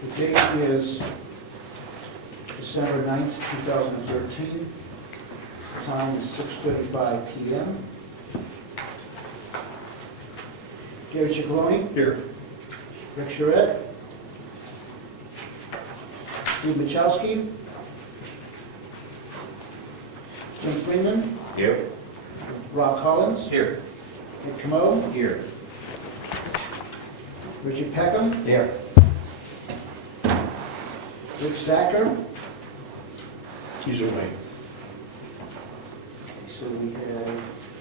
The date is December 9th, 2013. The time is 6:35 p.m. Gary Ciccolone, Here. Rick Charette, Steve Machowski, Jim Freeman, Here. Rob Collins, Here. Ed Comeau, Here. Richard Peckham, Here. Rick Sacker. He's away. So we have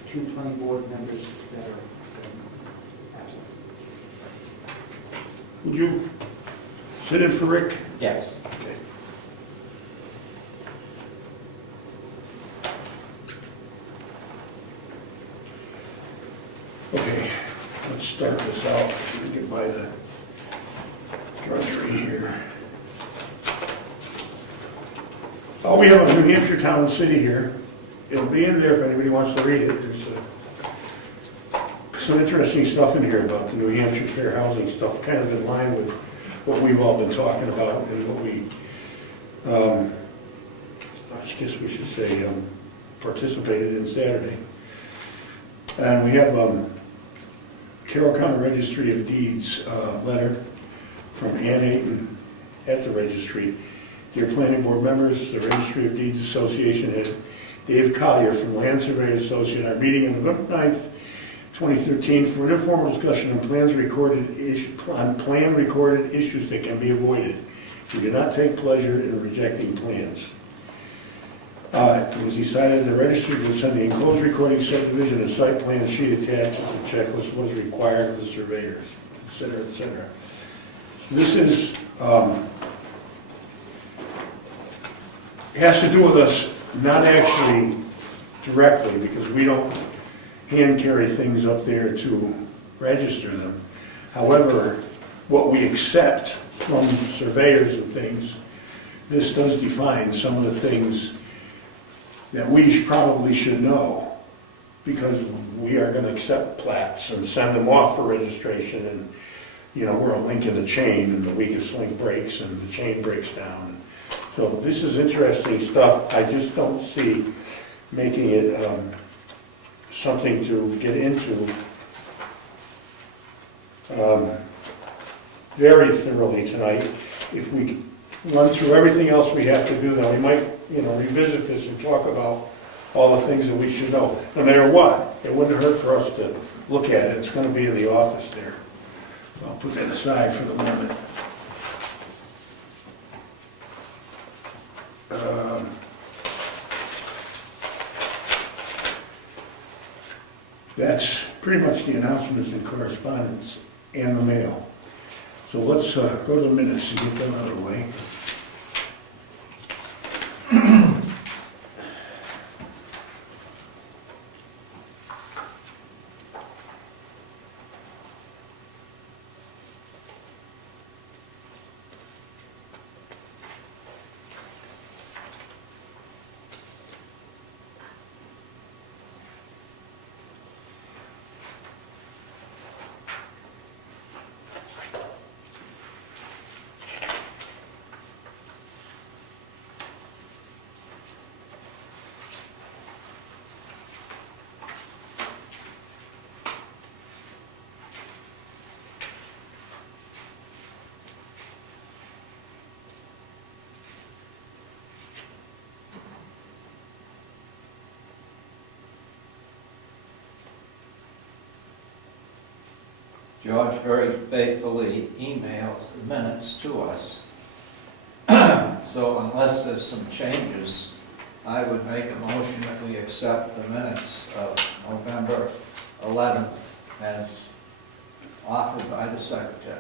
two planning board members that are absent. Would you sit in for Rick? Yes. Okay. Okay, let's start this out. Let me get by the drudgery here. We have a New Hampshire Town and City here. It'll be in there if anybody wants to read it. There's some interesting stuff in here about the New Hampshire fair housing stuff, kind of in line with what we've all been talking about and what we, I guess we should say, participated in Saturday. And we have Carroll County Registry of Deeds letter from Ann Ayton at the registry. Dear planning board members, the Registry of Deeds Association head Dave Collier from Land Surveyors Association are meeting on November 9th, 2013 for an informal discussion on plan recorded issues that can be avoided. We do not take pleasure in rejecting plans. It was decided the registry would send the enclosed recording subdivision and site plan sheet attached as a checklist was required of the surveyors, et cetera, et cetera. This is, has to do with us not actually directly, because we don't hand carry things up there to register them. However, what we accept from surveyors and things, this does define some of the things that we probably should know, because we are going to accept plats and send them off for registration, and you know, we're a link in the chain, and the weakest link breaks and the chain breaks down. So this is interesting stuff. I just don't see making it something to get into very thoroughly tonight. If we run through everything else we have to do, then we might, you know, revisit this and talk about all the things that we should know. No matter what, it wouldn't hurt for us to look at it. It's going to be in the office there. So I'll put that aside for the moment. That's pretty much the announcements and correspondence and the mail. So let's go to the minutes and get them out of the way. George very faithfully emails the minutes to us. So unless there's some changes, I would make a motion that we accept the minutes of November 11th as offered by the secretary.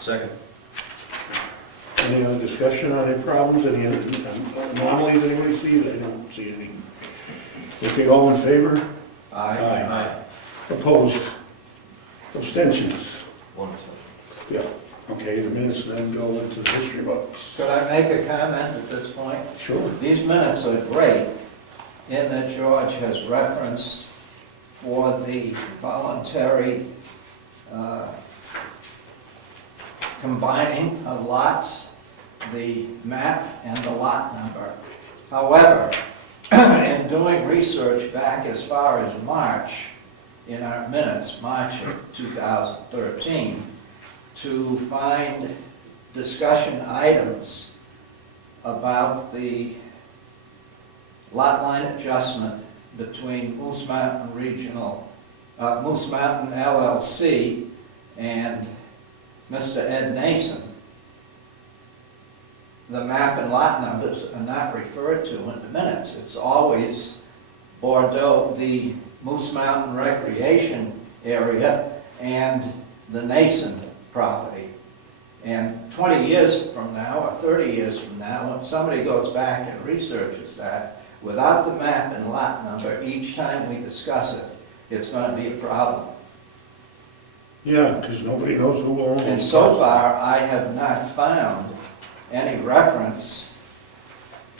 Second. Any other discussion on any problems, any anomalies anybody sees? I don't see any. Okay, all in favor? Aye. Opposed? Abstentions? One. Yeah. Okay, the minutes then go into the history books. Could I make a comment at this point? Sure. These minutes are great in that George has referenced for the voluntary combining of lots, the map and the lot number. However, in doing research back as far as March, in our minutes, March of 2013, to find discussion items about the lot line adjustment between Moose Mountain LLC and Mr. Ed Nason, the map and lot numbers are not referred to in the minutes. It's always Bordeaux, the Moose Mountain Recreation Area, and the Nason property. And 20 years from now, or 30 years from now, when somebody goes back and researches that, without the map and lot number, each time we discuss it, it's going to be a problem. Yeah, because nobody knows who owns it. And so far, I have not found any reference,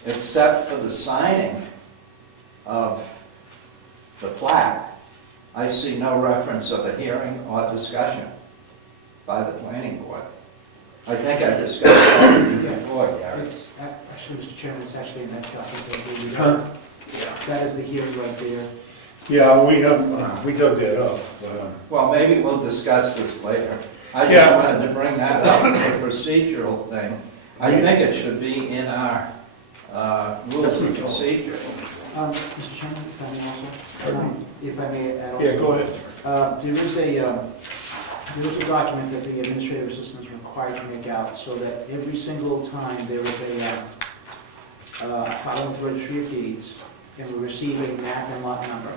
except for the signing of the plat. I see no reference of a hearing or discussion by the planning board. I think I discussed that before, Gary. It's, actually, Mr. Chairman, it's actually in that document. Huh? That is the hearing right there. Yeah, we dug that up. Well, maybe we'll discuss this later. I just Yeah. wanted to bring that up, the procedural thing. I think it should be in our rules of procedure. Mr. Chairman, if I may also? Pardon me? If I may add also? Yeah, go ahead. There is a document that the administrative assistant is required to make out, so that every single time there is a filing with the registry of deeds, and we receive a map and lot number,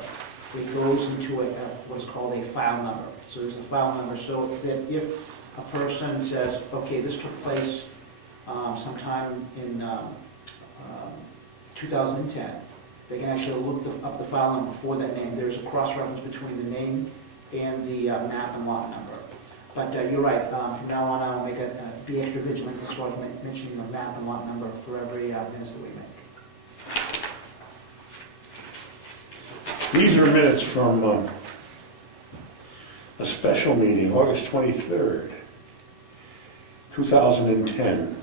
it goes into what is called a file number. So there's a file number, so that if a person says, okay, this took place sometime in 2010, they can actually look up the file number for that name. There's a cross-reference between the name and the map and lot number. But you're right, from now on, I will be extra vigilant as far as mentioning the map and lot number for every minutes that we make. These are minutes from a special meeting, August 23rd, 2010.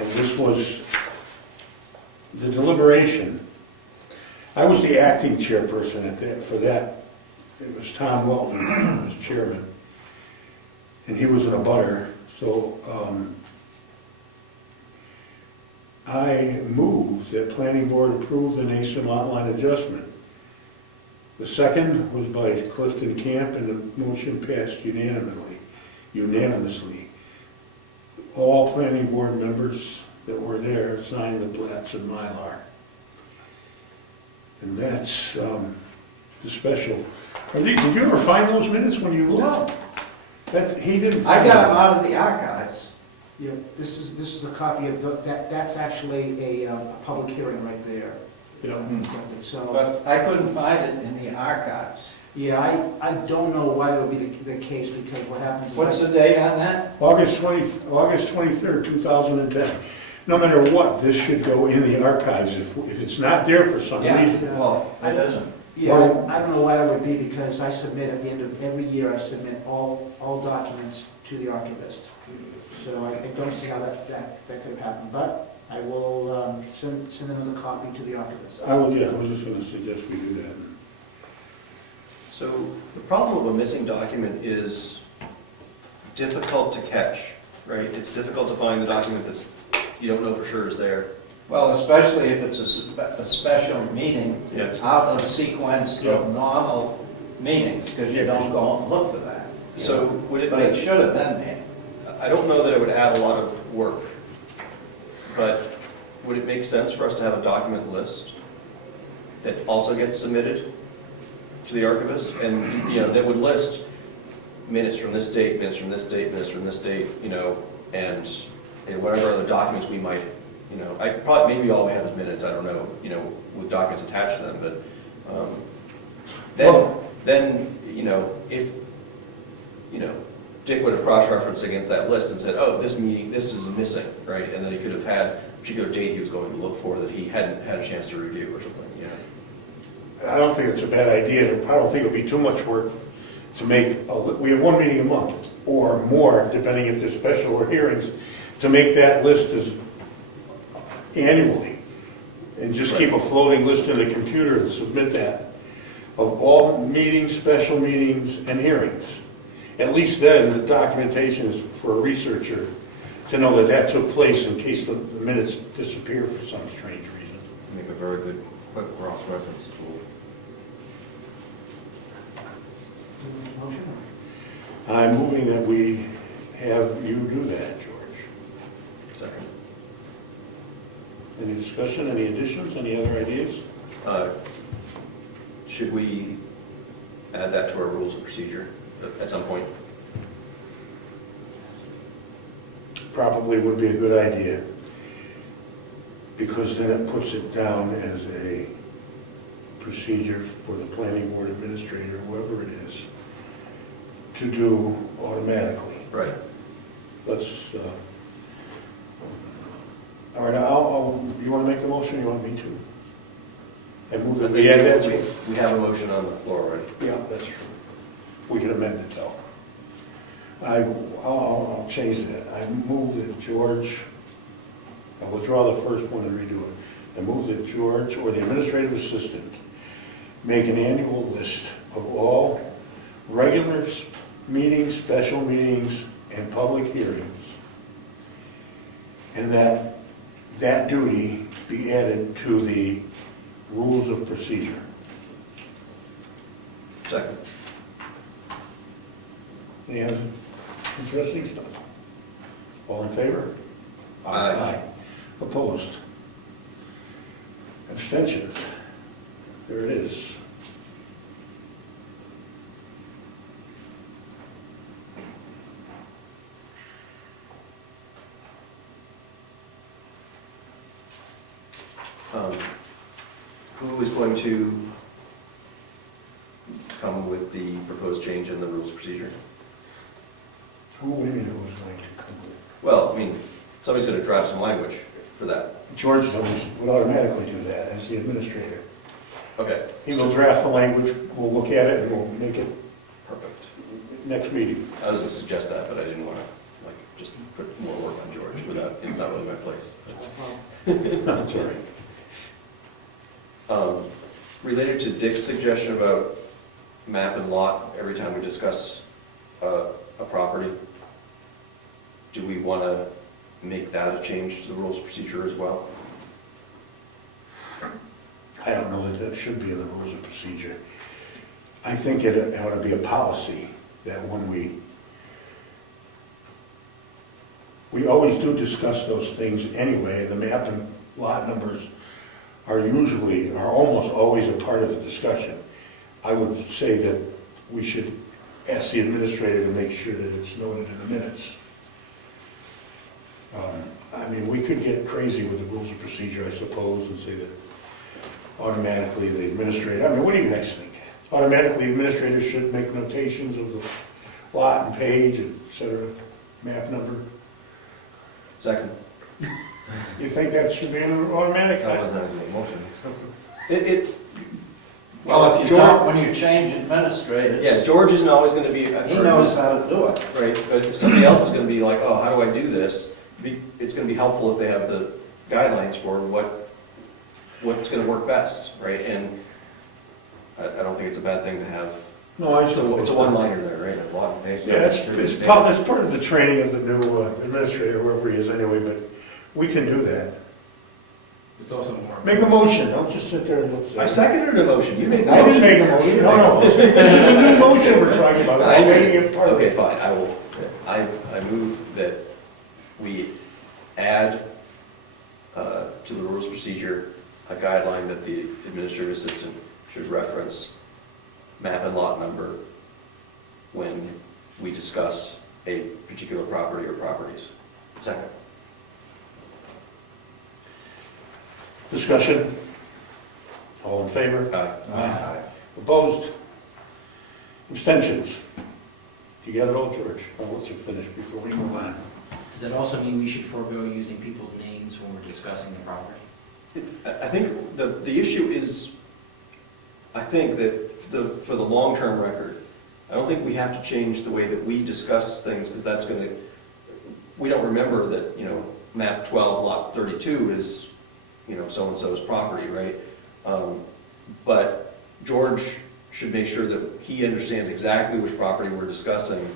And this was the deliberation. I was the acting chairperson for that. It was Tom Welton who was chairman. And he was in a butter, so I move that planning board approve the Nason lot line adjustment. The second was by Clifton Camp, and the motion passed unanimously. All planning board members that were there signed the plats and Mylar. And that's the special. Did you ever find those minutes when you looked? No. He didn't I find got them them. out of the archives. Yeah, this is a copy of, that's actually a public hearing right there. Yeah. So, But I couldn't find it in the archives. yeah, I don't know why that would be the case, because what happens is... What's the date on that? August 23rd, 2010. No matter what, this should go in the archives if it's not there for some reason. Well, it isn't. Yeah, I don't know why that would be, because I submit, at the end of every year, I submit all documents to the archivist. So I don't see how that could have happened, but I will send another copy to the archivist. I was just going to suggest we do that. So the problem of a missing document is difficult to catch, right? It's difficult to find the document that's you don't know for sure is there. Well, especially if it's a special meeting, Yes. out of sequence of normal meetings, because you don't go and look for that. So would it But it make, should have been there. I don't know that it would add a lot of work, but would it make sense for us to have a document list that also gets submitted to the archivist? And, that would list minutes from this date, minutes from this date, minutes from this date, and whatever other documents we might, maybe all we have is minutes, I don't know, with documents attached to them, but then, if, Dick would have cross-referenced against that list and said, oh, this meeting, this is missing, right? And then he could have had a particular date he was going to look for that he hadn't had a chance to review or something, I don't think it's a bad idea. I don't think it'll be too much work to make, we have one meeting a month or more, depending if there's special or hearings, to make that list as annually. And just keep a floating list in the computer and submit that of all meetings, special meetings, and hearings. At least then, the documentation is for a researcher to know that that took place in case the minutes disappear for some strange reason. Make a very good quick cross-reference tool. Motion? I'm moving that we have you do that, George. Second. Any discussion, any additions, any other ideas? Should we add that to our rules of procedure at some point? Probably would be a good idea, because then it puts it down as a procedure for the planning board administrator, whoever it is, to do automatically. Right. Let's, all right, you want to make a motion, or you want me to? I move that we add that to. We have a motion on the floor already. Yeah, that's true. We can amend it though. I'll change that. I move that George, I'll withdraw the first one and redo it. I move that George or the administrative assistant make an annual list of all regular meetings, special meetings, and public hearings. And that duty be added to the rules of procedure. Second. Any other interesting stuff? All in favor? Aye. Opposed? Abstentions? There it is. Who is going to come with the proposed change in the rules of procedure? Who we knew was going to come with? Well, I mean, somebody's going to draft some language for that. George would automatically do that as the administrator. Okay. He will draft the language, we'll look at it, and we'll make it Perfect. next meeting. I was going to suggest that, but I didn't want to, just put more work on George without, it's not really my place. That's all right. Related to Dick's suggestion about map and lot every time we discuss a property, do we want to make that a change to the rules of procedure as well? I don't know that that should be in the rules of procedure. I think it ought to be a policy that when we always do discuss those things anyway, and the map and lot numbers are almost always a part of the discussion. I would say that we should ask the administrator to make sure that it's noted in the minutes. I mean, we could get crazy with the rules of procedure, I suppose, and say that automatically the administrator, I mean, what do you guys think? Automatically, administrators should make notations of the lot and page, et cetera, map number. Second. You think that should be an automatic? That was not a motion. Well, if you don't, when you change administrators, Yeah, George isn't always going to be. he knows how to do it. Right, but somebody else is going to be like, oh, how do I do this? It's going to be helpful if they have the guidelines for what's going to work best, right? And I don't think it's a bad thing to have. No, I It's suppose. a one-liner there, right? A lot of pages. Yeah, it's part of the training of the new administrator, whoever he is anyway, but we can do that. It's also more. Make a motion, don't just sit there and look. I seconded the motion, you made the I motion. didn't make a motion, no, this is a new motion we're talking about. I Making it part of Okay, it. fine, I move that we add to the rules of procedure a guideline that the administrative assistant should reference map and lot number when we discuss a particular property or properties. Second. Discussion? All in favor? Aye. Opposed? Abstentions? You got it all, George? Well, let's finish before we move on. Does that also mean we should forego using people's names when we're discussing the property? I think the issue is, I think that for the long-term record, I don't think we have to change the way that we discuss things, because that's gonna, we don't remember that, map 12, lot 32 is, so-and-so's property, right? But George should make sure that he understands exactly which property we're discussing,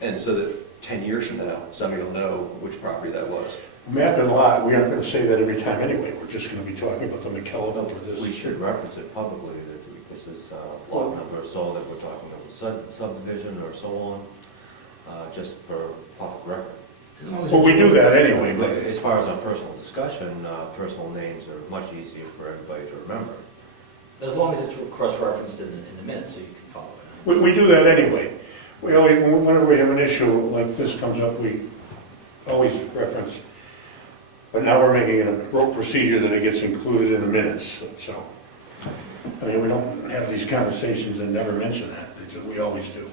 and so that 10 years from now, somebody will know which property that was. Map and lot, we aren't gonna say that every time anyway, we're just gonna be talking about the McKellar or this. We should reference it publicly, that this is lot number or so, that we're talking about the subdivision or so on, just for public record. As long as Well, we it's- do that anyway, But but as far as our personal discussion, personal names are much easier for everybody to remember. As long as it's cross-referenced in the minutes, so you can follow it. we do that anyway. We always, whenever we have an issue like this comes up, we always reference. But now we're making it a rote procedure that it gets included in the minutes, so. I mean, we don't have these conversations and never mention that, because we always do.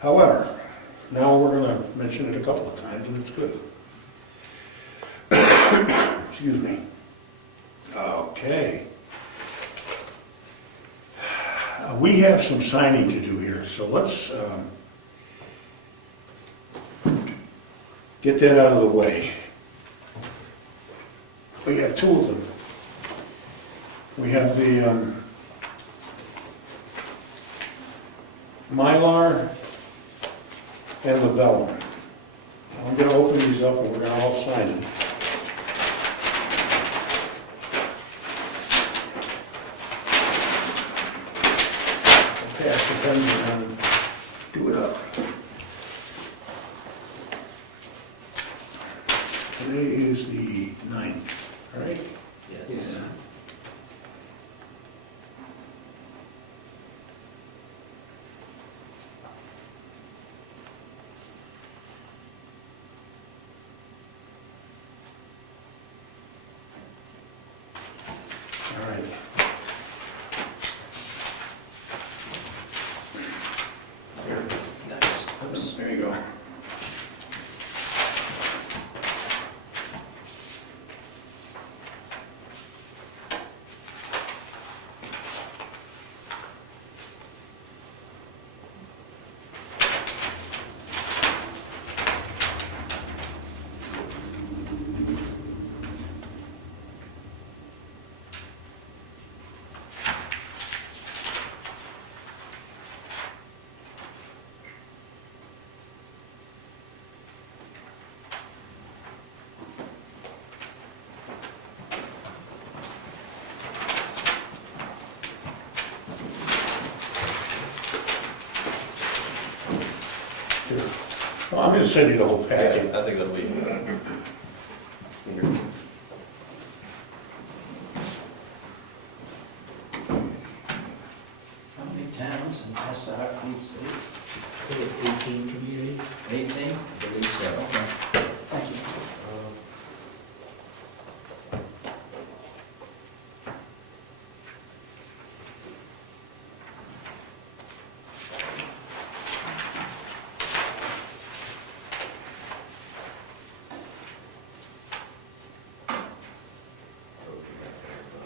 However, now we're gonna mention it a couple of times, and it's good. Excuse me. Okay. We have some signing to do here, so let's get that out of the way. We have two of them. We have the Mylar and the vellum. I'm gonna open these up and we're gonna all sign them. Pass the pens around and do it up. Today is the 9th, right? Yes. Yeah. All right. Here, Nice. Oops. there you go. Here. Well, I'm gonna send you the whole packet. Yeah, I think that'll be. How many towns in SRPC? I think it's 18 communities. 18? I believe so. Okay. Thank you.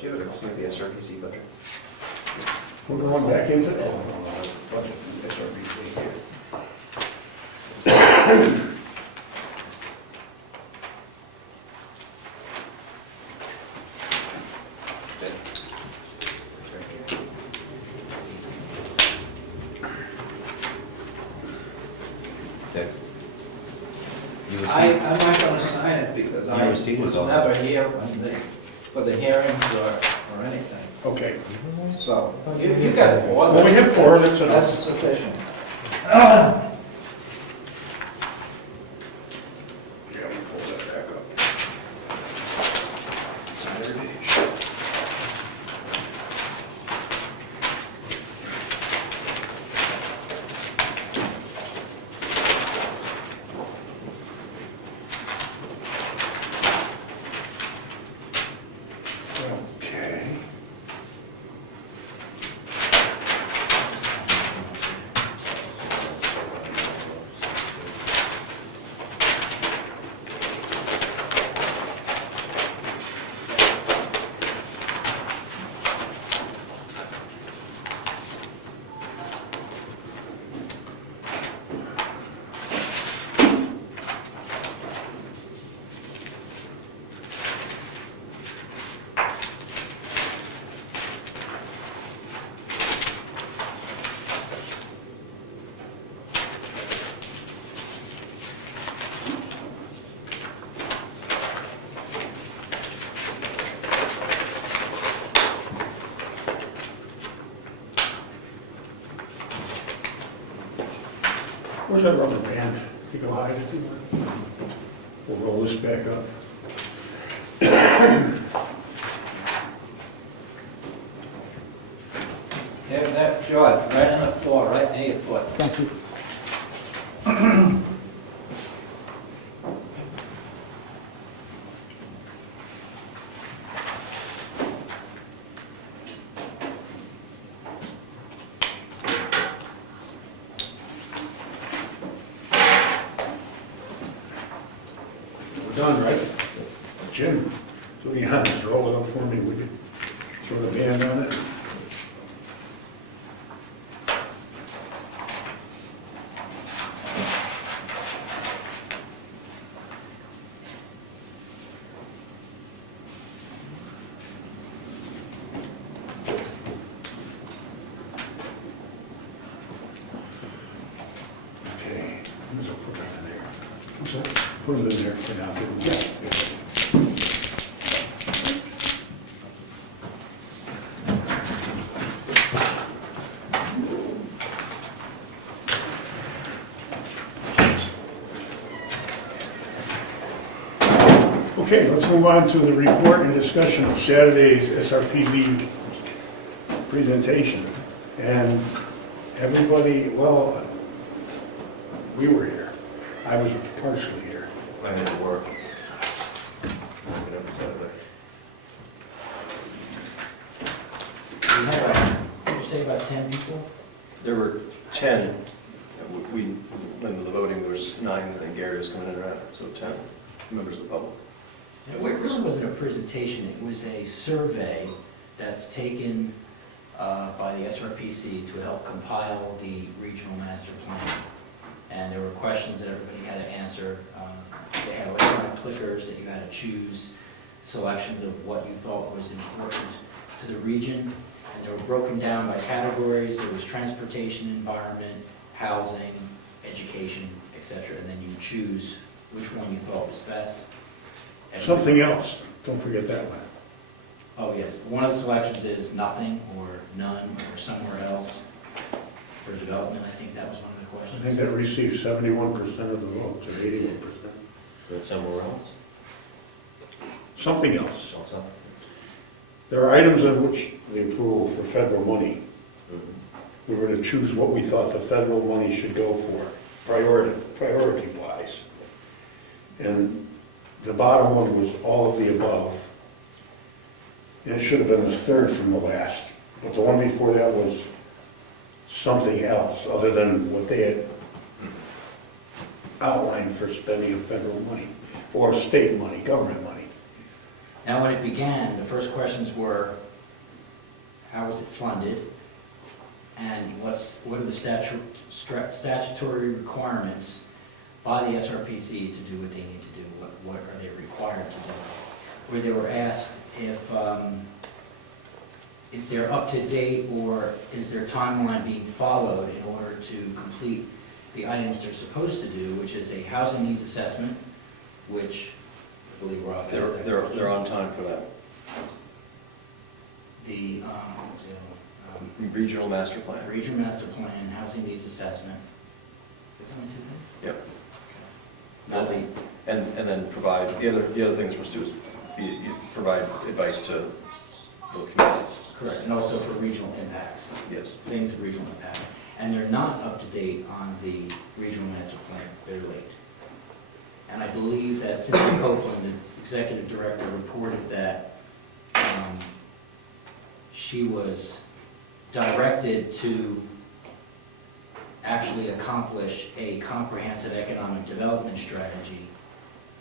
Do you have a copy of the SRPC budget? We're going back into, oh, no, budget, SRBC here. That you received- I'm not gonna sign it because I You was received it, though. never here for the hearings or anything. Okay. So, you got four. Well, we have four, that's enough. That's sufficient. Yeah, we'll fold that back up. Sign every page. Okay. Where's that rubber band? Think I'll hide it. We'll roll this back up. There's that, George, right on the floor, right near your foot. Thank you. We're done, right? Jim, so the hands, roll it up for me, would you? Throw the band on it. Okay, I'm gonna put that in there. I'm sorry. Put them in there for now. Okay, let's move on to the report and discussion of Saturday's SRPZ presentation. And everybody, well, we were here. I was partially here. I had to work. Whatever Saturday. We had, what did you say, about 10 people? There were 10. We, when the voting, there was 9, I think Gary was coming in around, so 10 members of the public. It really wasn't a presentation, it was a survey that's taken by the SRPC to help compile the regional master plan. And there were questions that everybody had to answer. They had electronic clickers that you had to choose selections of what you thought was important to the region. And they were broken down by categories. There was transportation, environment, housing, education, etc. And then you choose which one you thought was best. Something else, don't forget that one. Oh, yes. One of the selections is nothing or none or somewhere else for development. I think that was one of the I questions. think that received 71% of the votes, or 81%. Go somewhere else? Something else. Also? There are items on which the approval for federal money. Mhm. We were to choose what we thought the federal money should go for, priority-wise. And the bottom one was all of the above. And it should have been the third from the last, but the one before that was something else, other than what they had outlined for spending of federal money, or state money, government money. Now, when it began, the first questions were, how was it funded? And what are the statutory requirements by the SRPC to do what they need to do? What are they required to do? Where they were asked if they're up to date, or is their timeline being followed in order to complete the items they're supposed to do, which is a housing needs assessment, which I believe we're all. They're on time for that. The, what was the other one? Regional master plan. Regional master plan, housing needs assessment. Is that only two things? Yep. Not the, And then provide, the other thing we're supposed to do is provide advice to the communities. correct, and also for regional impacts, Yes. things of regional impact. And they're not up to date on the regional master plan, they're late. And I believe that Cynthia Copeland, the executive director, reported that she was directed to actually accomplish a comprehensive economic development strategy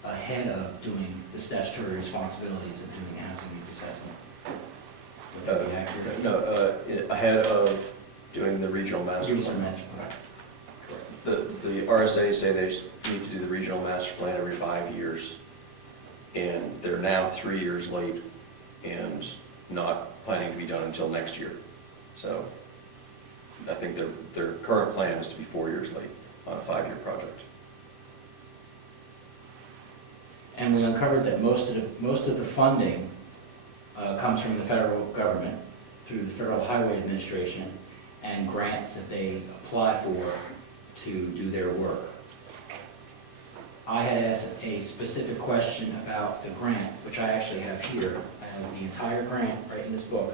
ahead of doing the statutory responsibilities of doing housing needs assessment. Would that be accurate? No, ahead of doing the regional master Regional plan. master plan. Correct. The RSA say they need to do the regional master plan every 5 years, and they're now 3 years late and not planning to be done until next year. So I think their current plan is to be 4 years late on a 5-year project. And we uncovered that most of the funding comes from the federal government through the Federal Highway Administration and grants that they apply for to do their work. I had asked a specific question about the grant, which I actually have here. I have the entire grant right in this book.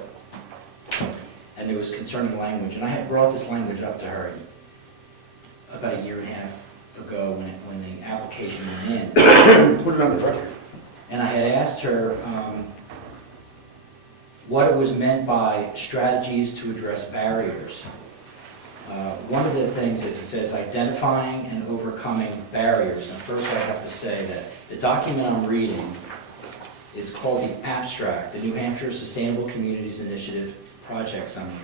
And there was concerning language, and I had brought this language up to her about a year and a half ago when the application went in. Put it on the record. And I had asked her what it was meant by strategies to address barriers. One of the things is it says identifying and overcoming barriers. And first I have to say that the document I'm reading is called the Abstract, the New Hampshire Sustainable Communities Initiative Project Summary.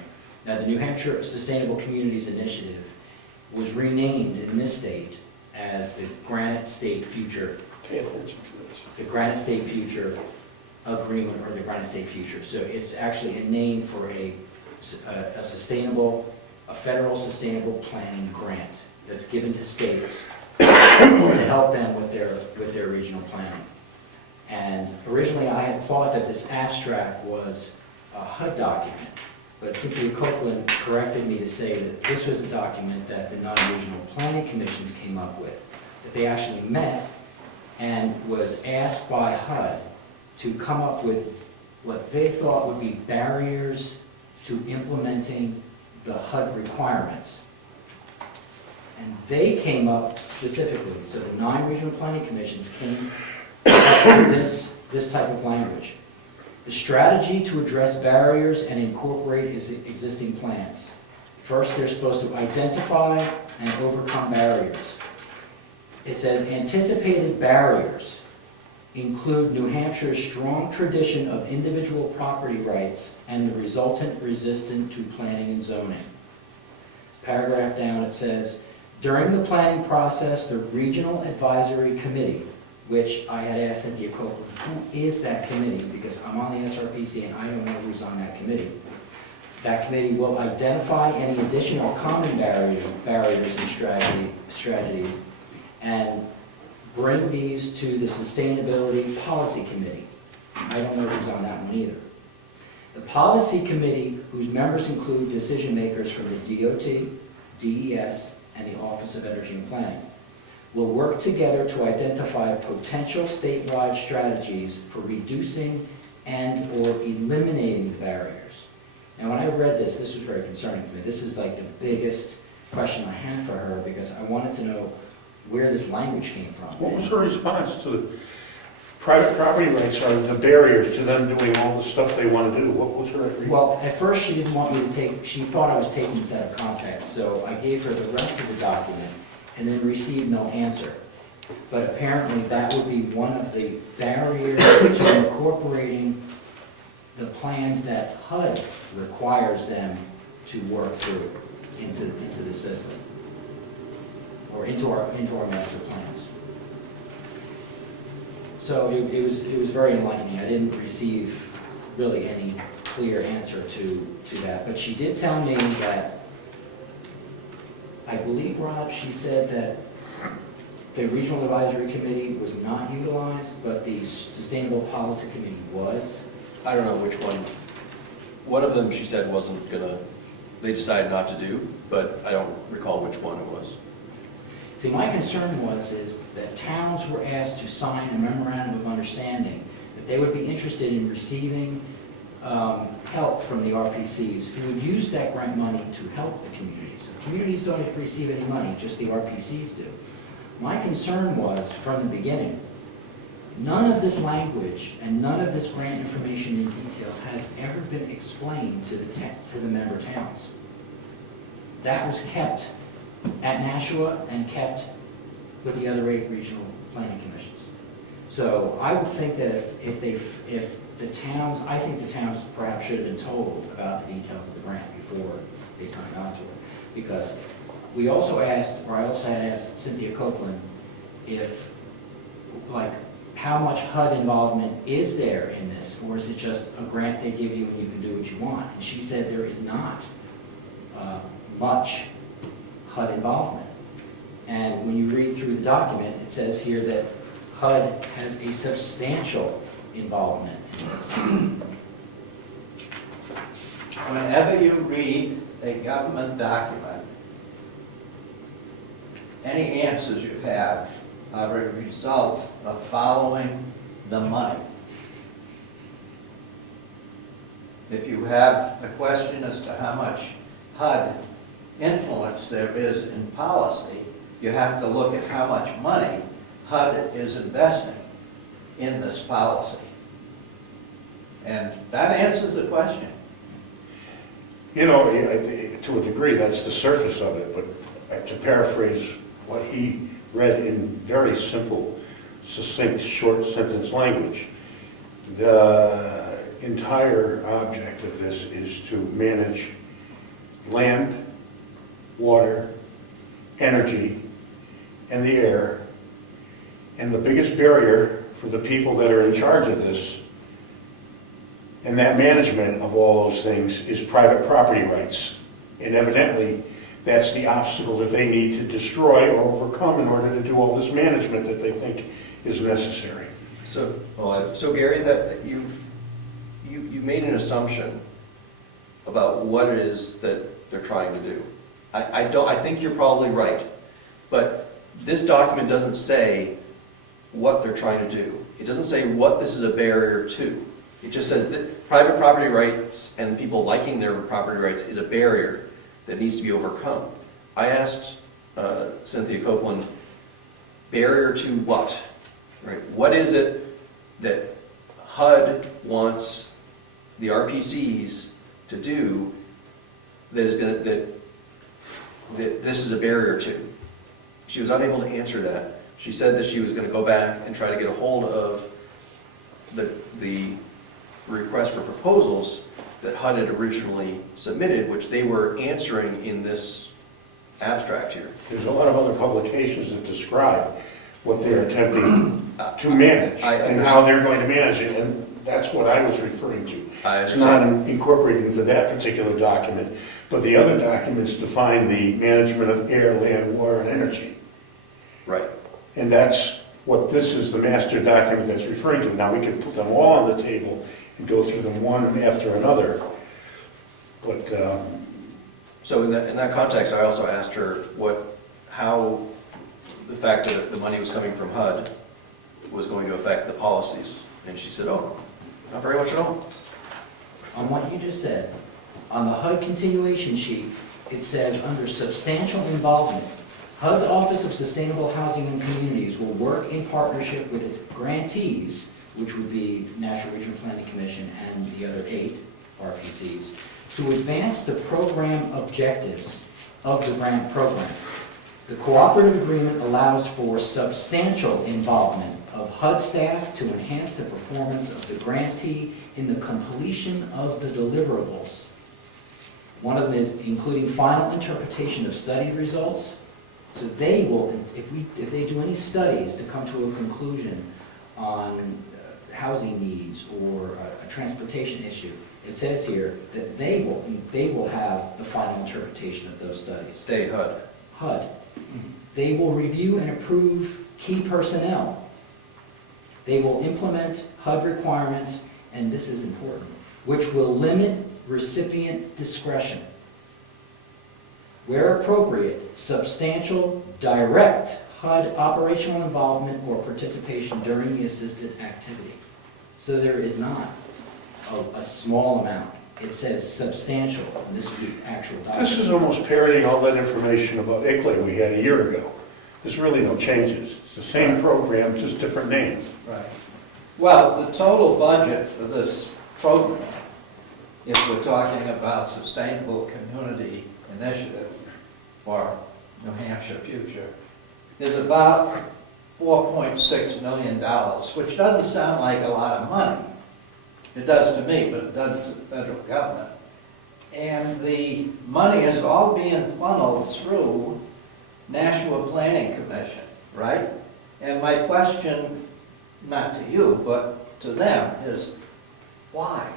Now, the New Hampshire Sustainable Communities Initiative was renamed in this state as the Granite State Future, Pay attention to this. the Granite State Future Agreement, or the Granite State Future. So it's actually a name for a federal sustainable planning grant that's given to states to help them with their regional planning. And originally I had thought that this abstract was a HUD document, but Cynthia Copeland corrected me to say that this was a document that the non-regional planning commissions came up with, that they actually met and was asked by HUD to come up with what they thought would be barriers to implementing the HUD requirements. And they came up specifically, so the 9 regional planning commissions came up with this type of language. The strategy to address barriers and incorporate existing plans. First, they're supposed to identify and overcome barriers. It says anticipated barriers include New Hampshire's strong tradition of individual property rights and the resultant resistance to planning and zoning. Paragraph down it says, during the planning process, the Regional Advisory Committee, which I had asked Cynthia Copeland, who is that committee? Because I'm on the SRPC and I don't know who's on that committee. That committee will identify any additional common barriers and strategies and bring these to the Sustainability Policy Committee. I don't know who's on that one either. The Policy Committee, whose members include decision makers from the DOT, DES, and the Office of Energy and Planning, will work together to identify potential statewide strategies for reducing and or eliminating the barriers. Now, when I read this was very concerning to me. This is like the biggest question I had for her because I wanted to know where this language came from. What was her response to the private property rights are the barriers to them doing all the stuff they want to do? What was her? Well, at first she didn't want me to take, she thought I was taking this out of context, so I gave her the rest of the document and then received no answer. But apparently that would be one of the barriers to incorporating the plans that HUD requires them to work through into the system, or into our master plans. So it was very enlightening. I didn't receive really any clear answer to that. But she did tell me that, I believe, Rob, she said that the Regional Advisory Committee was not utilized, but the Sustainable Policy Committee was. I don't know which one. One of them she said wasn't gonna, they decided not to do, but I don't recall which one it was. See, my concern is that towns were asked to sign a memorandum of understanding that they would be interested in receiving help from the RPCs who would use that grant money to help the communities. The communities don't receive any money, just the RPCs do. My concern was, from the beginning, none of this language and none of this grant information in detail has ever been explained to the member towns. That was kept at Nashua and kept with the other 8 regional planning commissions. So I would think that if the towns, I think the towns perhaps should have been told about the details of the grant before they signed on to it. Because we also asked, or I also had asked Cynthia Copeland if, like, how much HUD involvement is there in this, or is it just a grant they give you and you can do what you want? And she said there is not much HUD involvement. And when you read through the document, it says here that HUD has a substantial involvement in this. Whenever you read a government document, any answers you have are a result of following the money. If you have a question as to how much HUD influence there is in policy, you have to look at how much money HUD is investing in this policy. And that answers the question. You know, to a degree, that's the surface of it, but to paraphrase what he read in very simple, succinct, short sentence language, the entire object of this is to manage land, water, energy, and the air. And the biggest barrier for the people that are in charge of this and that management of all those things is private property rights. And evidently, that's the obstacle that they need to destroy or overcome in order to do all this management that they think is necessary. So Gary, that you made an assumption about what it is that they're trying to do. I think you're probably right, but this document doesn't say what they're trying to do. It doesn't say what this is a barrier to. It just says that private property rights and people liking their property rights is a barrier that needs to be overcome. I asked Cynthia Copeland, barrier to what? Right? What is it that HUD wants the RPCs to do that is going to that this is a barrier to? She was unable to answer that. She said that she was going to go back and try to get a hold of the request for proposals that HUD had originally submitted, which they were answering in this abstract here. There's a lot of other publications that describe what they're attempting to manage and how they're going to manage it, and that's what I was referring to. It's not incorporated into that particular document, but the other documents define the management of air, land, water, and energy. Right. And that's what this is, the master document that's referring to. Now, we can put them all on the table and go through them one after another, but So in that context, I also asked her how the fact that the money was coming from HUD was going to affect the policies. And she said, oh, not very much at all. On what you just said, on the HUD continuation sheet, it says under substantial involvement, HUD's Office of Sustainable Housing and Communities will work in partnership with its grantees, which would be National Regional Planning Commission and the other 8 RPCs, to advance the program objectives of the grant program. The cooperative agreement allows for substantial involvement of HUD staff to enhance the performance of the grantee in the completion of the deliverables. One of them is including final interpretation of study results. So they will, if they do any studies to come to a conclusion on housing needs or a transportation issue, it says here that they will have the final interpretation of those studies. They, HUD. HUD. They will review and approve key personnel. They will implement HUD requirements, and this is important, which will limit recipient discretion. Where appropriate, substantial direct HUD operational involvement or participation during the assisted activity. So there is not a small amount. It says substantial, and this is the actual document. this is almost parodying all that information about ICLEI we had a year ago. There's really no changes. It's the same program, just different names. Right. Well, the total budget for this program, if we're talking about Sustainable Community Initiative or New Hampshire Future, is about $4.6 million, which doesn't sound like a lot of money. It does to me, but it does to the federal government. And the money is all being funneled through National Planning Commission, right? And my question, not to you, but to them, is why?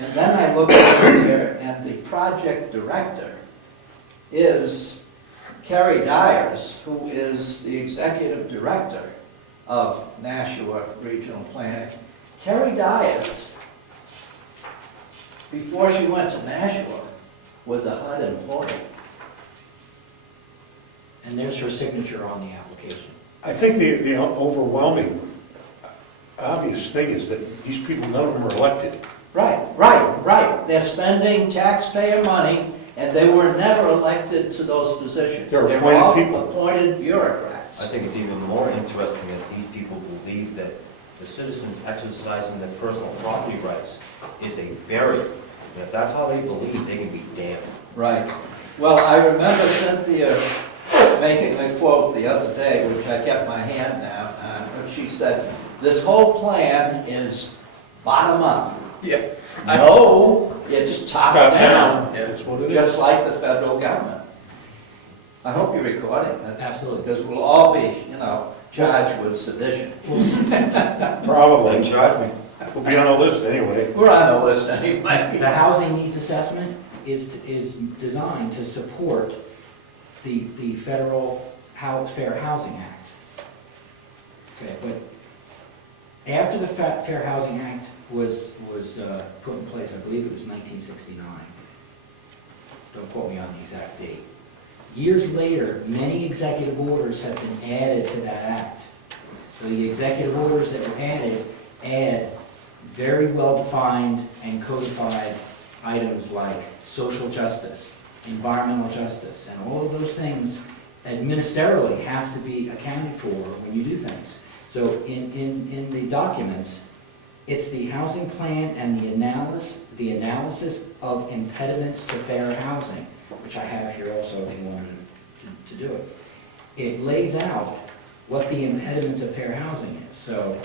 And then I look over here, and the project director is Carrie Dyers, who is the executive director of Nashua Regional Planning. Carrie Dyers, before she went to Nashua, was a HUD employee. And there's her signature on the application. I think the overwhelming, obvious thing is that these people, none of them are elected. Right. They're spending taxpayer money, and they were never elected to those positions. They're appointed all people. appointed bureaucrats. I think it's even more interesting that these people believe that the citizens exercising their personal property rights is a burial. And if that's how they believe, they can be damned. Right. Well, I remember Cynthia making a quote the other day, which I kept my hand down on, but she said, "This whole plan is bottom up." Yeah. No, it's top down, That's what it is. just like the federal government. I hope you're recording that. Absolutely. Because we'll all be, charged with sedition. Probably. They charge me. We'll be on a list anyway. We're on the list anyway. The housing needs assessment is designed to support the federal Fair Housing Act. Okay, but after the Fair Housing Act was put in place, I believe it was 1969. Don't quote me on the exact date. Years later, many executive orders have been added to that act. So the executive orders that were added add very well-defined and codified items like social justice, environmental justice, and all of those things administratively have to be accounted for when you do things. So in the documents, it's the housing plan and the analysis of impediments to fair housing, which I have here also if you wanted to do it. It lays out what the impediments of fair housing is. So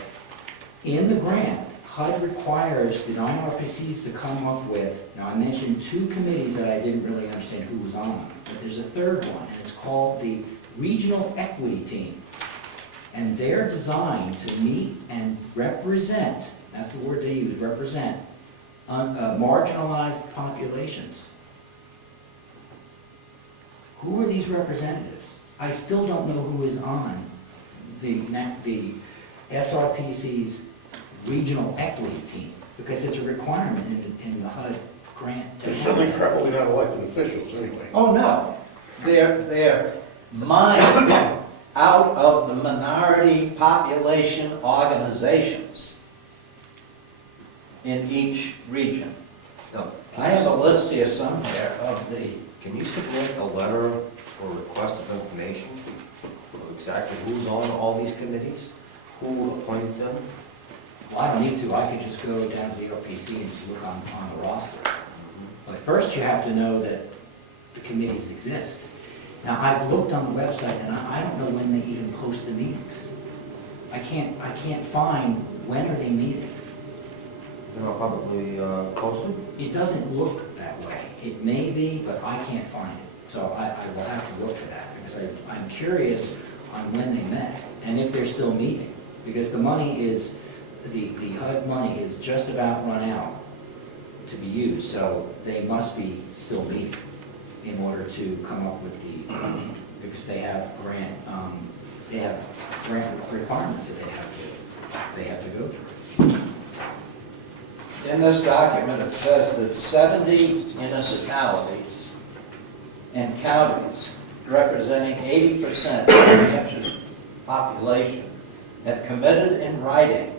in the grant, HUD requires the non-RPCs to come up with, now I mentioned two committees that I didn't really understand who was on them, but there's a third one, and it's called the Regional Equity Team. And they're designed to meet and represent, that's the word they use, represent, marginalized populations. Who are these representatives? I still don't know who is on the SRPC's Regional Equity Team, because it's a requirement in the HUD grant. They're certainly probably not elected officials anyway. Oh, no. They're mined out of the minority population organizations in each region. Now, I have a list here somewhere of the, can you submit a letter or request of information of exactly who's on all these committees? Who appointed them? Well, I don't need to, I could just go down to the RPC and just look on the roster. But first you have to know that the committees exist. Now, I've looked on the website and I don't know when they even post the meetings. I can't find when are they meeting. They're not publicly posted? It doesn't look that way. It may be, but I can't find it. So I will have to look for that because I'm curious on when they met and if they're still meeting. Because the money is, the HUD money is just about run out to be used. So they must be still meeting in order to come up with because they have grant requirements that they have to go through. in this document, it says that 70 municipalities and counties representing 80% of Hampshire's population have committed in writing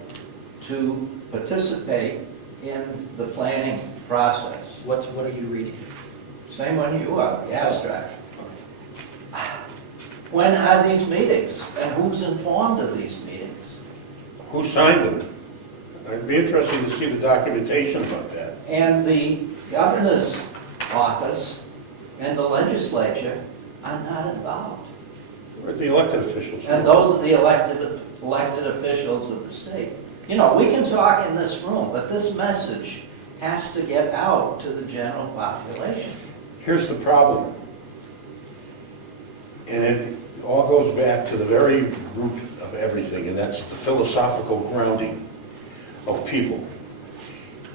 to participate in the planning process. What are you reading? Same one you are, the abstract. When are these meetings, and who's informed of these meetings? Who signed them? It'd be interesting to see the documentation about that. And the governor's office and the legislature are not involved. Where's the elected officials? And those are the elected officials of the state. You know, we can talk in this room, but this message has to get out to the general population. Here's the problem. And it all goes back to the very root of everything, and that's the philosophical grounding of people.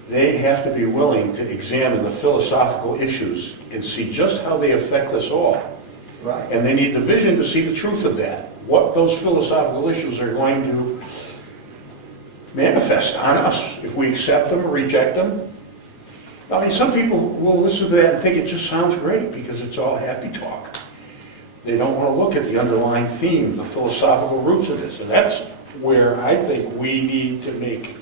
They have to be willing to examine the philosophical issues and see just how they affect us all. Right. And they need the vision to see the truth of that, what those philosophical issues are going to manifest on us, if we accept them or reject them. I mean, some people will listen to that and think it just sounds great because it's all happy talk. they don't want to look at the underlying theme, the philosophical roots of this. And that's where I think we need to make,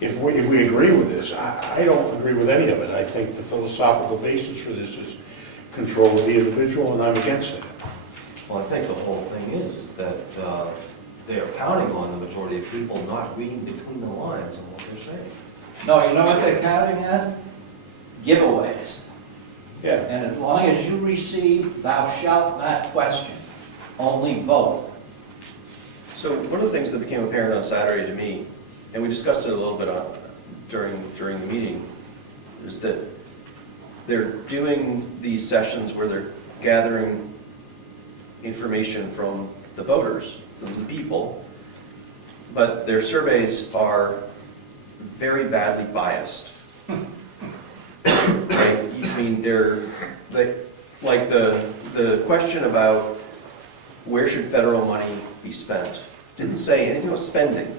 if we agree with this, I don't agree with any of it. I think the philosophical basis for this is control of the individual, and I'm against that. Well, I think the whole thing is that they're counting on the majority of people not reading between the lines on what they're saying. No, you know what they're counting on? Giveaways. Yeah. And as long as you receive, thou shalt not question, only vote. So one of the things that became apparent on Saturday to me, and we discussed it a little bit during the meeting, is that they're doing these sessions where they're gathering information from the voters, from the people, but their surveys are very badly biased. Right? I mean, like the question about where should federal money be spent didn't say anything about spending.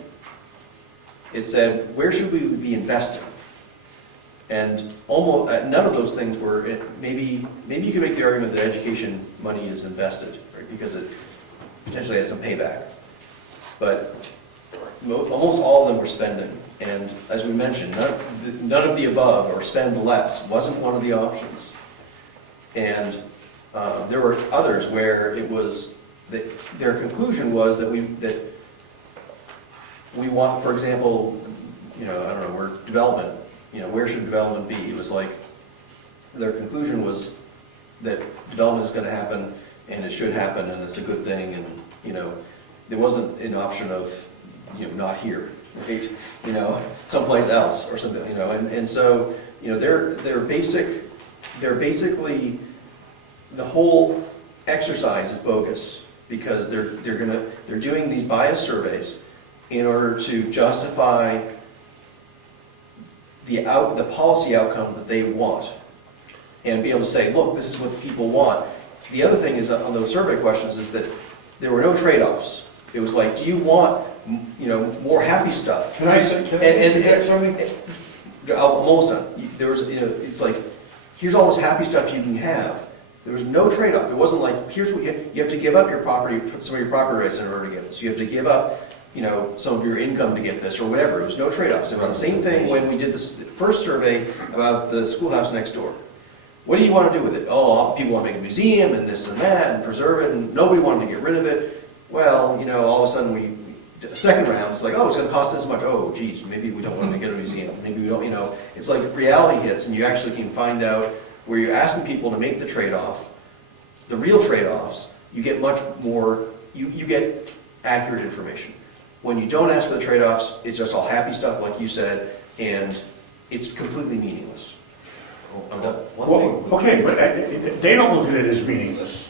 It said, where should we be investing? And almost none of those things were. Maybe you could make the argument that education money is invested, right? Because it potentially has some payback. But almost all of them were spending. And as we mentioned, none of the above, or spend less, wasn't one of the options. And there were others where it was that their conclusion was that we want, for example, I don't know, where development, where should development be? It was like their conclusion was that development is going to happen and it should happen and it's a good thing, and there wasn't an option of not here, right? Someplace else or something, and so they're basically, the whole exercise is bogus, because they're doing these bias surveys in order to justify the policy outcome that they want, and be able to say, look, this is what the people want. The other thing is, on those survey questions, is that there were no trade-offs. It was like, do you want more happy stuff? Can I interject something? I'm almost done. There was, it's like, here's all this happy stuff you can have. There was no trade-off. It wasn't like, here's what you have to give up your property, some of your property rights in order to get this. You have to give up, some of your income to get this, or whatever. It was no trade-offs. It was the same thing when we did this first survey about the schoolhouse next door. What do you want to do with it? Oh, people want to make a museum and this and that and preserve it, and nobody wanted to get rid of it. Well, all of a sudden the second round, it's like, oh, it's going to cost this much. Oh, geez, maybe we don't want to make it a museum. Maybe we don't, it's like reality hits, and you actually can find out where you're asking people to make the trade-off, the real trade-offs. You get much more, you get accurate information. When you don't ask for the trade-offs, it's just all happy stuff, like you said, and it's completely meaningless. I'm done. Well, okay, but they don't look at it as meaningless,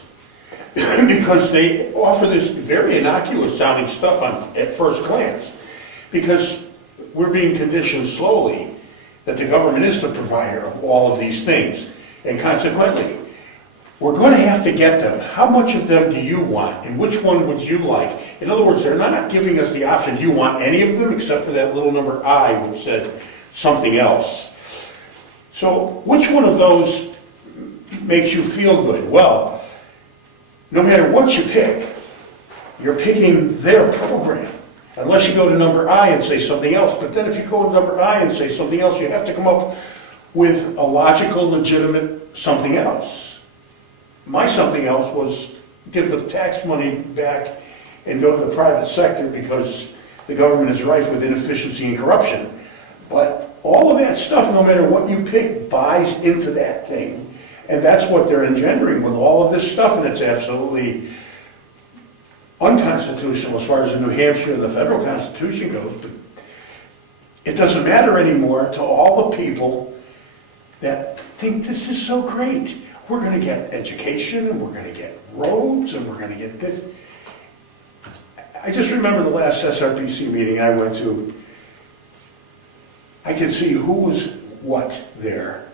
because they offer this very innocuous sounding stuff at first glance, because we're being conditioned slowly that the government is the provider of all of these things, and consequently, we're going to have to get them. How much of them do you want, and which one would you like? In other words, they're not giving us the option, do you want any of them, except for that little number I, which said something else. So which one of those makes you feel good? Well, no matter what you pick, you're picking their program. Unless you go to number I and say something else. But then if you go to number I and say something else, you have to come up with a logical, legitimate something else. My something else was give the tax money back and go to the private sector because the government is rife with inefficiency and corruption. But all of that stuff, no matter what you pick, buys into that thing. And that's what they're engendering with all of this stuff, and it's absolutely unconstitutional as far as the New Hampshire and the federal Constitution goes. But it doesn't matter anymore to all the people that think this is so great. We're going to get education, and we're going to get roads, and we're going to get this. I just remember the last SRPC meeting I went to. I could see who was what there.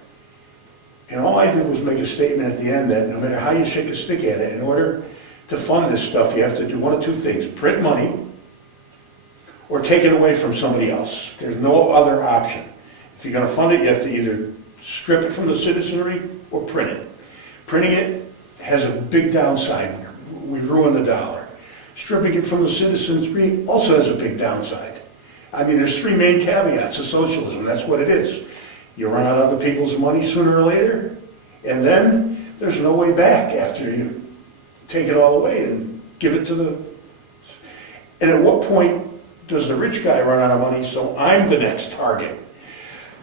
And all I did was make a statement at the end that no matter how you shake a stick at it, in order to fund this stuff, you have to do one of two things: print money or take it away from somebody else. There's no other option. If you're going to fund it, you have to either strip it from the citizenry or print it. Printing it has a big downside. We ruin the dollar. Stripping it from the citizens also has a big downside. I mean, there's three main caveats of socialism. That's what it is. You run out of other people's money sooner or later, and then there's no way back after you take it all away and give it to the... And at what point does the rich guy run out of money, so I'm the next target?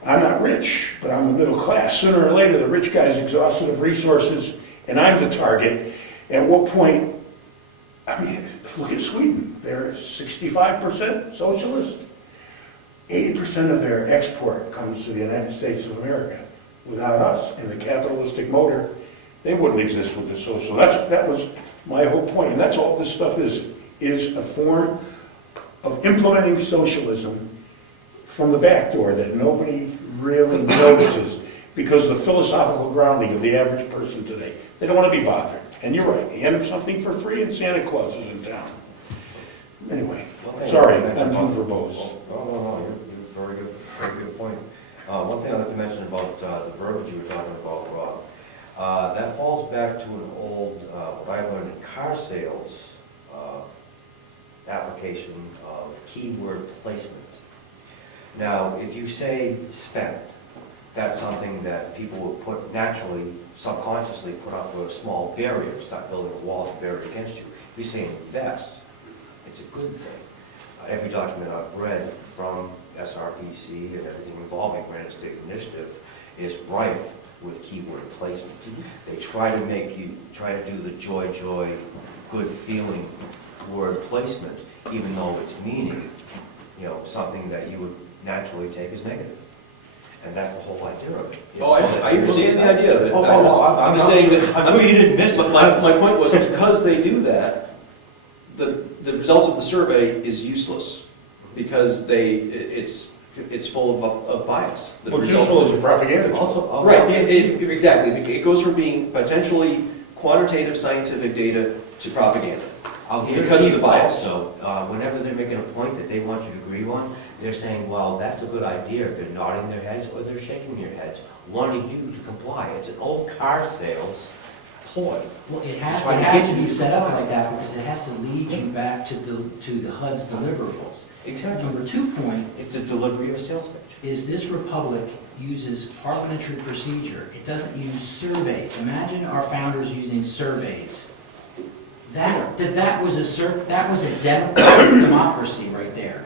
I'm not rich, but I'm the middle class. Sooner or later, the rich guy's exhausted of resources, and I'm the target. At what point, I mean, look at Sweden. They're 65% socialist. 80% of their export comes to the United States of America. Without us and the capitalistic motor, they wouldn't exist with the social. That was my whole point, and that's all this stuff is a form of implementing socialism from the back door that nobody really notices because of the philosophical grounding of the average person today. They don't want to be bothered. And you're right, hand them something for free and Santa Claus is in town. Anyway, sorry, I'm too verbose. No, you're very good point. One thing I'd like to mention about the verbiage you were talking about, Rob, that falls back to an old, what I learned in car sales, application of keyword placement. Now, if you say spend, that's something that people would put naturally, subconsciously put up a small barrier, start building a wall to barrier against you. If you say invest, it's a good thing. Every document I've read from SRPC and everything involving Granite State Initiative is rife with keyword placement. They try to do the joy, good feeling word placement, even though it's meaning, something that you would naturally take as negative. And that's the whole idea of it. Oh, I understand the idea of it. I'm just saying that... I'm sure you didn't miss it. My point was, because they do that, the results of the survey is useless, because it's full of bias. Well, it's useful as a propaganda tool. Right, exactly. It goes from being potentially quantitative scientific data to propaganda. Because of the bias. So, whenever they're making a point that they want you to agree on, they're saying, well, that's a good idea. They're nodding their heads or they're shaking their heads, wanting you to comply. It's an old car sales ploy. Well, it has to be set up like that because it has to lead you back to the HUD's deliverables. Exactly. Number 2 point It's the delivery of a sales pitch. is this republic uses parliamentary procedure. It doesn't use surveys. Imagine our founders using surveys. That was a democracy right there.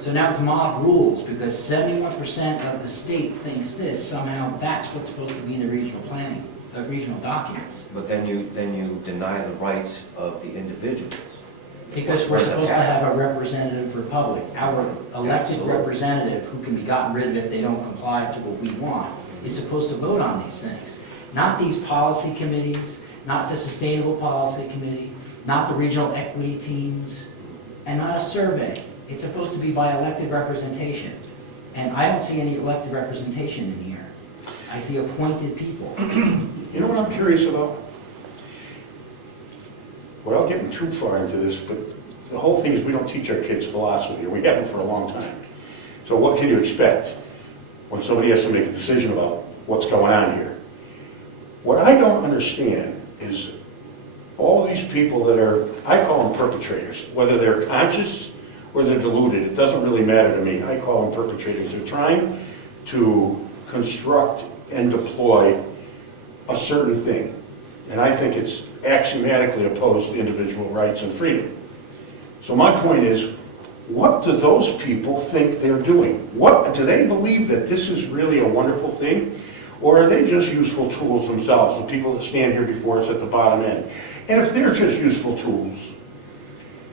So now it's mob rules because 71% of the state thinks this. Somehow that's what's supposed to be in the regional planning, the regional documents. But then you deny the rights of the individuals. Because we're supposed to have a representative republic. Our elected Absolutely. Representative, who can be gotten rid of if they don't comply to what we want, is supposed to vote on these things. Not these policy committees, not the sustainable policy committee, not the regional equity teams, and not a survey. It's supposed to be by elected representation. And I don't see any elected representation in here. I see appointed people. You know what I'm curious about? Without getting too far into this, but the whole thing is we don't teach our kids philosophy, or we haven't for a long time. So what can you expect when somebody has to make a decision about what's going on here? What I don't understand is all these people that are, I call them perpetrators, whether they're conscious or they're deluded, it doesn't really matter to me. I call them perpetrators. They're trying to construct and deploy a certain thing. And I think it's axiomatically opposed to individual rights and freedom. So my point is, what do those people think they're doing? What do they believe that this is really a wonderful thing? Or are they just useful tools themselves, the people that stand here before us at the bottom end? And if they're just useful tools,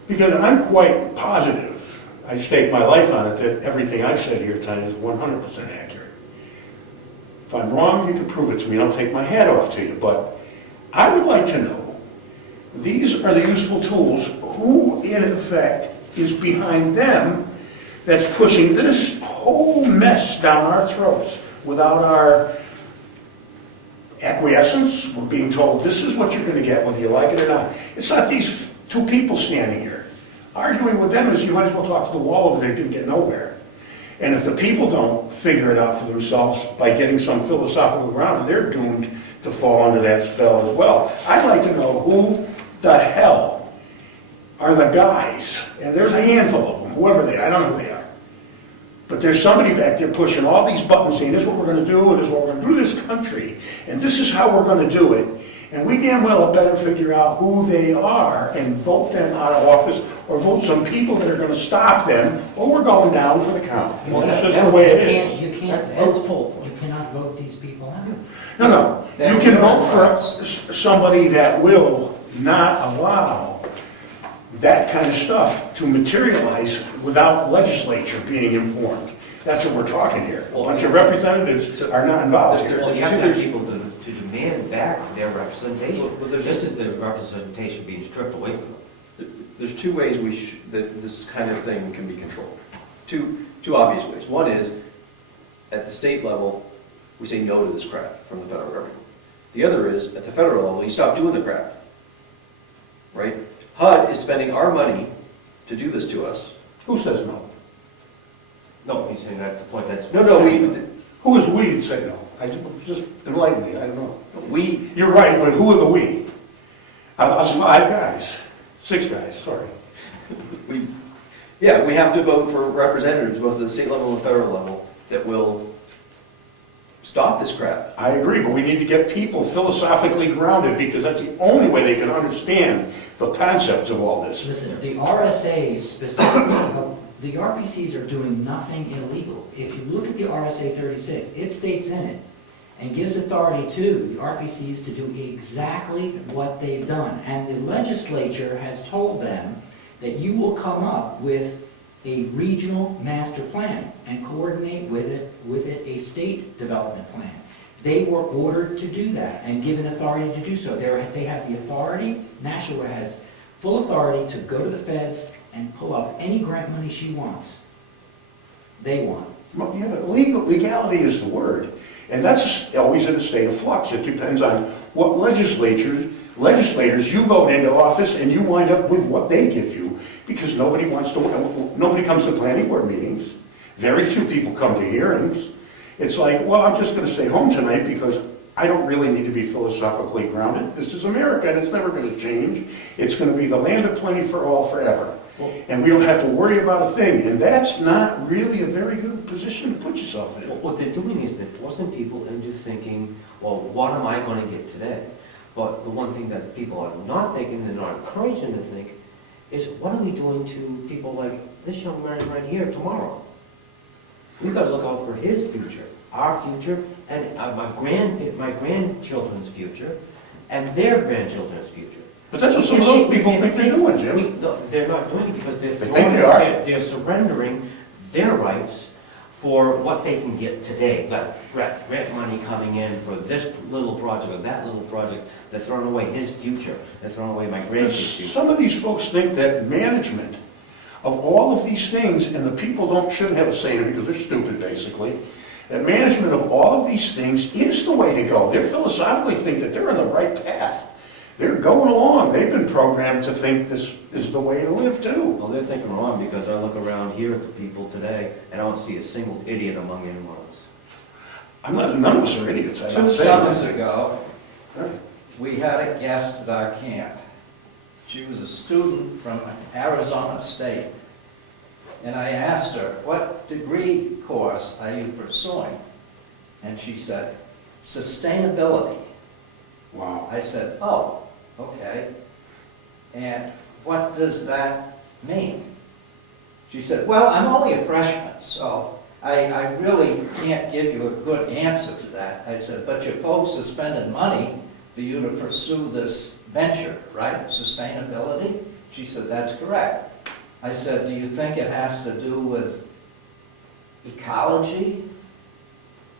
because I'm quite positive, I stake my life on it, that everything I've said here tonight is 100% accurate. If I'm wrong, you can prove it to me, I'll take my hat off to you, but I would like to know, these are the useful tools, who in effect is behind them that's pushing this whole mess down our throats without our acquiescence? We're being told this is what you're going to get whether you like it or not. It's not these two people standing here. Arguing with them is you might as well talk to the wall over there, you can get nowhere. And if the people don't figure it out for themselves by getting some philosophical ground, they're doomed to fall under that spell as well. I'd like to know who the hell are the guys, and there's a handful of them, whoever they are, I don't know who they are. But there's somebody back there pushing all these buttons saying, this is what we're gonna do, and this is what we're gonna do to this country, and this is how we're gonna do it. And we damn well had better figure out who they are and vote them out of office, or vote some people that are gonna stop them, or we're going down for the count. Well, that's just the way it is. You can't vote, you cannot vote these people out. No, you can vote for somebody that will not allow that kind of stuff to materialize without legislature being informed. That's what we're talking here. A bunch of representatives are not involved here. Well, you have to have people to demand back their representation. Well, there's- This is the representation being stripped away from them. There's two ways that this kind of thing can be controlled. Two obvious ways. One is, at the state level, we say no to this crap from the federal government. The other is, at the federal level, you stop doing the crap. Right? HUD is spending our money to do this to us. Who says no? No, he's saying that's the point, that's. Who is we that say no? Just enlighten me, I don't know. we, You're right, but who are the we? Us 5 guys, 6 guys, sorry. we have to vote for representatives, both at the state level and the federal level, that will stop this crap. I agree, but we need to get people philosophically grounded, because that's the only way they can understand the concepts of all this. Listen, the RSAs specifically, the RPCs are doing nothing illegal. If you look at the RSA 36, it states in it, and gives authority to the RPCs to do exactly what they've done. And the legislature has told them that you will come up with a regional master plan and coordinate with it a state development plan. They were ordered to do that and given authority to do so. They have the authority, Nashua has full authority to go to the feds and pull up any grant money she wants. They want. Well, yeah, but legality is the word, and that's always in a state of flux. It depends on what legislators you vote into office, and you wind up with what they give you, because nobody comes to planning board meetings. Very few people come to hearings. It's like, well, I'm just gonna stay home tonight because I don't really need to be philosophically grounded. This is America, and it's never gonna change. It's gonna be the land of plenty for all forever. And we don't have to worry about a thing, and that's not really a very good position to put yourself in. What they're doing is they're forcing people into thinking, well, what am I going to get today? But the one thing that people are not thinking, they're not encouraging to think, is what are we doing to people like this young man right here tomorrow? We've got to look out for his future, our future, and my grandchildren's future, and their grandchildren's future. But that's what some of those people think they're doing, Jim. No, they're not doing it because They think they are. they're surrendering their rights for what they can get today. Got grant money coming in for this little project or that little project. They're throwing away his future. They're throwing away my grandkids' future. Some of these folks think that management of all of these things, and the people shouldn't have a say in it because they're stupid, basically, that management of all of these things is the way to go. They philosophically think that they're on the right path. They're going along. They've been programmed to think this is the way to live, too. Well, they're thinking wrong because I look around here at the people today and I don't see a single idiot among any one of us. None of us are idiots. I'm 2 not saying summers that. ago, Right. we had a guest at our camp. She was a student from Arizona State. And I asked her, what degree course are you pursuing? And she said, sustainability. Wow. I said, oh, okay. And what does that mean? She said, well, I'm only a freshman, so I really can't give you a good answer to that. I said, but your folks are spending money for you to pursue this venture, right? Sustainability? She said, that's correct. I said, do you think it has to do with ecology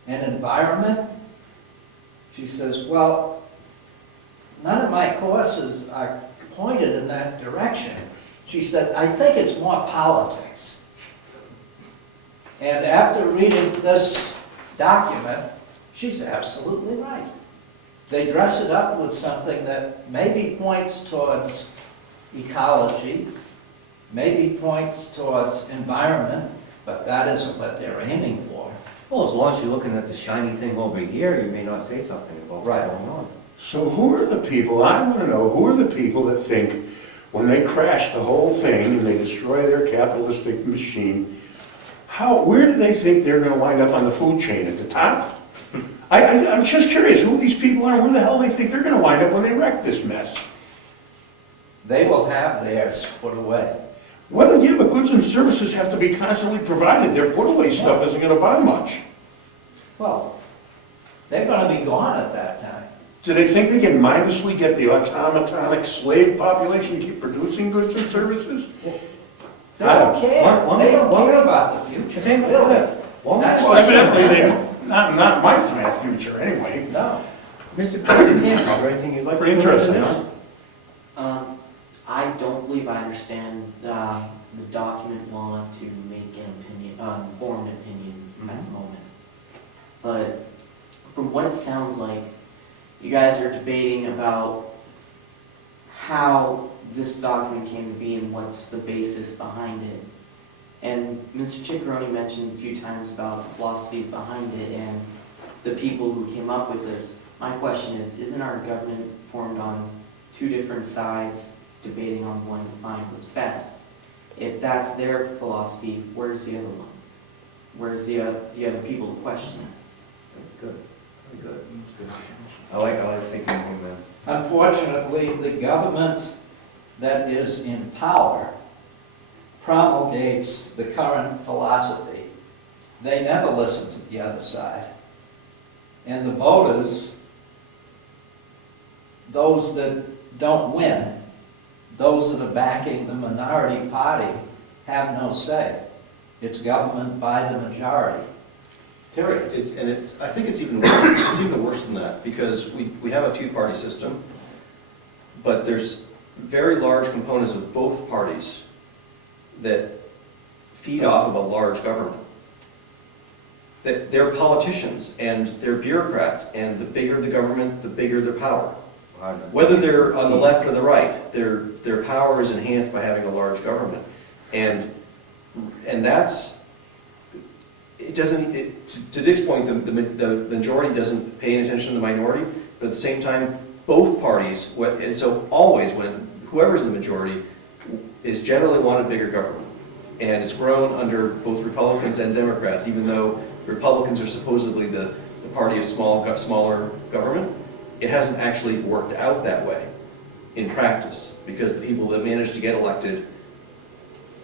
and environment? She says, well, none of my courses are pointed in that direction. She said, I think it's more politics. And after reading this document, she's absolutely right. They dress it up with something that maybe points towards ecology, maybe points towards environment, but that isn't what they're aiming for. Well, as long as you're looking at the shiny thing over here, you may not say something about what's Right. going on. So who are the people, I want to know, who are the people that think when they crash the whole thing and they destroy their capitalistic machine, where do they think they're going to wind up on the food chain? At the top? I'm just curious who these people are, and where the hell they think they're going to wind up when they wreck this mess. They will have theirs put away. Well, yeah, but goods and services have to be constantly provided. Their put away stuff isn't going to buy much. Well, they're gonna be gone at that time. Do they think they can mindlessly get the automatonic slave population to keep producing goods and services? They don't care. They don't one- care about the future, Take a really. look. One That's Well, what- evidently, not my future, anyway. No. Mr. President, is there anything you'd like to? Pretty put into interesting, this? huh? I don't believe I understand the document law to make an opinion, informed opinion at the moment. But from what it sounds like, you guys are debating about how this document came to be and what's the basis behind it. And Mr. Ciccarone mentioned a few times about the philosophies behind it and the people who came up with this. My question is, isn't our government formed on two different sides debating on one to find what's best? If that's their philosophy, where's the other one? Where's the other people to question it? Good, very good. I like thinking of him, Unfortunately, the government that is in power promulgates the current philosophy. They never listen to the other side. And the voters, those that don't win, those that are backing the minority party, have no say. It's government by the majority. Period. I think it's even worse than that, because we have a two-party system, but there's very large components of both parties that feed off of a large government. That they're politicians and they're bureaucrats, and the bigger the government, the bigger their power. Whether they're on the left or the right, their power is enhanced by having a large government. And that's, it doesn't, to Dick's point, the majority doesn't pay any attention to the minority, but at the same time, both parties, and so always when whoever's in the majority is generally wanted bigger government. And it's grown under both Republicans and Democrats, even though Republicans are supposedly the party of smaller government. It hasn't actually worked out that way in practice, because the people that manage to get elected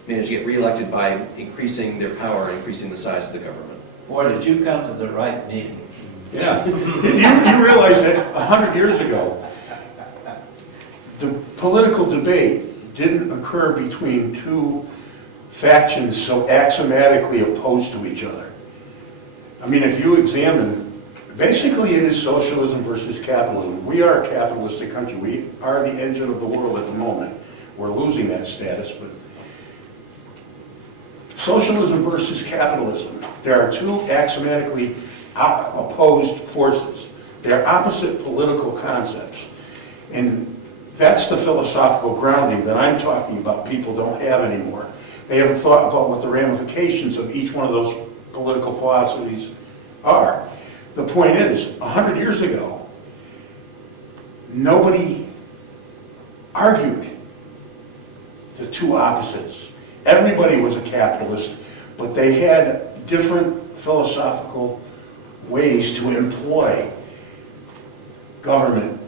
manage to get reelected by increasing their power, increasing the size of the government. Boy, did you come to the right meeting. Yeah. You realize that 100 years ago, the political debate didn't occur between two factions so axiomatically opposed to each other. I mean, if you examine, basically it is socialism versus capitalism. We are a capitalistic country. We are the engine of the world at the moment. We're losing that status, but socialism versus capitalism. There are two axiomatically opposed forces. They're opposite political concepts. And that's the philosophical grounding that I'm talking about people don't have anymore. They haven't thought about what the ramifications of each one of those political philosophies are. The point is, 100 years ago, nobody argued the two opposites. Everybody was a capitalist, but they had different philosophical ways to employ government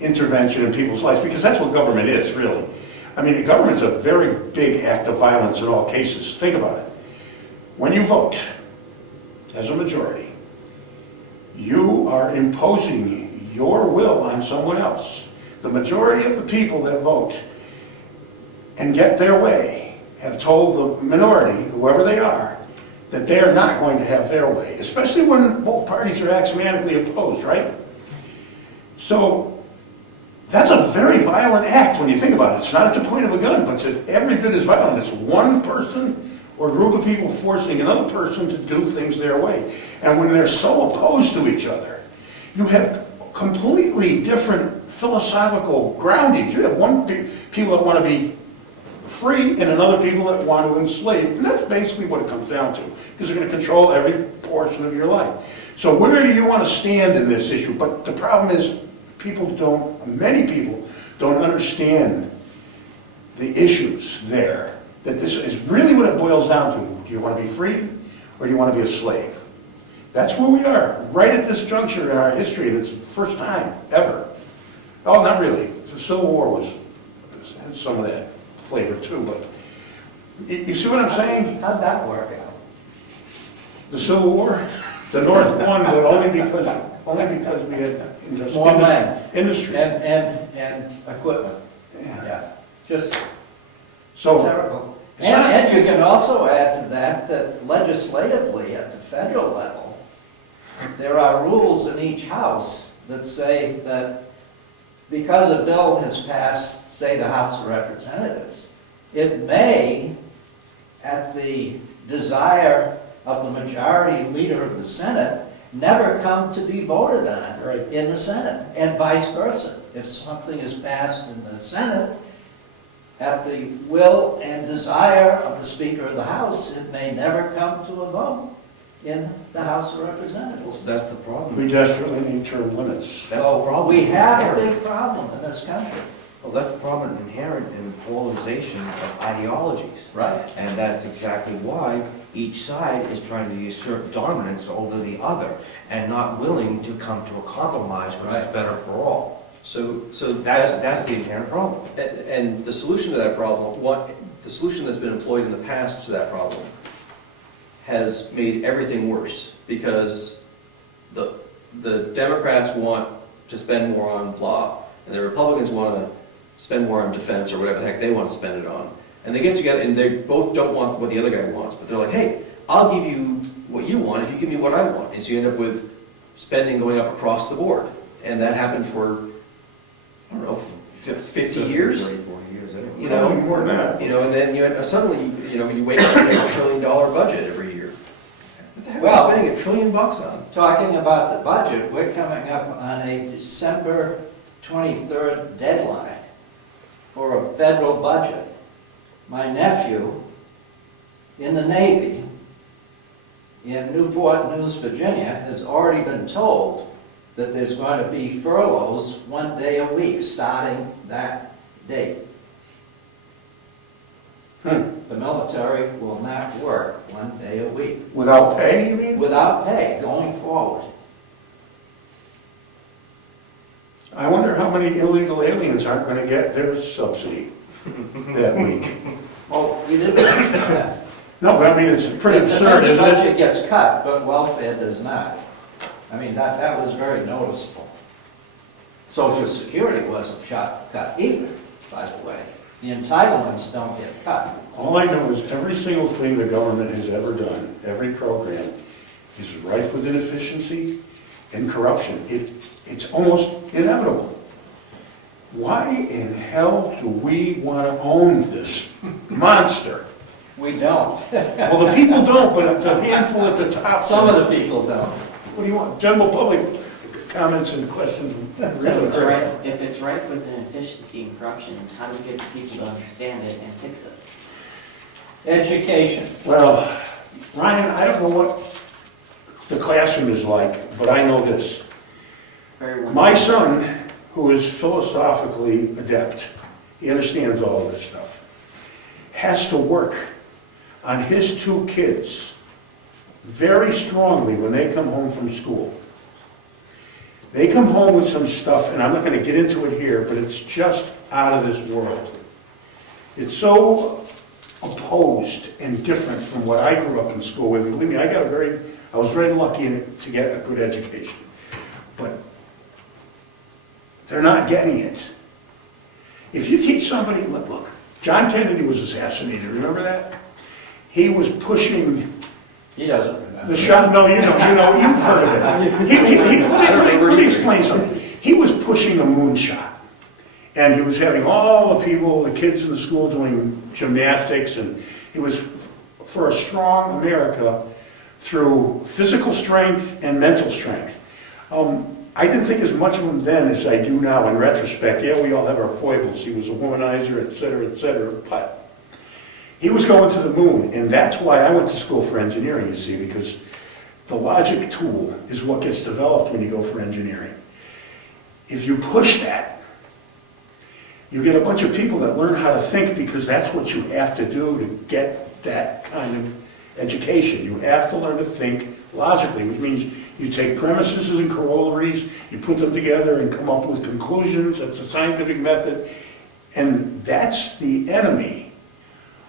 intervention in people's lives, because that's what government is, really. I mean, government's a very big act of violence in all cases. Think about it. When you vote as a majority, you are imposing your will on someone else. The majority of the people that vote and get their way have told the minority, whoever they are, that they are not going to have their way, especially when both parties are axiomatically opposed, right? So that's a very violent act when you think about it. It's not at the point of a gun, but it's every bit as violent. It's one person or group of people forcing another person to do things their way. And when they're so opposed to each other, you have completely different philosophical groundings. You have people that want to be free and another people that want to enslave. And that's basically what it comes down to, because they're going to control every portion of your life. So where do you want to stand in this issue? But the problem is, many people don't understand the issues there. That this is really what it boils down to. Do you want to be free or do you want to be a slave? That's where we are, right at this juncture in our history, and it's the first time ever. Oh, not really. The Civil War had some of that flavor too, but you see what I'm saying? How'd that work out? The Civil War, the North won, but only because we had More land. industry. And equipment, Yeah. yeah, just So, terrible. it's not- And you can also add to that legislatively at the federal level, there are rules in each house that say that because a bill has passed, say, the House of Representatives, it may, at the desire of the majority leader of the Senate, never come to be voted on Right. in the Senate, and vice versa. If something is passed in the Senate, at the will and desire of the Speaker of the House, it may never come to a vote in the House of Representatives. That's the problem. we desperately need term limits. That's the problem. We have a big problem in this country. Well, that's the problem inherent in polarization of ideologies. Right. And that's exactly why each side is trying to usurp dominance over the other and not willing to come to a compromise which is Right. better for all. So That's the inherent problem. and the solution to that problem, the solution that's been employed in the past to that problem has made everything worse, because the Democrats want to spend more on blah, and the Republicans want to spend more on defense or whatever the heck they want to spend it on. And they get together and they both don't want what the other guy wants, but they're like, hey, I'll give you what you want if you give me what I want. And so you end up with spending going up across the board. And that happened for, I don't know, 50 years. 30, 40 years anyway. You know, Probably more than that. and then suddenly, you wake up and you have $1 trillion budget every year. What the heck are Well- you spending $1 trillion on? Talking about the budget, we're coming up on a December 23rd deadline for a federal budget. My nephew in the Navy in Newport News, Virginia, has already been told that there's going to be furloughs 1 day a week starting that date. The military will not work 1 day a week Without pay, you mean? without pay going forward. I wonder how many illegal aliens aren't going to get their subsidy that week. Oh, you didn't mention that. No, but I mean, it's pretty The absurd, defense isn't it? budget gets cut, but welfare does not. I mean, that was very noticeable. Social Security wasn't cut either, by the way. The entitlements don't get cut. All I know is every single thing the government has ever done, every program, is rife with inefficiency and corruption. It's almost inevitable. Why in hell do we want to own this monster? We don't. Well, the people don't, but the handful at the top. Some of the people don't. What do you want? General public comments and questions. If it's rife with inefficiency and corruption, how do we get people to understand it and fix it? Education. Well, Ryan, I don't know what the classroom is like, but I know this. Very one- My son, who is philosophically adept, he understands all of this stuff, has to work on his two kids very strongly when they come home from school. They come home with some stuff, and I'm not going to get into it here, but it's just out of this world. It's so opposed and different from what I grew up in school with. Believe me, I was very lucky to get a good education. But they're not getting it. If you teach somebody, look, John Kennedy was assassinated, remember that? He was pushing He doesn't remember. the shot, no, you've heard of it. Let me explain something. He was pushing a moonshot. And he was having all the people, the kids in the school doing gymnastics, and he was for a strong America through physical strength and mental strength. I didn't think as much of him then as I do now in retrospect. Yeah, we all have our foibles. He was a womanizer, et cetera, but He was going to the moon, and that's why I went to school for engineering, you see, because the logic tool is what gets developed when you go for engineering. If you push that, you get a bunch of people that learn how to think because that's what you have to do to get that kind of education. You have to learn to think logically, which means you take premises and corollaries, you put them together and come up with conclusions. It's a scientific method. And that's the enemy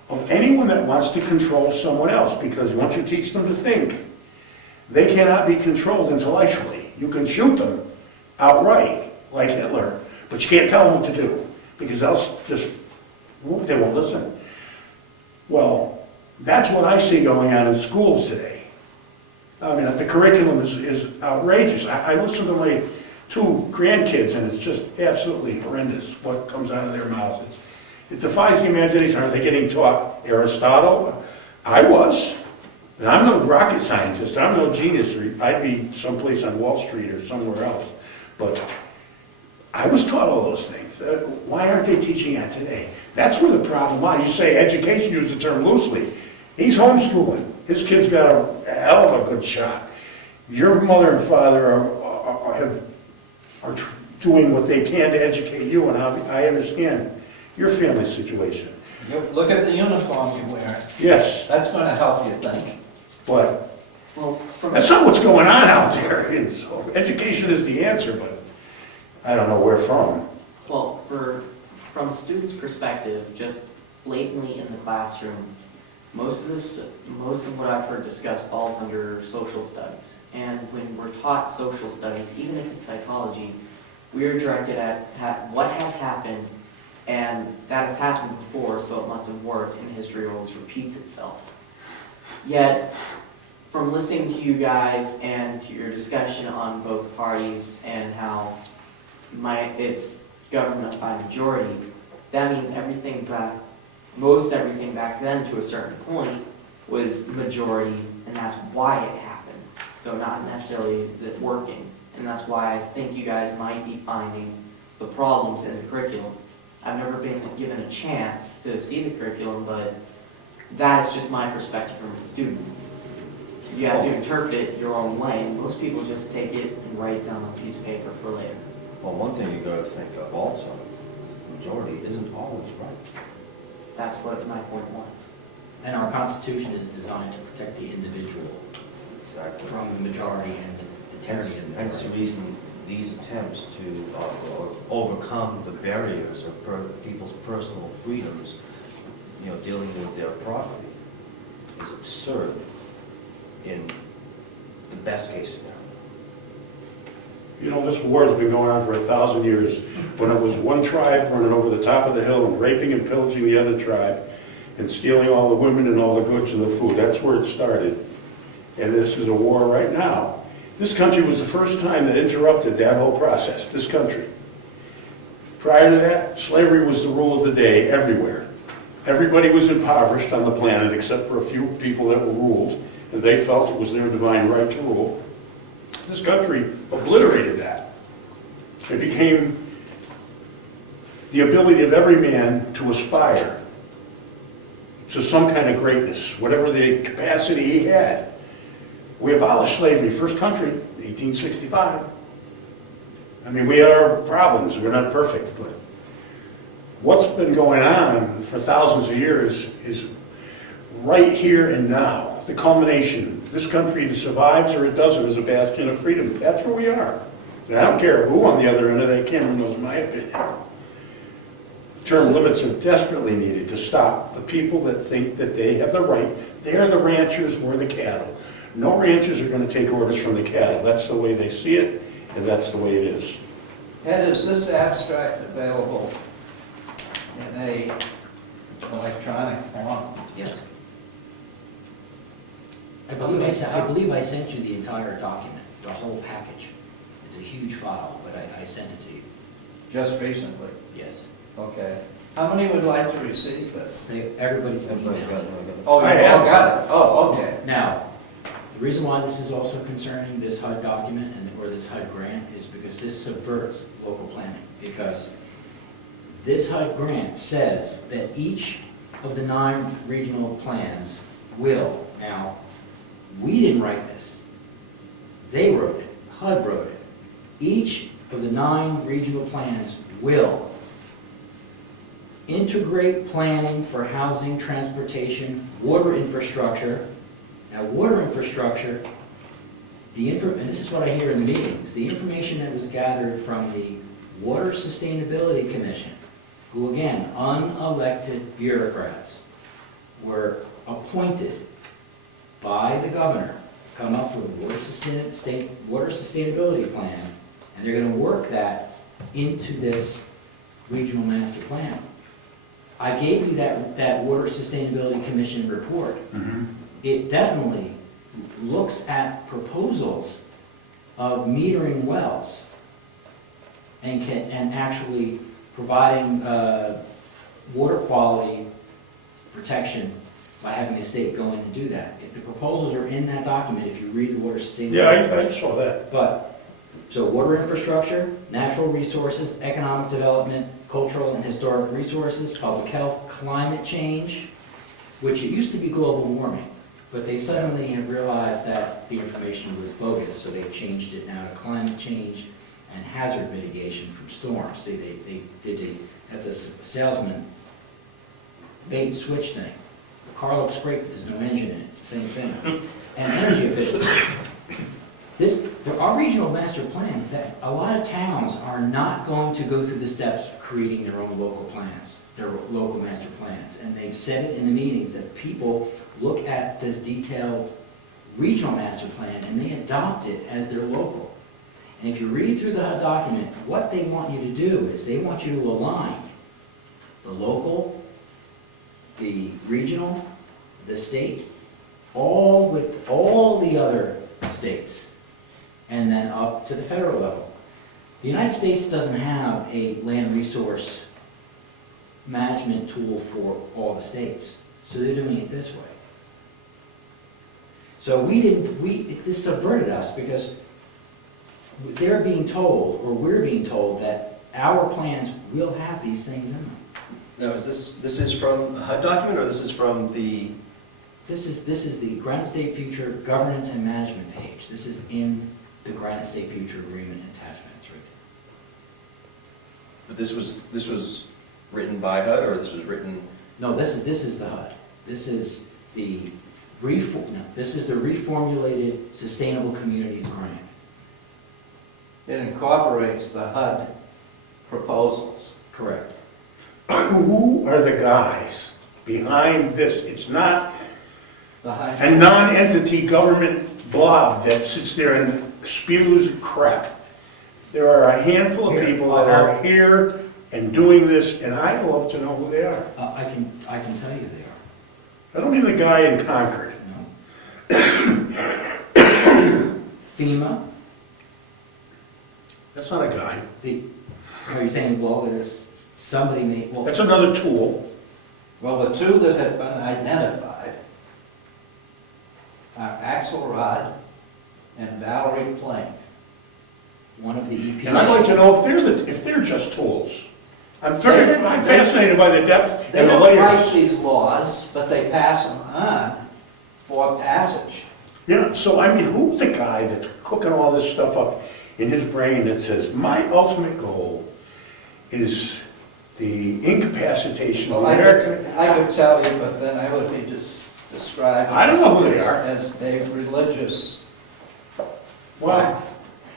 of anyone that wants to control someone else, because once you teach them to think, they cannot be controlled intellectually. You can shoot them outright, like Hitler, but you can't tell them what to do, because they won't listen. Well, that's what I see going on in schools today. I mean, the curriculum is outrageous. I listen to my 2 grandkids, and it's just absolutely horrendous what comes out of their mouths. It defies the imagination. Are they getting taught Aristotle? I was. And I'm no rocket scientist. I'm no genius. I'd be someplace on Wall Street or somewhere else. But I was taught all those things. Why aren't they teaching that today? That's where the problem lies. You say education, use the term loosely. He's homeschooling. His kid's got a hell of a good shot. Your mother and father are doing what they can to educate you, and I understand your family situation. Look at the uniform you wear. Yes, That's going to help you think. but Well, that's not what's going on out there. And so education is the answer, but I don't know where from. Well, from a student's perspective, just blatantly in the classroom, most of what I've heard discussed falls under social studies. And when we're taught social studies, even if it's psychology, we are directed at what has happened, and that has happened before, so it must have worked, and history always repeats itself. Yet, from listening to you guys and to your discussion on both parties and how it's government by majority, that means most everything back then to a certain point was majority, and that's why it happened. So not necessarily is it working, and that's why I think you guys might be finding the problems in the curriculum. I've never been given a chance to see the curriculum, but that is just my perspective from a student. You have to interpret it your own way, and most people just take it and write it down on a piece of paper for later. Well, one thing you gotta think of also, majority isn't always right. That's what my point was. And our Constitution is designed to protect the individual Exactly. from the majority and the tyranny of the That's the majority. reason these attempts to overcome the barriers of people's personal freedoms, dealing with their property, is absurd in the best case scenario. You know, this war has been going on for 1,000 years. When it was one tribe running over the top of the hill and raping and pillaging the other tribe and stealing all the women and all the goods and the food. That's where it started. And this is a war right now. This country was the first time that interrupted that whole process, this country. Prior to that, slavery was the rule of the day everywhere. Everybody was impoverished on the planet except for a few people that were ruled, and they felt it was their divine right to rule. This country obliterated that. It became the ability of every man to aspire to some kind of greatness, whatever the capacity he had. We abolished slavery, first country, 1865. I mean, we had our problems, we're not perfect, but what's been going on for thousands of years is right here and now. The culmination, this country either survives or it doesn't, is a bastion of freedom. That's where we are. And I don't care who on the other end of that camera knows my opinion. Term limits are desperately needed to stop the people that think that they have the right. They're the ranchers, we're the cattle. No ranchers are going to take orders from the cattle. That's the way they see it, and that's the way it is. Ed, is this abstract available in a electronic form? Yes. I believe I sent you the entire document, the whole package. It's a huge file, but I sent it to you. Just recently? Yes. Okay. How many would like to receive this? Everybody's been Everybody's got emailed. it. Oh, you I all have. got it? Oh, okay. Now, the reason why this is also concerning, this HUD document or this HUD grant, is because this subverts local planning. Because this HUD grant says that each of the 9 regional plans will, now, we didn't write this. They wrote it, HUD wrote it. Each of the 9 regional plans will integrate planning for housing, transportation, water infrastructure. Now, water infrastructure, and this is what I hear in the meetings, the information that was gathered from the Water Sustainability Commission, who again, unelected bureaucrats, were appointed by the governor, come up with a water sustainability plan, and they're going to work that into this regional master plan. I gave you that Water Sustainability Commission report. It definitely looks at proposals of metering wells and actually providing water quality protection by having the state go in and do that. If the proposals are in that document, if you read the Water Sustainability. Yeah, I saw that. But, so water infrastructure, natural resources, economic development, cultural and historic resources, public health, climate change, which it used to be global warming, but they suddenly have realized that the information was bogus, so they've changed it now to climate change and hazard mitigation from storms. See, they did that's a salesman bait and switch thing. The car looks great, but there's no engine in it. It's the same thing. And energy efficiency. Our regional master plan, that a lot of towns are not going to go through the steps of creating their own local plans, their local master plans. And they've said it in the meetings that people look at this detailed regional master plan and they adopt it as their local. And if you read through the document, what they want you to do is they want you to align the local, the regional, the state, all with all the other states, and then up to the federal level. The United States doesn't have a land resource management tool for all the states, so they're doing it this way. So this subverted us because they're being told, or we're being told, that our plans will have these things in them. Now, is this is from a HUD document, or this is from the? This is the Granite State Future Governance and Management page. This is in the Granite State Future Agreement attachments, right? But this was written by HUD, or this was written? No, this is the HUD. This is the reformulated Sustainable Communities Grant. It incorporates the HUD proposals. Correct. Who are the guys behind this? It's not The HUD. a non-entity government blob that sits there and spews crap. There are a handful of people that are here and doing this, and I'd love to know who they are. I can tell you they are. I don't mean the guy in Concord. No. FEMA. That's not a guy. Are you saying, well, there's somebody made, well, That's another tool. Well, the two that have been identified are Axelrod and Valerie Plank. one of the EPA. And I'd like to know if they're just tools. I'm fascinated by the depth They and the don't write layers. these laws, but they pass them on for passage. Yeah, so I mean, who's the guy that's cooking all this stuff up in his brain that says, my ultimate goal is the incapacitation of Well, American... I could tell you, but then I would be just described I don't know who they are. as a religious. Well,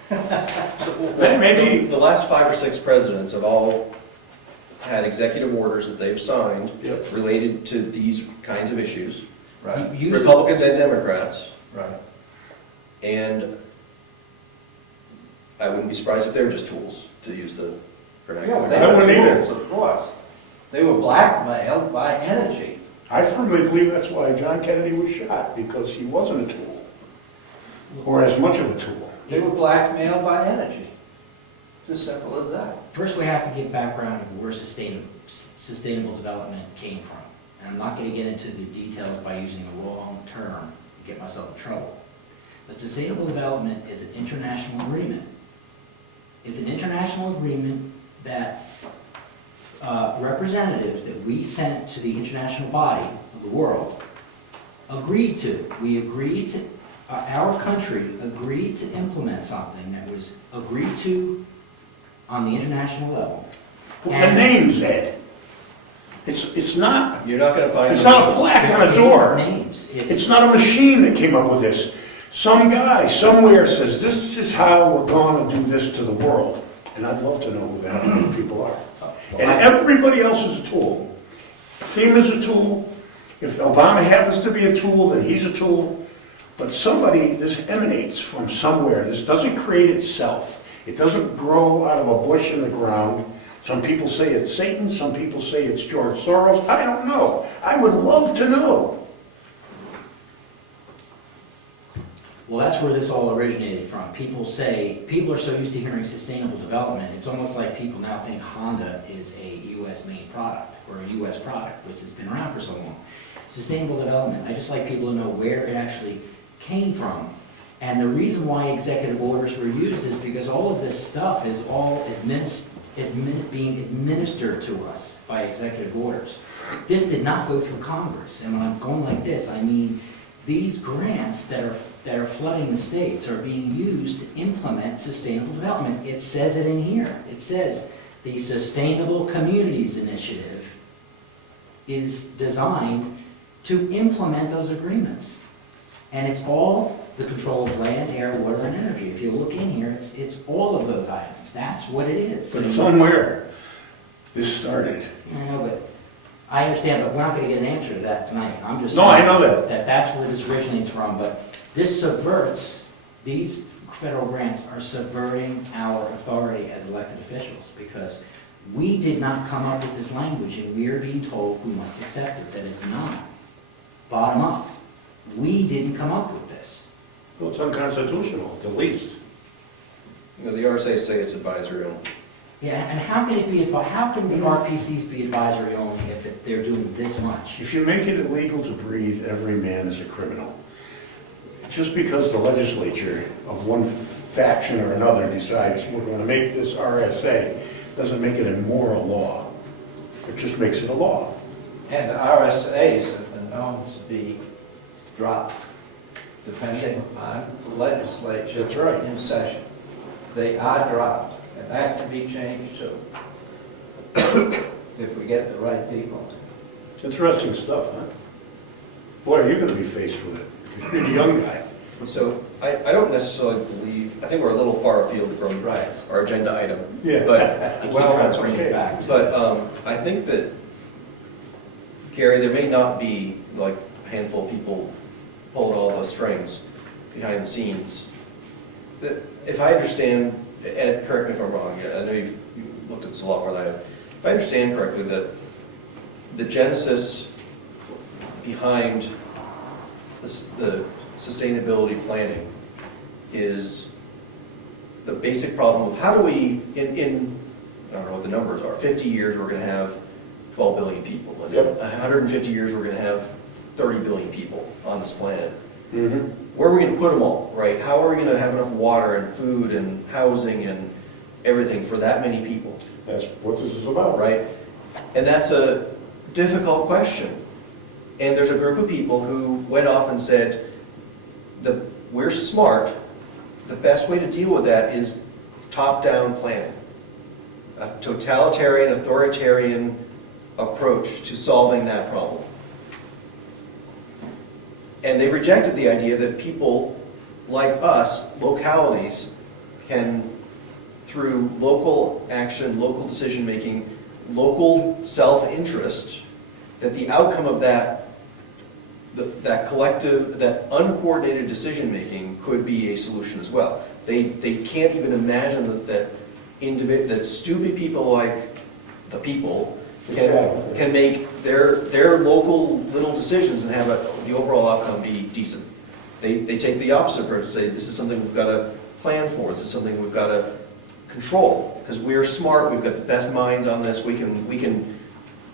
So, Maybe- the last 5 or 6 presidents have all had executive orders that they've signed Yep. related to these kinds of issues, Right, Republicans and Democrats, right. and I wouldn't be surprised if they're just tools, to use the vernacular. Yeah, they I were wouldn't either. tools, of course. They were blackmailed by energy. I firmly believe that's why John Kennedy was shot, because he wasn't a tool, or as much of a tool. They were blackmailed by energy. It's as simple as that. First, we have to get background of where sustainable development came from. And I'm not going to get into the details by using the wrong term and get myself in trouble. But sustainable development is an international agreement. It's an international agreement that representatives that we sent to the international body of the world agreed to. We agreed to, our country agreed to implement something that was agreed to on the international level. The And- names, Ed. It's not, You're not gonna find. it's not a plaque on a door. Names. It's not a machine that came up with this. Some guy somewhere says, this is how we're gonna do this to the world. And I'd love to know who that people are. And everybody else is a tool. FEMA's a tool. If Obama happens to be a tool, then he's a tool. But somebody, this emanates from somewhere. This doesn't create itself. It doesn't grow out of a bush in the ground. Some people say it's Satan, some people say it's George Soros. I don't know. I would love to know. Well, that's where this all originated from. People are so used to hearing sustainable development, it's almost like people now think Honda is a U.S. made product or a U.S. product, which has been around for so long. Sustainable development, I just like people to know where it actually came from. And the reason why executive orders were used is because all of this stuff is all being administered to us by executive orders. This did not go through Congress. And when I'm going like this, I mean these grants that are flooding the states are being used to implement sustainable development. It says it in here. It says the Sustainable Communities Initiative is designed to implement those agreements. And it's all the control of land, air, water, and energy. If you look in here, it's all of those items. That's what it is. But somewhere, this started. I know, but I understand, but we're not going to get an answer to that tonight. I'm just No, saying I know that. that's where this originates from. But this subverts, these federal grants are subverting our authority as elected officials because we did not come up with this language and we are being told we must accept it, that it's not bottom up. We didn't come up with this. Well, it's unconstitutional, at the least. You know, the RSA say it's advisory only. Yeah, and how can it be, how can the RPCs be advisory only if they're doing this much? If you make it illegal to breathe, every man is a criminal. Just because the legislature of one faction or another decides we're going to make this RSA, doesn't make it a moral law. It just makes it a law. And RSAs have been known to be dropped, depending on the legislature. That's right. In session. They are dropped, and that can be changed too, if we get the right people. It's interesting stuff, huh? Boy, are you going to be faced with it, because you're the young guy. So I don't necessarily believe, I think we're a little far afield from Right. our agenda item. Yeah. But, Well, that's bring it okay. back to- but I think that, Gary, there may not be like a handful of people pulling all those strings behind the scenes. That if I understand, Ed, correct me if I'm wrong, I know you've looked at this a lot more than I have. If I understand correctly, that the genesis behind the sustainability planning is the basic problem of how do we, in I don't know what the numbers are, 50 years we're going to have 12 billion people. And in 150 years we're going to have 30 billion people on this planet. Mm-hmm. Where are we going to put them all, right? How are we going to have enough water and food and housing and everything for that many people, That's what this is about. right? And that's a difficult question. And there's a group of people who went off and said, we're smart, the best way to deal with that is top-down planning. A totalitarian, authoritarian approach to solving that problem. And they rejected the idea that people like us, localities, can, through local action, local decision-making, local self-interest, that the outcome of that collective, that uncoordinated decision-making could be a solution as well. They can't even imagine that stupid people like the people can make their local little decisions and have the overall outcome be decent. They take the opposite approach and say, this is something we've got to plan for, this is something we've got to control, because we're smart, we've got the best minds on this, we can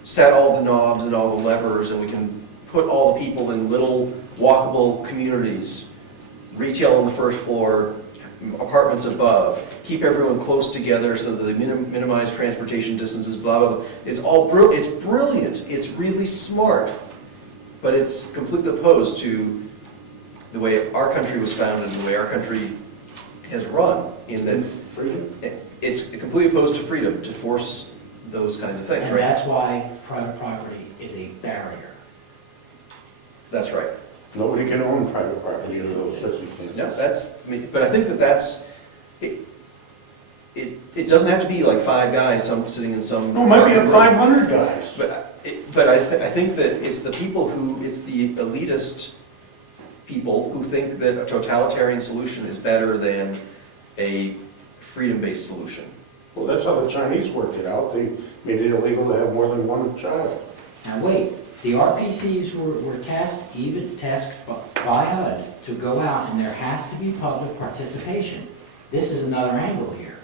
set all the knobs and all the levers, and we can put all the people in little walkable communities, retail on the first floor, apartments above, keep everyone close together so that they minimize transportation distances, blah, blah, blah. It's it's brilliant, it's really smart, but it's completely opposed to the way our country was founded and the way our country has run, in that Freedom? it's completely opposed to freedom, to force those kinds of things, And right? that's why private property is a barrier. That's right. Nobody can own private property under those circumstances. No, but I think it doesn't have to be like five guys, sitting in some. No, it might be a room. 500 guys. But I think that it's the elitist people who think that a totalitarian solution is better than a freedom-based solution. Well, that's how the Chinese worked it out. They made it illegal to have more than one child. Now wait, the RPCs were tasked by HUD to go out, and there has to be public participation. This is another angle here.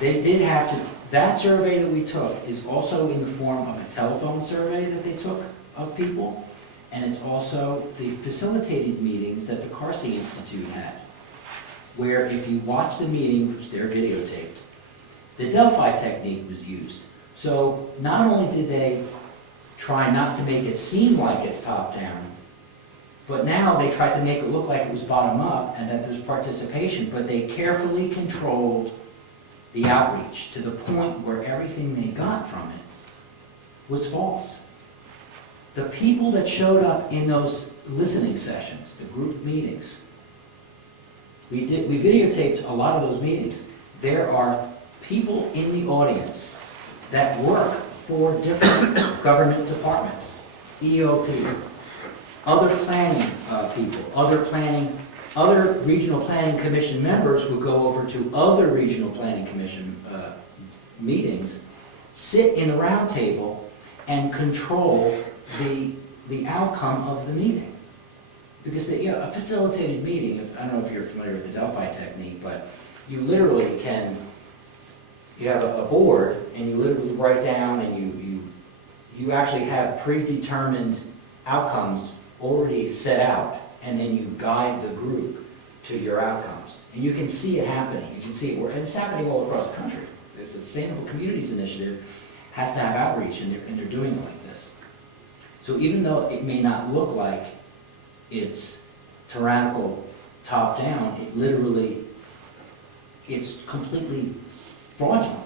They did have to, that survey that we took is also in the form of a telephone survey that they took of people, and it's also the facilitated meetings that the Carsey Institute had, where if you watch the meeting, which they're videotaped, the Delphi technique was used. So not only did they try not to make it seem like it's top-down, but now they tried to make it look like it was bottom-up and that there's participation, but they carefully controlled the outreach to the point where everything they got from it was false. The people that showed up in those listening sessions, the group meetings, we videotaped a lot of those meetings. There are people in the audience that work for different government departments, EOP, other planning people, other regional planning commission members would go over to other regional planning commission meetings, sit in the round table and control the outcome of the meeting. Because a facilitated meeting, I don't know if you're familiar with the Delphi technique, but you literally you have a board and you literally write down and you actually have predetermined outcomes already set out, and then you guide the group to your outcomes. And you can see it happening. You can see it, and it's happening all across the country. The Sustainable Communities Initiative has to have outreach, and they're doing it like this. So even though it may not look like it's tyrannical top-down, it's completely fraudulent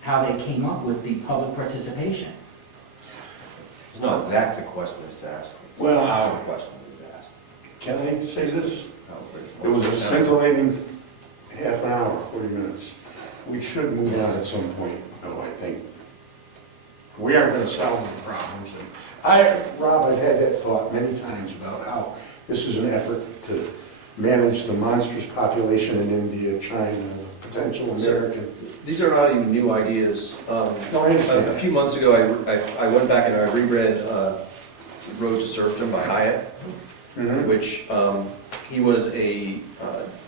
how they came up with the public participation. It's not that the question is asked. It's Well, how the question is asked. Can I say this? How It was a scintillating half an hour, 40 minutes. We should move on at some point, though, I think. We aren't going to solve the problems. Rob, I've had that thought many times about how this is an effort to manage the monstrous population in India, China, potential American. These are not even new ideas. No, I understand. A few months ago, I went back and I reread Road to Serfdom by Hyatt, Mhm. which he was a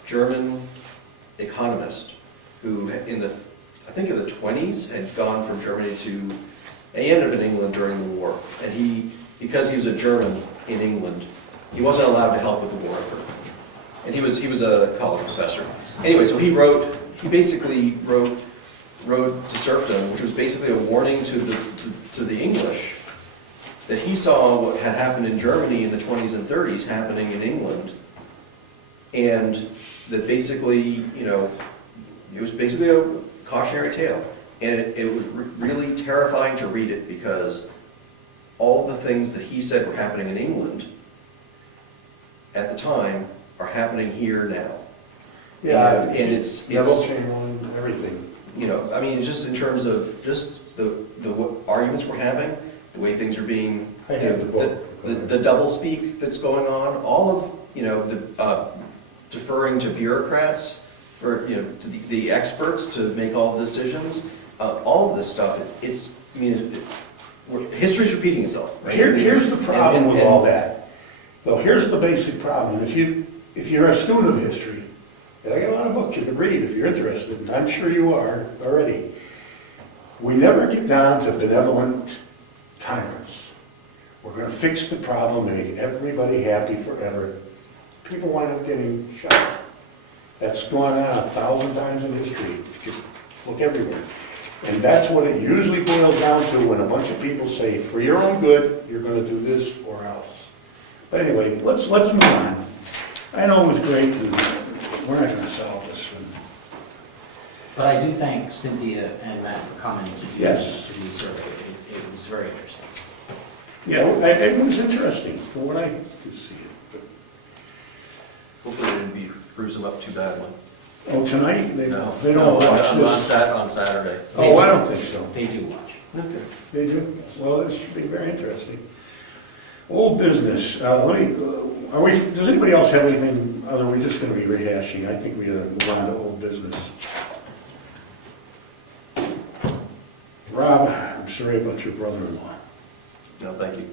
German economist who, I think in the 20s, had gone from Germany to, he ended up in England during the war. And because he was a German in England, he wasn't allowed to help with the war effort. And he was a college professor. Anyway, so he basically wrote Road to Serfdom, which was basically a warning to the English that he saw what had happened in Germany in the 20s and 30s happening in England. And that basically, it was basically a cautionary tale. And it was really terrifying to read it, because all the things that he said were happening in England at the time are happening here now. Yeah, And it's Double channeling, everything. just in terms of just the arguments we're having, the way things are being, I have the book. the double speak that's going on, all of, the deferring to bureaucrats, to the experts to make all the decisions, all of this stuff, history's repeating itself. Right? Here's the problem with all and- that. Though, here's the basic problem. If you're a student of history, and I got a lot of books you can read if you're interested, and I'm sure you are already, we never get down to benevolent tyrants. We're going to fix the problem and make everybody happy forever. People wind up getting shot. That's gone on 1,000 times in history. Just look everywhere. And that's what it usually boils down to when a bunch of people say, for your own good, you're gonna do this or else. But anyway, let's move on. I know it was great, and we're not gonna solve this one. But I do thank Cynthia and Matt for coming to do Yes. to do the survey. It was very interesting. Yeah, it was interesting, from what I could see it. Hopefully they didn't bruise them up too badly. Oh, tonight, they No. don't No, watch on this? On Saturday. Oh, I don't think so. They do watch. Okay. They do? Well, this should be very interesting. Old business, does anybody else have anything, other, we're just gonna be rehashing, I think we gotta move on to old business. Rob, I'm sorry about your brother-in-law. No, thank you.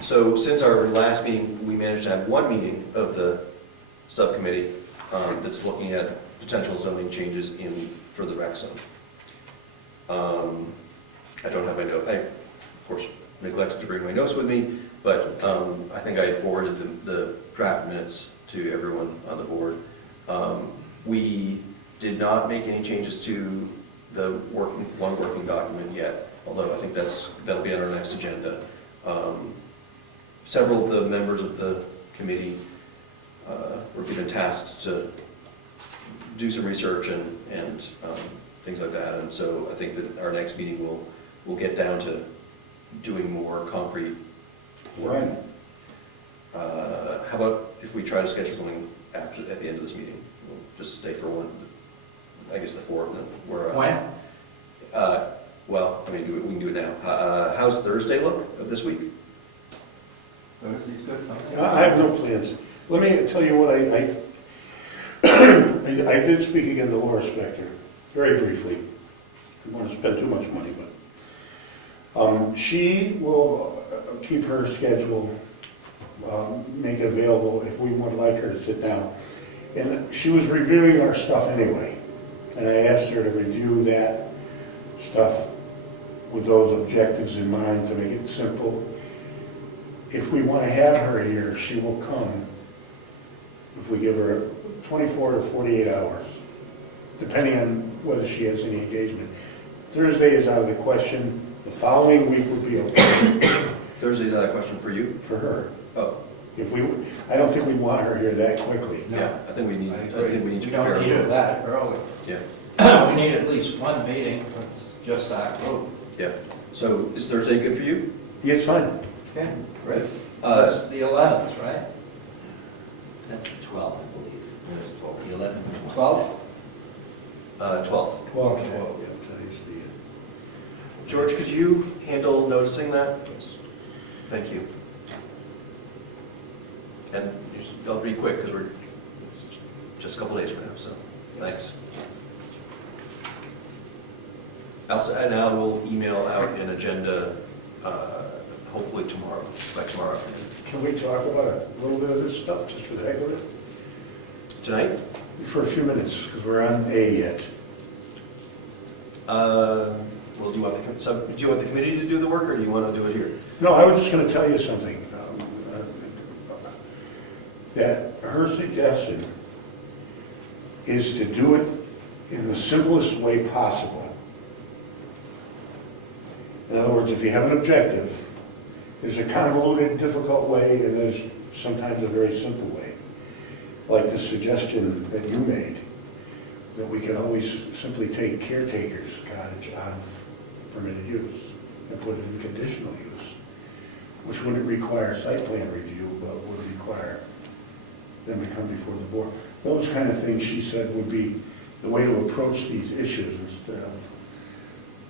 So since our last meeting, we managed to have one meeting of the subcommittee that's looking at potential zoning changes for the rec zone. I don't have my note. I, of course, neglected to bring my notes with me, but I think I had forwarded the draft minutes to everyone on the board. We did not make any changes to the one working document yet, although I think that'll be on our next agenda. Several of the members of the committee were given tasks to do some research and things like that, and so I think that our next meeting we'll get down to doing more concrete work. Right. How about if we try to schedule something at the end of this meeting? We'll just stay for one, I guess the fourth, and then we're... When? Well, I mean, we can do it now. How's Thursday look of this week? Thursday's good for me. I have no plans. Let me tell you what, I did speak again to Laura Spector, very briefly. I don't want to spend too much money, but she will keep her schedule, make it available if we would like her to sit down. And she was reviewing our stuff anyway, and I asked her to review that stuff with those objectives in mind to make it simple. If we want to have her here, she will come if we give her 24 to 48 hours, depending on whether she has any engagement. Thursday is out of the question. The following week would be okay Thursday's not a question for you? for her. Oh, I don't think we want her here that quickly. No. yeah, I think we need to We prepare. don't need it that early. Yeah, We need at least one meeting, that's just our group. yeah. So is Thursday good for you? Yeah, it's fine. Okay, great. That's the 11th, right? That's the 12th, I believe. The 11th and 12th? 12th. 12, yeah, today's the... George, could you handle noticing that? Thank you. And I'll be quick because it's just a couple days from now, so thanks. And I will email out an agenda hopefully by tomorrow afternoon. Can we talk about a little bit of this stuff, just for the heck of it? Tonight? For a few minutes, because we're on A yet. Well, do you want the committee to do the work, or do you want to do it here? No, I was just going to tell you something. That her suggestion is to do it in the simplest way possible. In other words, if you have an objective, there's a convoluted, difficult way, and there's sometimes a very simple way. Like the suggestion that you made, that we can always simply take caretaker's cottage out of permitted use and put it in conditional use, which wouldn't require site plan review, but would require them to come before the board. Those kind of things, she said, would be the way to approach these issues instead of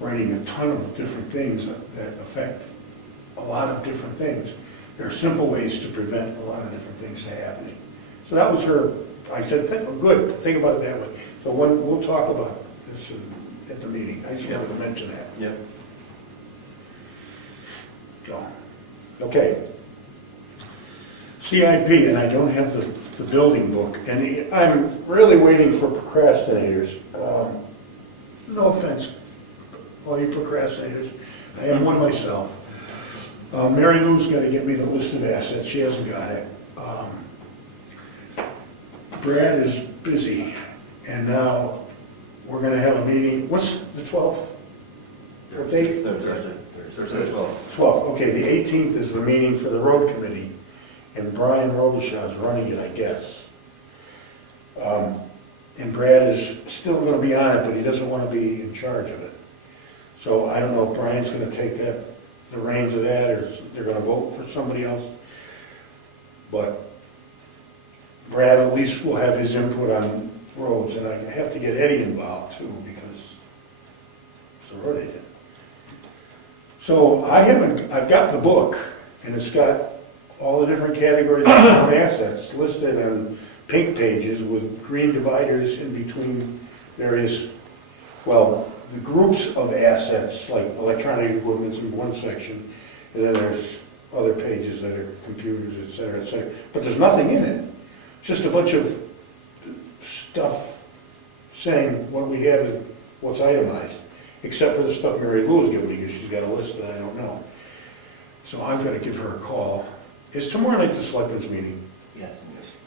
writing a ton of different things that affect a lot of different things. There are simple ways to prevent a lot of different things happening. So that was her, I said, good, think about it that way. So we'll talk about this at the meeting. I just wanted to mention that. Yep. So, okay. CIP, and I don't have the building book, and I'm really waiting for procrastinators. No offense, all you procrastinators. I am one myself. Mary Lou's got to get me the list of assets. She hasn't got it. Brad is busy, and now we're gonna have a meeting, what's the 12th? What date? Thursday, the 12th. 12th, okay, the 18th is the meeting for the road committee, and Brian Robichaud is running it, I guess. And Brad is still gonna be on it, but he doesn't wanna be in charge of it. So I don't know if Brian's gonna take the reins of that, or they're gonna vote for somebody else. But Brad at least will have his input on roads, and I have to get Eddie involved too, because it's a road agent. So I've got the book, and it's got all the different categories of town assets listed on pink pages with green dividers in between various, well, the groups of assets, like electronic equipment in one section, and then there's other pages that are computers, et cetera, et cetera. But there's nothing in it. It's just a bunch of stuff saying what we have and what's itemized, except for the stuff Mary Lou is giving me, because she's got a list that I don't know. So I'm gonna give her a call. Is tomorrow night the selectmen's meeting? Yes.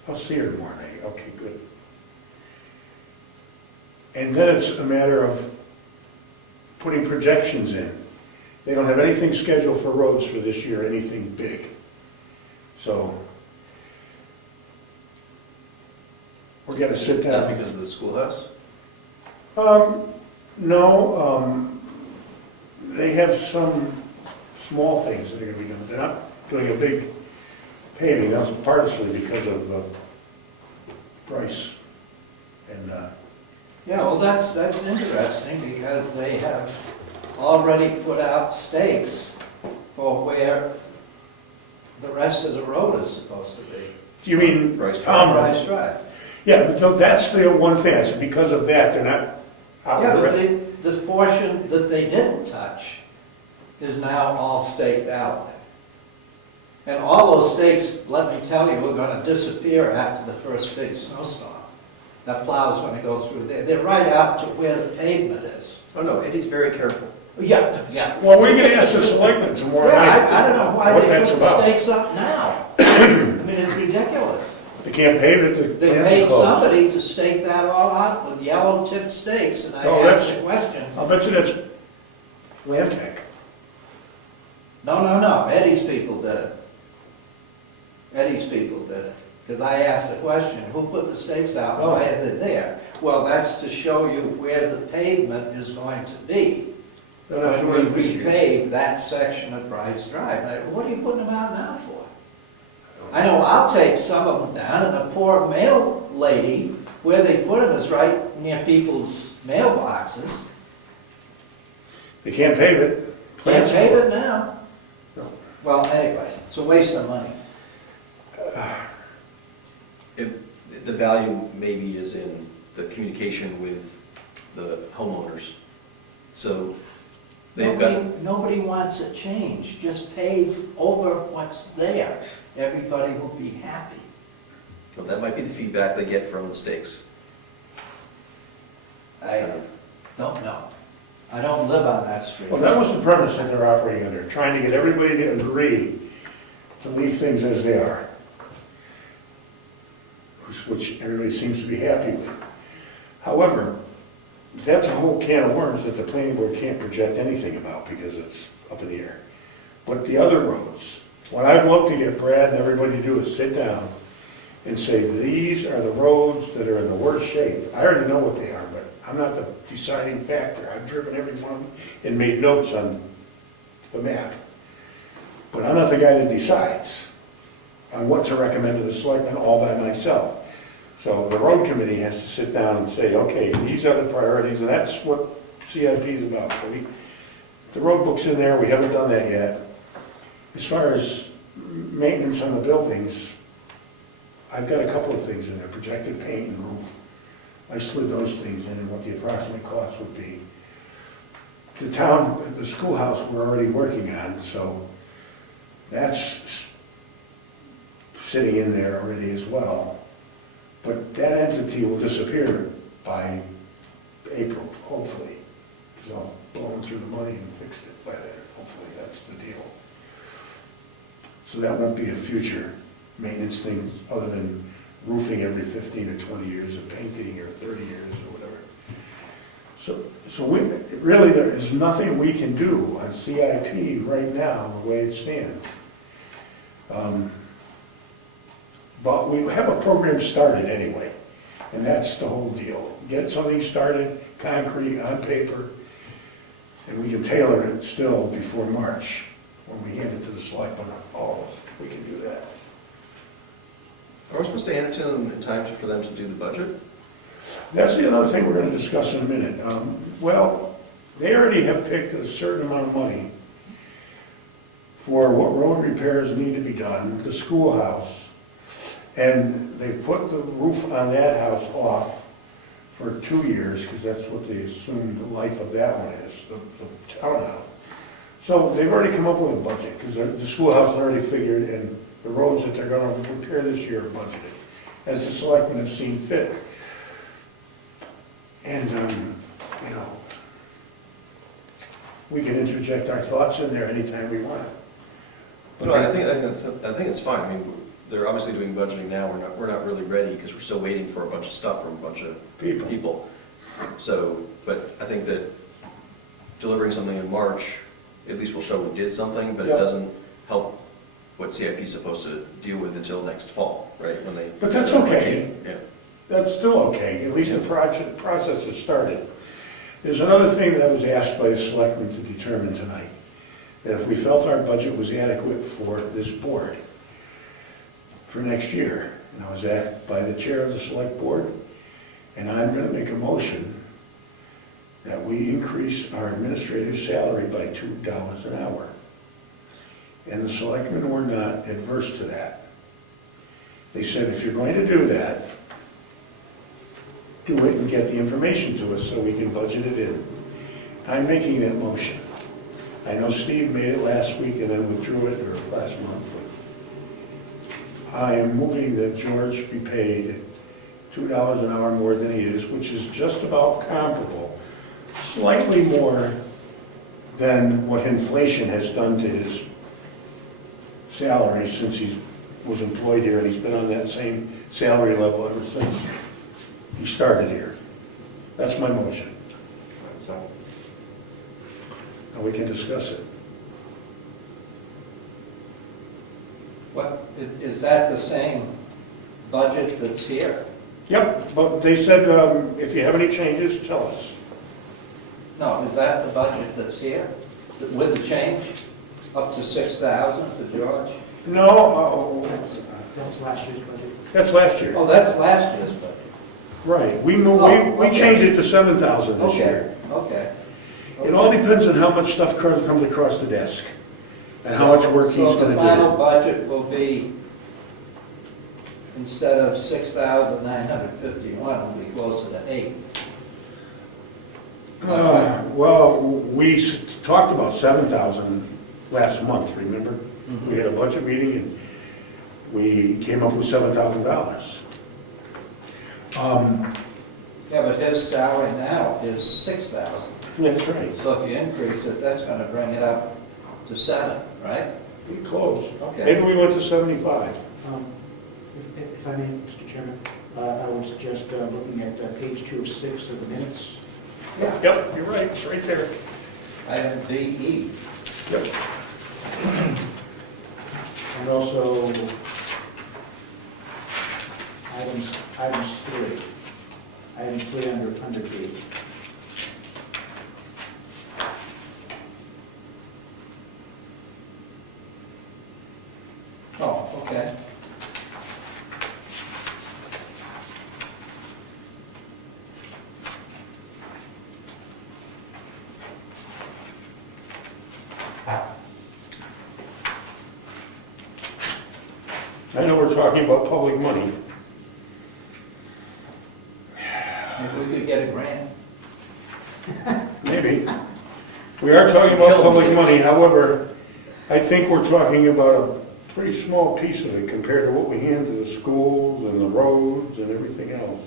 I'll see her tomorrow night. Okay, good. And then it's a matter of putting projections in. They don't have anything scheduled for roads for this year, anything big. So we're gonna sit Is that down. because of the schoolhouse? No, they have some small things that are gonna be done. They're not doing a big paving, that's partially because of price. And, Yeah, well, that's interesting, because they have already put out stakes for where the rest of the road is supposed to be. do you mean Bryce Drive. Tom? Bryce Drive. Yeah, but no, that's the one thing, I said, because of that, they're not out Yeah, there. but this portion that they didn't touch is now all staked out. And all those stakes, let me tell you, are gonna disappear after the first big snowstorm. That plow's gonna go through there. They're right out to where the pavement is. Oh, no, Eddie's very careful. Yeah, yeah. Well, we're gonna ask the selectmen tomorrow Yeah, night. I don't know why what they that's put the about. stakes up now. I mean, it's ridiculous. They can't pave it, the They plants are paid closed. somebody to stake that all out with yellow tipped stakes, and I Oh, asked that's- the question. I'll bet you that's land tech. No, Eddie's people did it. Eddie's people did it. Because I asked the question, who put the stakes out, and why are they there? Well, that's to show you where the pavement is going to be. They're not When doing it we this year. repave that section of Bryce Drive. What are you putting them out now for? I know I'll take some of them down, and the poor mail lady, where they put them is right near people's mailboxes. They can't pave it. Can't Plants pave are- it now. No. Well, anyway, it's a waste of money. The value maybe is in the communication with the homeowners. So they've got, Nobody wants a change, just pave over what's there. Everybody will be happy. well, that might be the feedback they get from the stakes. I don't know. I don't live on that street. Well, that was the premise that they're operating under, trying to get everybody to agree to leave things as they are, which everybody seems to be happy with. However, that's a whole can of worms that the planning board can't project anything about because it's up in the air. But the other roads, what I'd love to get Brad and everybody to do is sit down and say, these are the roads that are in the worst shape. I already know what they are, but I'm not the deciding factor. I've driven every one and made notes on the map. But I'm not the guy that decides on what to recommend to the selectmen all by myself. So the road committee has to sit down and say, okay, these are the priorities, and that's what CIP is about. So the road book's in there, we haven't done that yet. As far as maintenance on the buildings, I've got a couple of things in there, projected paint and roof. I slid those things in and what the approximate cost would be. The town, the schoolhouse, we're already working on, so that's sitting in there already as well. But that entity will disappear by April, hopefully. Because I'll blow through the money and fix it by then. Hopefully, that's the deal. So that won't be a future maintenance thing other than roofing every 15 or 20 years, and painting or 30 years or whatever. So really, there is nothing we can do on CIP right now, the way it stands. But we have a program started anyway, and that's the whole deal. Get something started, concrete, on paper, and we can tailor it still before March, when we hand it to the selectmen. Oh, we can do that. Are we supposed to hand it to them in time for them to do the budget? That's another thing we're going to discuss in a minute. Well, they already have picked a certain amount of money for what road repairs need to be done, the schoolhouse, and they've put the roof on that house off for 2 years, because that's what they assume the life of that one is, the townhouse. So they've already come up with a budget, because the schoolhouse is already figured, and the roads that they're going to repair this year are budgeted, as the selectmen have seen fit. And, you know, we can interject our thoughts in there anytime we want. No, I think it's fine. I mean, they're obviously doing budgeting now. We're not really ready because we're still waiting for a bunch of stuff from a bunch of people. So, but I think that delivering something in March, at least will show we did something, but it Yeah. doesn't help what CIP is supposed to deal with until next fall, right? When they. But that's okay. Yeah. That's still okay, at least the process has started. There's another thing that I was asked by the selectmen to determine tonight, that if we felt our budget was adequate for this board for next year, and I was asked by the chair of the select board, and I'm going to make a motion that we increase our administrative salary by $2 an hour. And the selectmen were not adverse to that. They said, if you're going to do that, do it and get the information to us so we can budget it in. I'm making that motion. I know Steve made it last week and then withdrew it, or last month, but I am moving that George be paid $2 an hour more than he is, which is just about comparable, slightly more than what inflation has done to his salary since he was employed here, and he's been on that same salary level ever since he started here. That's my motion. So, And we can discuss it. What, is that the same budget that's here? Yep, but they said, if you have any changes, tell us. No, is that the budget that's here? With the change, up to 6,000 for George? No, That's last year's budget. that's last year. Oh, that's last year's budget. Right, we Oh, we okay. changed it to 7,000 this Okay, year. okay. It all depends on how much stuff comes across the desk, and how much work he's So the gonna final do. budget will be, instead of 6,951, it'll be closer to 8. Well, we talked about 7,000 last month, remember? Mm-hmm. We had a budget meeting, and we came up with $7,000. Yeah, but his salary now is 6,000. That's right. So if you increase it, that's gonna bring it up to 7, right? We closed. Okay. Maybe we went to 75. If I may, Mr. Chairman, I was just looking at page 2 of 6 of the minutes. Yep, you're right, it's right there. Item BE. Yep. And also, items 3. Item 3 under B. Oh, okay. I know we're talking about public money. If we could get a grant. Maybe. We are talking about public money, however, I think we're talking about a pretty small piece of it compared to what we hand to the schools and the roads and everything else.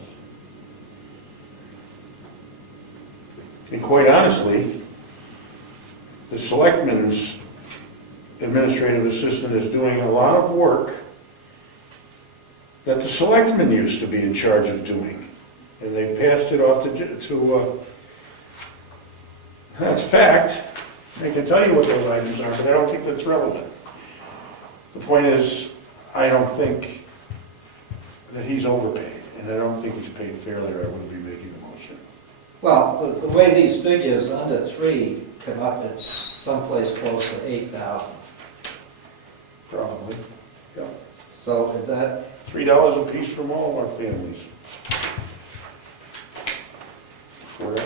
And quite honestly, the selectman's administrative assistant is doing a lot of work that the selectmen used to be in charge of doing. And they passed it off to that's fact. They can tell you what those items are, but I don't think that's relevant. The point is, I don't think that he's overpaid, and I don't think he's paid fairly, or I wouldn't be making the motion. Well, the way these figures under 3 come up, it's someplace close to 8,000. Probably. Yeah. So is that, $3 a piece from all our families. $4.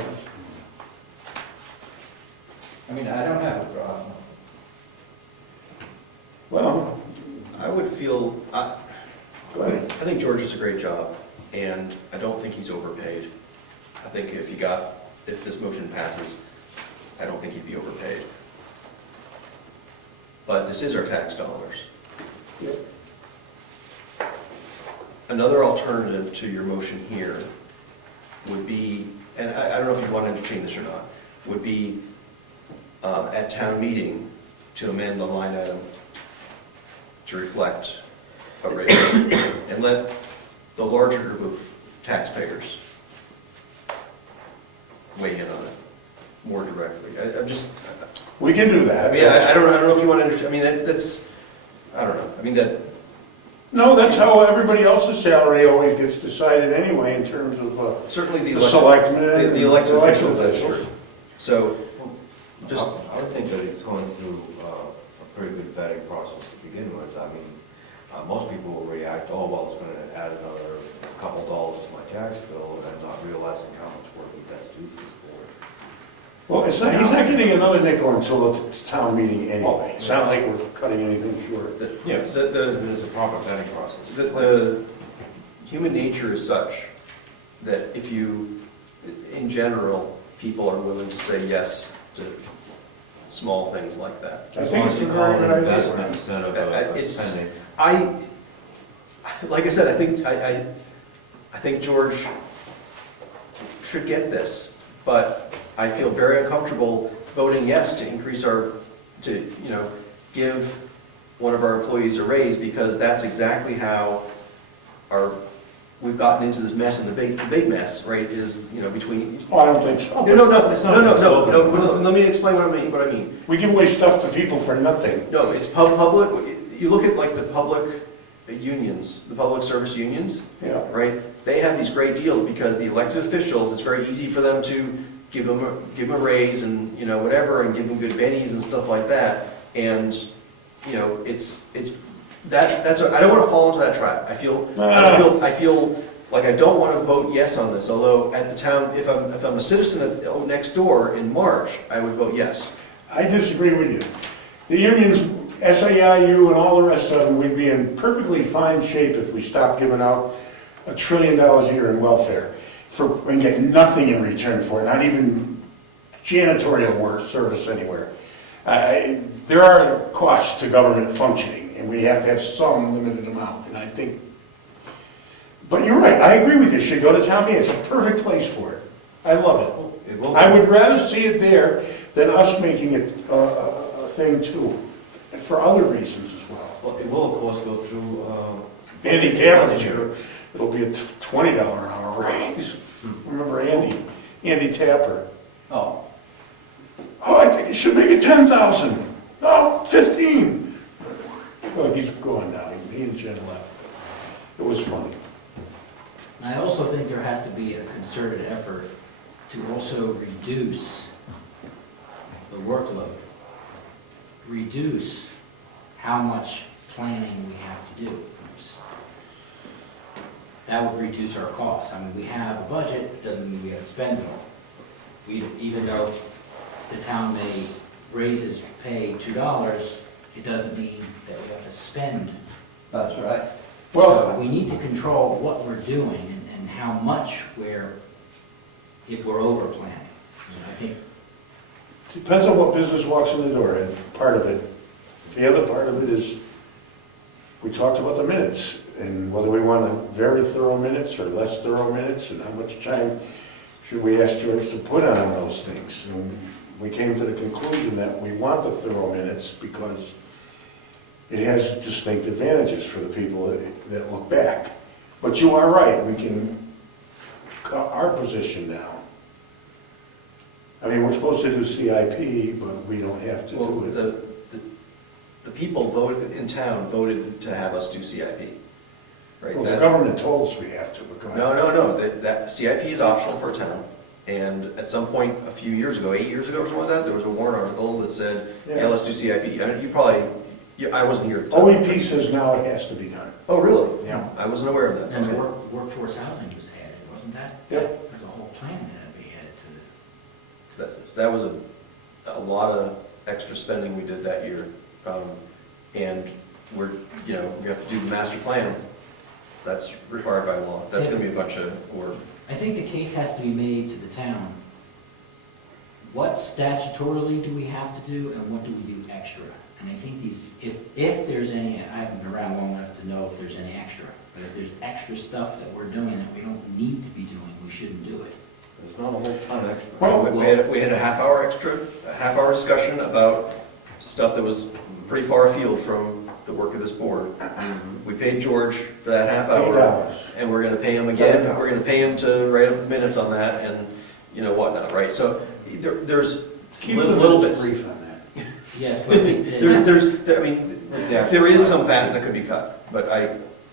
I mean, I don't have a problem. Well, I would feel, go ahead. I think George does a great job, and I don't think he's overpaid. I think if this motion passes, I don't think he'd be overpaid. But this is our tax dollars. Yep. Another alternative to your motion here would be, and I don't know if you want to entertain this or not, would be at town meeting to amend the line item to reflect a rate and let the larger group of taxpayers weigh in on it more directly. I'm just, We can do that. I mean, I don't know if you want to entertain, I mean, that's, I don't know. I mean, that, No, that's how everybody else's salary always gets decided anyway, in terms of certainly the the selectmen. the elected election officials, that's true. So, just, I would think that it's going through a pretty good vetting process to begin with. I mean, most people will react, oh, well, it's going to add another couple dollars to my tax bill, and not realizing how much work it does do for the board. Well, it's not, he's not getting another nickel until the town meeting anyway. It's not like we're cutting anything short. Yes, there's a proper vetting process. the human nature is such that if you, in general, people are willing to say yes to small things like that. I think it's a As long as you call very it good an idea. investment instead of a It's- spending. Like I said, I think George should get this, but I feel very uncomfortable voting yes to increase give one of our employees a raise, because that's exactly how we've gotten into this mess, and the big mess, right, is, between. Oh, I don't think so. No, let me explain what I mean. We give away stuff to people for nothing. No, it's public, you look at like the public unions, the public service unions, Yeah. right? They have these great deals because the elected officials, it's very easy for them to give them a raise and, whatever, and give them good bennies and stuff like that. And, that's, I don't want to fall into that trap. I feel like I don't want to vote yes on this, although at the town, if I'm a citizen next door in March, I would vote yes. I disagree with you. The unions, SAIU and all the rest of them, we'd be in perfectly fine shape if we stopped giving out $1 trillion a year in welfare and get nothing in return for it, not even janitorial work service anywhere. There are costs to government functioning, and we have to have some limited amount, and I think, but you're right, I agree with you, it should go to town meeting, it's a perfect place for it. I love it. It will. I would rather see it there than us making it a thing too, for other reasons as well. Well, it will, of course, go through. Andy Tapper's here, it'll be a $20 an hour raise. Remember Andy Tapper? Oh, Oh, I think you should make it 10,000. No, 15. Well, he's going now, he and Jen left. It was funny. and I also think there has to be a concerted effort to also reduce the workload, reduce how much planning we have to do. That would reduce our costs. I mean, we have a budget, doesn't mean we have to spend it all. Even though the town may raise its pay $2, it doesn't mean that we have to spend. That's right. So we need to control what we're doing and how much if we're over planning. And I think Depends on what business walks in the door, and part of it. The other part of it is, we talked about the minutes, and whether we want very thorough minutes or less thorough minutes, and how much time should we ask George to put on those things. And we came to the conclusion that we want the thorough minutes because it has distinct advantages for the people that look back. But you are right, we can cut our position down. I mean, we're supposed to do CIP, but we don't have to Well, do it. the people voted, in town voted to have us do CIP, right? Well, the That- government told us we have to, but go ahead. No, that CIP is optional for a town. And at some point, a few years ago, 8 years ago or something like that, there was a warrant article that said, yeah, Yeah. let's do CIP. I mean, you probably, I wasn't here at the time. OEP says now it has to be done. Oh, really? Yeah. I wasn't aware of that. And Okay. workforce housing was added, wasn't that? Yep. There's a whole plan that had to be added to it. That was a lot of extra spending we did that year. And we have to do the master plan. That's required by law. That's gonna be a bunch of work. I think the case has to be made to the town. What statutorily do we have to do and what do we do extra? And I think if there's any, I haven't been around long enough to know if there's any extra, but if there's extra stuff that we're doing that we don't need to be doing, we shouldn't do it. There's not a whole ton extra. Well, We had a half-hour extra, a half-hour discussion about stuff that was pretty far afield from the work of this board. We paid George for that half hour, $8. and we're gonna pay him again, $7. we're gonna pay him to write up minutes on that and, whatnot, right? So there's Keep little the bits. brief on that. Yes, but There is some fat that could be cut, but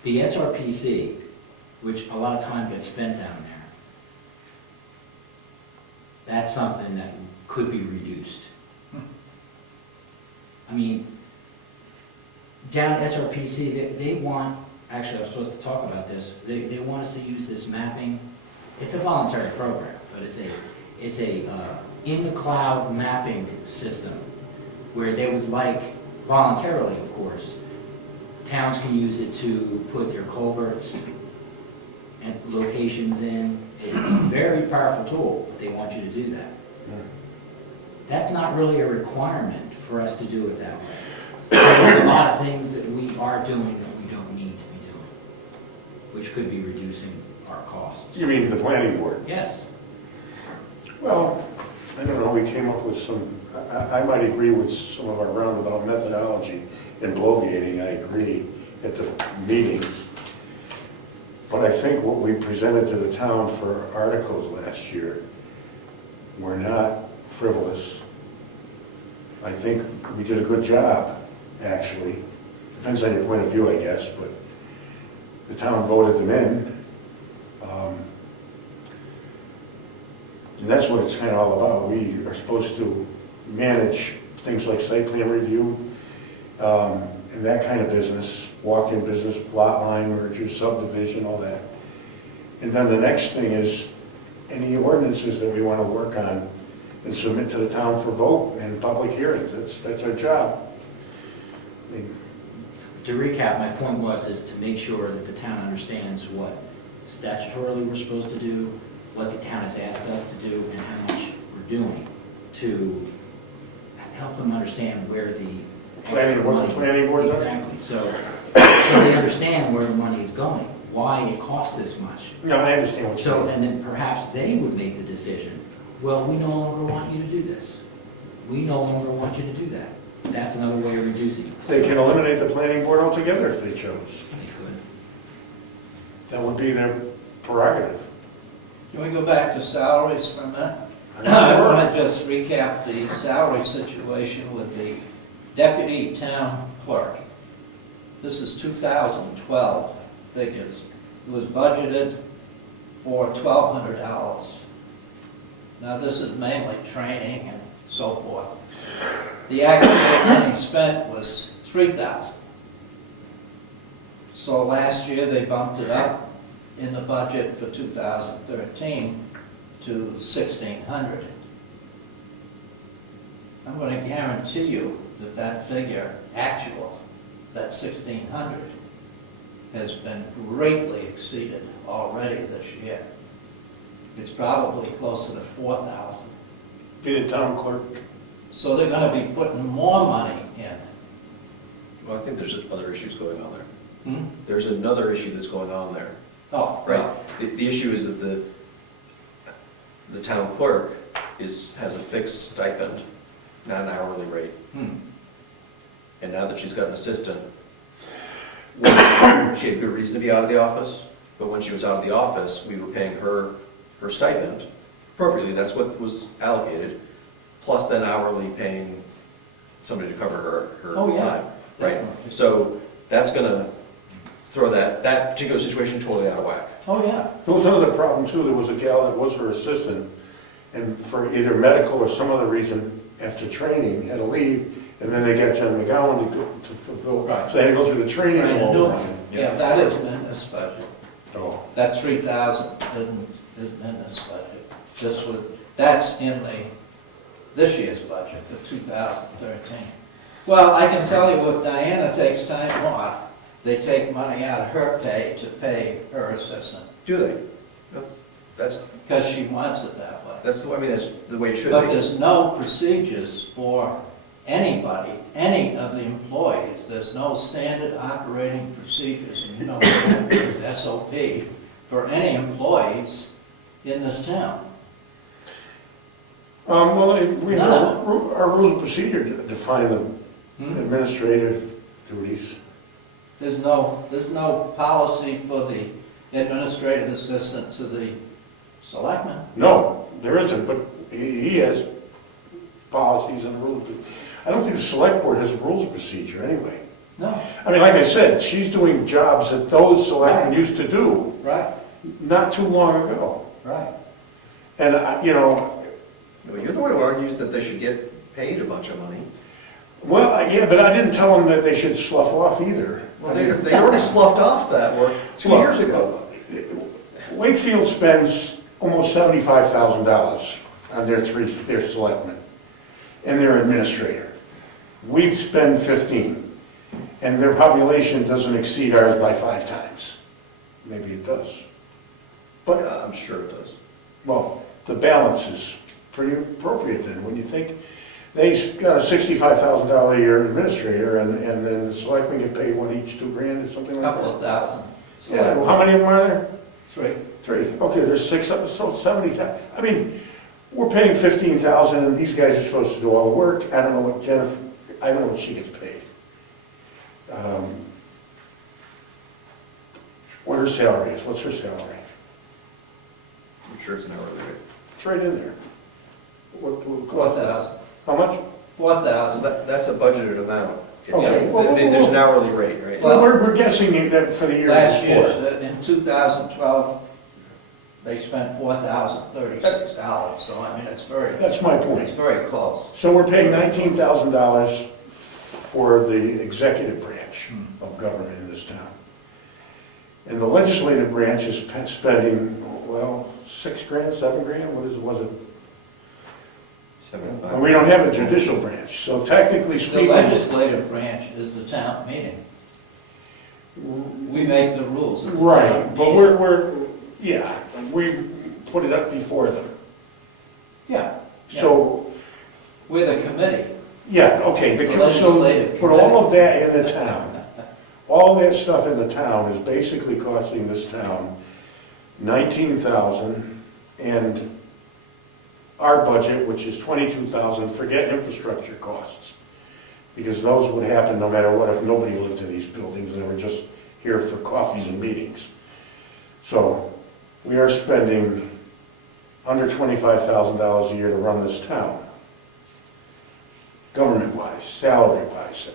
the SRPC, which a lot of time gets spent down there, that's something that could be reduced. I mean, down at SRPC, they want, actually, I was supposed to talk about this, they want us to use this mapping. It's a voluntary program, but it's a in-the-cloud mapping system where they would like, voluntarily, of course, towns can use it to put their culverts and locations in. It's a very powerful tool, but they want you to do that. That's not really a requirement for us to do it that way. There's a lot of things that we are doing that we don't need to be doing, which could be reducing our costs. You mean the planning board? Yes. Well, I don't know, we came up with some, I might agree with some of our roundabout methodology in bloviating, I agree, at the meeting. But I think what we presented to the town for articles last year were not frivolous. I think we did a good job, actually. Depends on your point of view, I guess, but the town voted them in. And that's what it's kind of all about. We are supposed to manage things like site plan review, and that kind of business, walk-in business, lot line merger, subdivision, all that. And then the next thing is any ordinances that we want to work on and submit to the town for vote and public hearings. That's our job. I mean, To recap, my point is to make sure that the town understands what statutorily we're supposed to do, what the town has asked us to do, and how much we're doing to help them understand where the extra money is. Planning board does? Exactly. So they understand where the money is going, why it costs this much. No, I understand what you're So, saying. and then perhaps they would make the decision, well, we no longer want you to do this. We no longer want you to do that. That's another way of reducing it. They can eliminate the planning board altogether if they chose. They could. That would be their prerogative. Can we go back to salaries for a minute? I want to just recap the salary situation with the deputy town clerk. This is 2012 figures. It was budgeted for $1,200. Now, this is mainly training and so forth. The actual money spent was $3,000. So last year, they bumped it up in the budget for 2013 to $1,600. I'm going to guarantee you that that figure, actual, that $1,600, has been greatly exceeded already this year. It's probably closer to $4,000. Be the town clerk. So they're going to be putting more money in. well, I think there's other issues going on there. Hmm? There's another issue that's going on there, Oh, right? well, The issue is that the town clerk has a fixed stipend, not an hourly rate. And now that she's got an assistant, she had good reason to be out of the office, but when she was out of the office, we were paying her stipend appropriately, that's what was allocated, plus then hourly paying somebody to cover her Oh, yeah. time. Right, so that's gonna throw that particular situation totally out of whack. Oh, yeah. There was another problem too, there was a gal that was her assistant, and for either medical or some other reason, after training, had to leave, and then they got Jen McGowan to fulfill, Right. so they had to go through the training and all that. Yeah, that isn't in this budget. Oh. That 3,000 isn't in this budget. That's in this year's budget, the 2013. Well, I can tell you if Diana takes time off, they take money out of her pay to pay her assistant, Do they? No, That's, because she wants it that way. that's the way, I mean, that's the way it should But be. there's no procedures for anybody, any of the employees. There's no standard operating procedures, and you know, there's SOP for any employees in this town. Well, we have None of our rules of procedure define the Hmm? administrative duties. There's no policy for the administrative assistant to the selectman. No, there isn't, but he has policies and rules. I don't think the select board has rules of procedure anyway. No, I mean, like I said, she's doing jobs that those selectmen used to do right, not too long ago. right. And, you know, No, you're the one who argues that they should get paid a bunch of money. well, yeah, but I didn't tell them that they should slough off either. Well, they already sloughed off that work 2 Well, years ago. Wakefield spends almost $75,000 on their selectmen and their administrator. We spend 15, and their population doesn't exceed ours by 5 times. Maybe it does. But, Yeah, I'm sure it does. well, the balance is pretty appropriate then, when you think they got a $65,000 a year administrator, and then the selectmen get paid, what, each $2,000 or something like that? Couple of thousand. Yeah, well, how many of them are there? 3. 3. Okay, there's 6 of us, so 70,000. I mean, we're paying 15,000, and these guys are supposed to do all the work. I don't know what Jennifer, I don't know what she gets paid. What her salary is, what's her salary? I'm sure it's an hourly rate. It's right in there. What, 4,000. how much? 4,000. That's a budgeted amount. Okay, Yes, well, there's an hourly rate, right? Well, we're guessing that for the year Last year, before. in 2012, they spent $4,036, so I mean, it's That's my point. very close. So we're paying $19,000 for the executive branch of government in this town. And the legislative branch is spending, well, $6,000, $7,000, was it? And we don't have a judicial branch, so technically The speaking. legislative branch is the town meeting. We make the rules at the town Right, but meeting. we put it up before them. Yeah, So, we're the committee. yeah, okay, The legislative but all of that in the town, all that stuff in the town is basically costing this town $19,000, and our budget, which is $22,000, forget infrastructure costs, because those would happen no matter what if nobody lived in these buildings and they were just here for coffees and meetings. So we are spending under $25,000 a year to run this town, government-wise, salary-wise,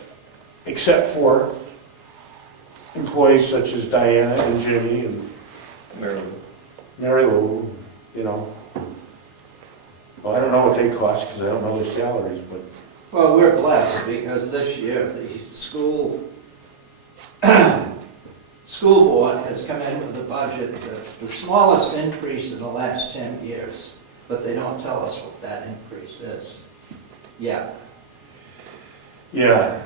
except for employees such as Diana and Jimmy and Maryland. Mary Lou, you know. Well, I don't know what they cost because I don't know their salaries, but Well, we're blessed because this year the school board has come in with a budget that's the smallest increase in the last 10 years, but they don't tell us what that increase is. Yeah. yeah.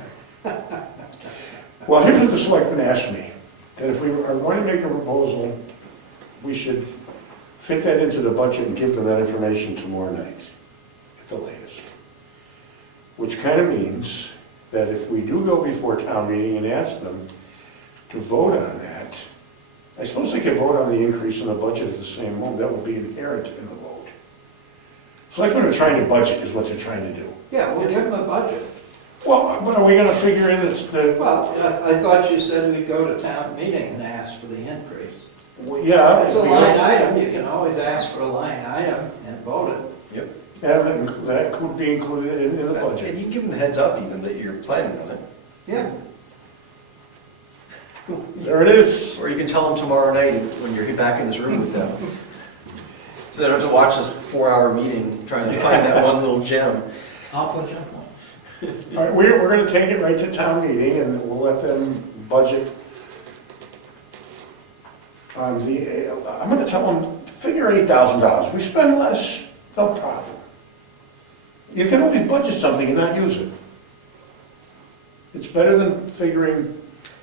Well, here's what the selectmen asked me, that if we are going to make a proposal, we should fit that into the budget and give them that information tomorrow night, at the latest. Which kind of means that if we do go before town meeting and ask them to vote on that, I suppose they could vote on the increase in the budget at the same moment, that would be inherent in the vote. Selectmen are trying to budget is what they're trying to do. Yeah, we'll give them a budget. Well, but are we gonna figure in this, the, Well, I thought you said we'd go to town meeting and ask for the increase. Well, yeah. It's a line item, you can always ask for a line item and vote it. That could be included in the And budget. you can give them the heads up even that you're planning on it. Yeah. There it is. Or you can tell them tomorrow night when you're back in this room with them. So they don't have to watch this 4-hour meeting trying to find that one little gem. I'll put jump on. All right, we're gonna take it right to town meeting and we'll let them budget on the, I'm gonna tell them, figure $8,000. We spend less, no problem. You can always budget something and not use it. It's better than figuring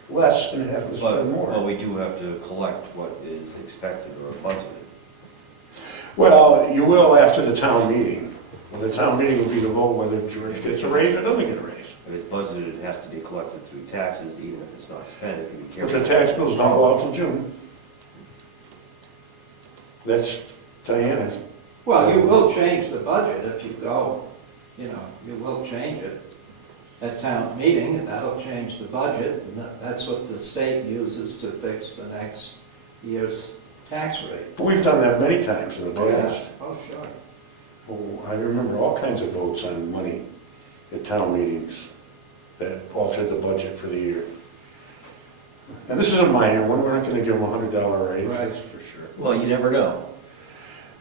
less and having to spend But more. we do have to collect what is expected or budgeted. Well, you will after the town meeting. Well, the town meeting will be the vote whether George gets a raise or doesn't get a raise. If it's budgeted, it has to be collected through taxes, even if it's not spent, it can be But carried. the tax bills don't go out till June. That's Diana's. Well, you will change the budget if you go, you know, you will change it at town meeting, and that'll change the budget, and that's what the state uses to fix the next year's tax rate. But we've done that many times in the past. Oh, sure. Oh, I remember all kinds of votes on money at town meetings that altered the budget for the year. And this is a minor one, we're not gonna give them $100 raise, Right. that's for sure. Well, you never know.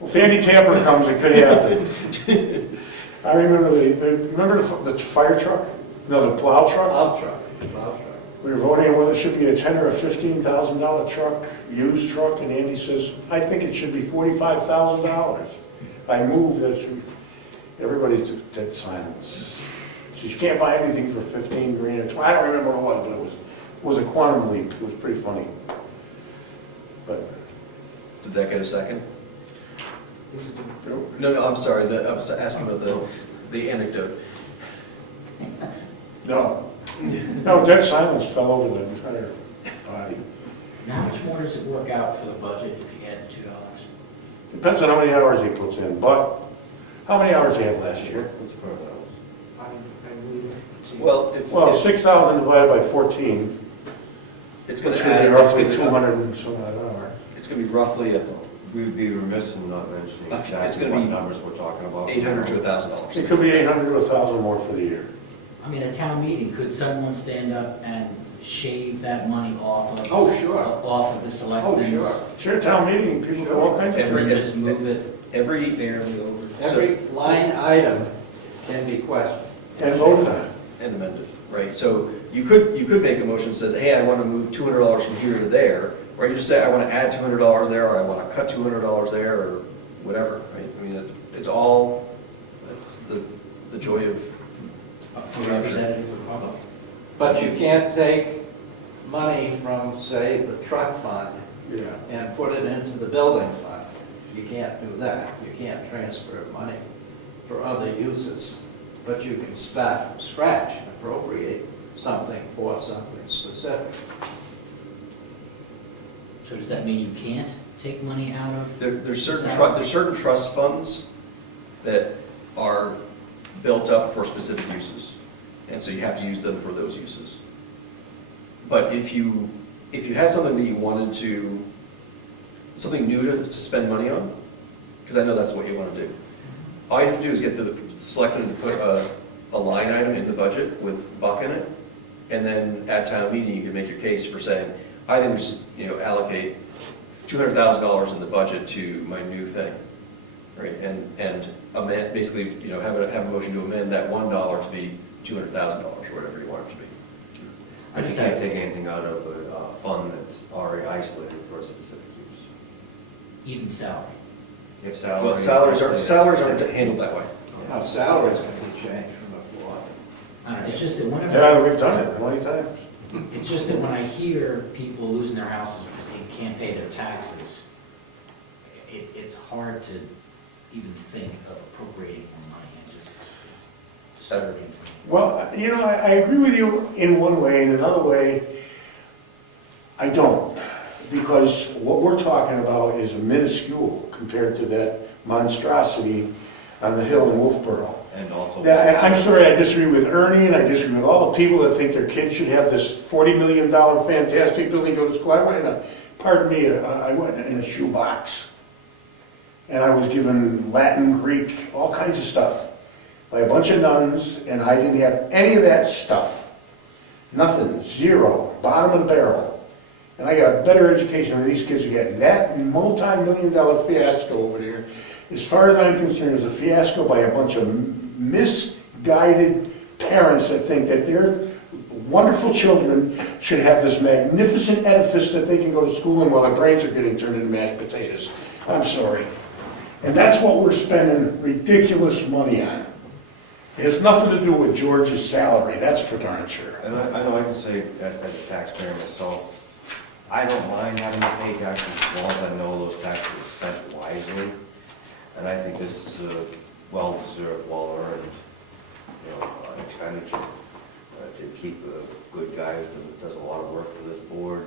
Well, if Andy Tapper comes, it could happen. I remember remember the fire truck? No, the plow truck? Plow truck, plow truck. We were voting on whether it should be a $10,000 or a $15,000 truck, used truck, and Andy says, I think it should be $45,000. I move that it should, everybody's dead silence. She says, you can't buy anything for 15 grand or 20, I don't remember what it was, but it was a quantum leap, it was pretty funny. But, Did that get a second? no, No, I'm sorry, I was asking about the anecdote. no, dead silence fell over the entire body. Now, how much more does it work out for the budget if you add the $2? Depends on how many hours he puts in, but how many hours did he have last year? What's the current balance? I believe. Well, Well, 6,000 divided by 14, it's which going would to be add, roughly 200 and some odd hour. it's going to be roughly We'd be remiss in not mentioning It's exactly gonna what be numbers we're talking about. $800 to $1,000. It could be 800 to 1,000 more for the year. I mean, at town meeting, could someone stand up and shave that money off of? Oh, sure. Off of the Oh, selectmen's? sure. Sure, town meeting, people do all kinds of Every- And things. just move it Every, barely over? Every line item can be questioned. And voted on. and amended, right? So you could make a motion that says, hey, I want to move $200 from here to there, or you just say, I want to add $200 there, or I want to cut $200 there, or whatever, right? I mean, it's all, that's the joy of A representative of the public. But you can't take money from, say, the truck fund Yeah. and put it into the building fund. You can't do that. You can't transfer money for other uses. But you can start from scratch and appropriate something for something specific. So does that mean you can't take money out of? There's certain trust funds that are built up for specific uses, and so you have to use them for those uses. But if you had something that you wanted to, something new to spend money on, because I know that's what you want to do, all you have to do is get the selectmen to put a line item in the budget with buck in it, and then at town meeting, you can make your case for saying, I think we should, allocate $200,000 in the budget to my new thing, right? And amend, basically, have a motion to amend that $1 to be $200,000 or whatever you want it to be. I just can't take anything out of a fund that's already isolated for a specific use. Even salary? If Well, salaries. salaries aren't handled that way. Now, salaries can be changed from the floor. I don't know, it's just that whenever, Yeah, we've done it 20 times. it's just that when I hear people losing their houses because they can't pay their taxes, it's hard to even think of appropriating more money and just disturbing. Well, I agree with you in one way, in another way, I don't. Because what we're talking about is minuscule compared to that monstrosity on the hill in Wolfboro. And also. I'm sorry, I disagree with Ernie, and I disagree with all the people that think their kids should have this $40 million fantastic building go to school. I went in a pardon me, I went in a shoebox. And I was given Latin, Greek, all kinds of stuff by a bunch of nuns, and I didn't have any of that stuff. Nothing, zero, bottom of the barrel. And I got a better education than these kids are getting. That multi-million-dollar fiasco over there, as far as I'm concerned, is a fiasco by a bunch of misguided parents that think that their wonderful children should have this magnificent edifice that they can go to school in while their brains are getting turned into mashed potatoes. I'm sorry. And that's what we're spending ridiculous money on. It has nothing to do with George's salary, that's for darn sure. And I know I can say, as a taxpayer myself, I don't mind having to pay taxes as long as I know those taxes are spent wisely. And I think this is a well-deserved, well-earned, expenditure to keep a good guy that does a lot of work for this board.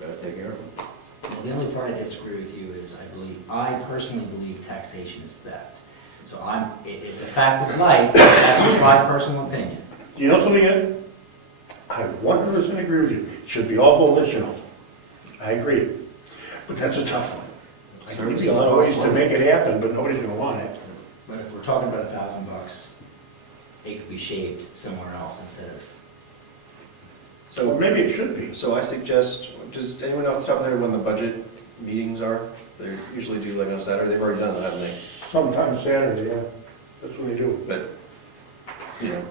Gotta take care of him. Well, the only part I disagree with you is I personally believe taxation is theft. So it's a fact of life, that's my personal opinion. Do you know something, Ed? I 100% agree with you. It should be all volitional. I agree. But that's a tough one. I can give you a lot of ways to make it happen, but nobody's gonna want it. But if we're talking about $1,000, it could be shaved somewhere else instead of. Or So, maybe it should be. so I suggest, does anyone off the top of their head when the budget meetings are? They usually do like on Saturday, they've already done it, haven't they? Sometime Saturday, yeah. That's when they do. But,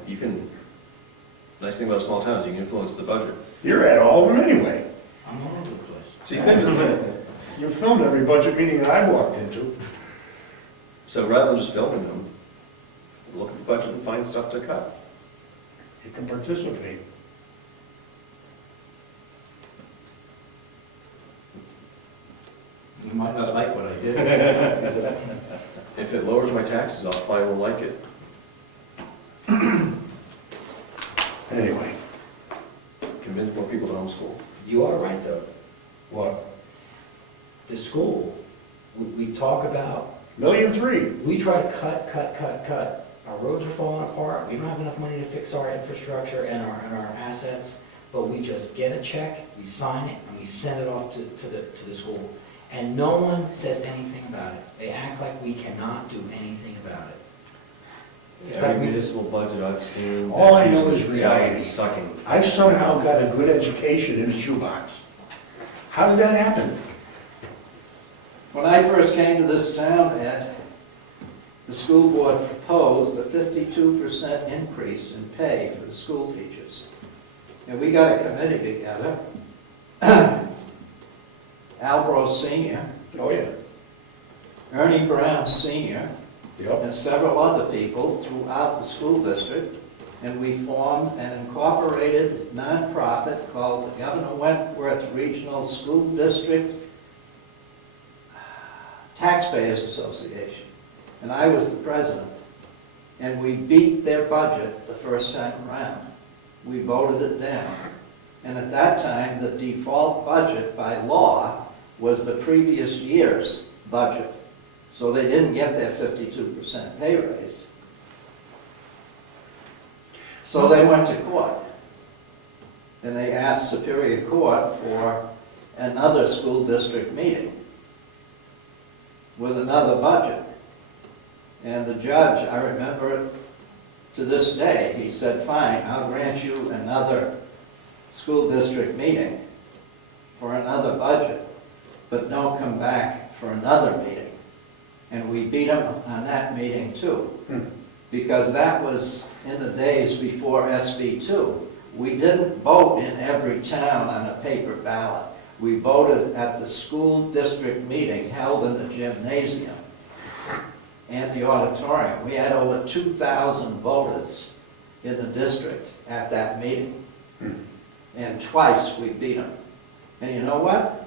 you can, nice thing about a small town is you can influence the budget. You're at all of them anyway. I'm all over the place. So you can, You filmed every budget meeting that I walked into. so rather than just filming them, look at the budget and find stuff to cut. You can participate. You might not like what I did. If it lowers my taxes, I'll probably will like it. Anyway, Convince more people to homeschool. You are right, though. what? The school, we talk about, $1.3 million. we try to cut. Our roads are falling apart, we don't have enough money to fix our infrastructure and our assets, but we just get a check, we sign it, and we send it off to the school. And no one says anything about it. They act like we cannot do anything about it. Every municipal budget I've seen. All I that's know is usually reality. Sucking. I somehow got a good education in a shoebox. How did that happen? When I first came to this town, Ed, the school board proposed a 52% increase in pay for the school teachers. And we got a committee together. Albro Senior, Oh, yeah. Ernie Brown Senior, Yep. and several other people throughout the school district, and we formed an incorporated nonprofit called the Governor Wentworth Regional School District Taxpayers Association. And I was the president. And we beat their budget the first time around. We voted it down. And at that time, the default budget by law was the previous year's budget. So they didn't get their 52% pay raise. So they went to court. And they asked Superior Court for another school district meeting with another budget. And the judge, I remember it to this day, he said, fine, I'll grant you another school district meeting for another budget, but don't come back for another meeting. And we beat him on that meeting too, because that was in the days before SB2. We didn't vote in every town on a paper ballot. We voted at the school district meeting held in the gymnasium and the auditorium. We had over 2,000 voters in the district at that meeting. And twice we beat them. And you know what?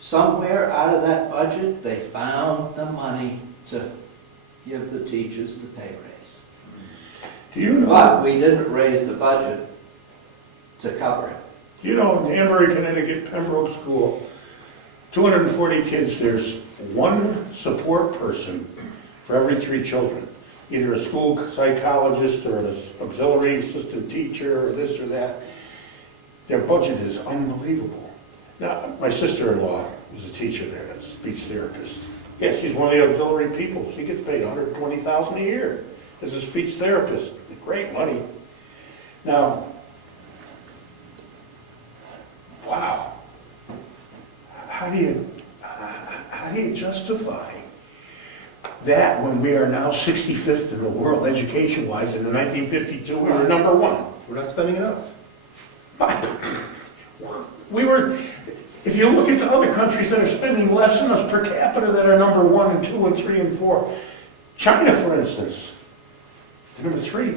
Somewhere out of that budget, they found the money to give the teachers the pay raise. Do you know? But we didn't raise the budget to cover it. You know, in Danbury, Connecticut, Pembroke School, 240 kids, there's one support person for every 3 children. Either a school psychologist or an auxiliary assistant teacher or this or that. Their budget is unbelievable. Now, my sister-in-law was a teacher there, a speech therapist. Yeah, she's one of the auxiliary people. She gets paid $120,000 a year as a speech therapist. Great money. Now, wow. How do you justify that when we are now 65th in the world education-wise? In 1952, we were number one. We're not spending enough. But we were, if you look at the other countries that are spending less than us per capita that are number 1 and 2 and 3 and 4, China, for instance, they're number 3,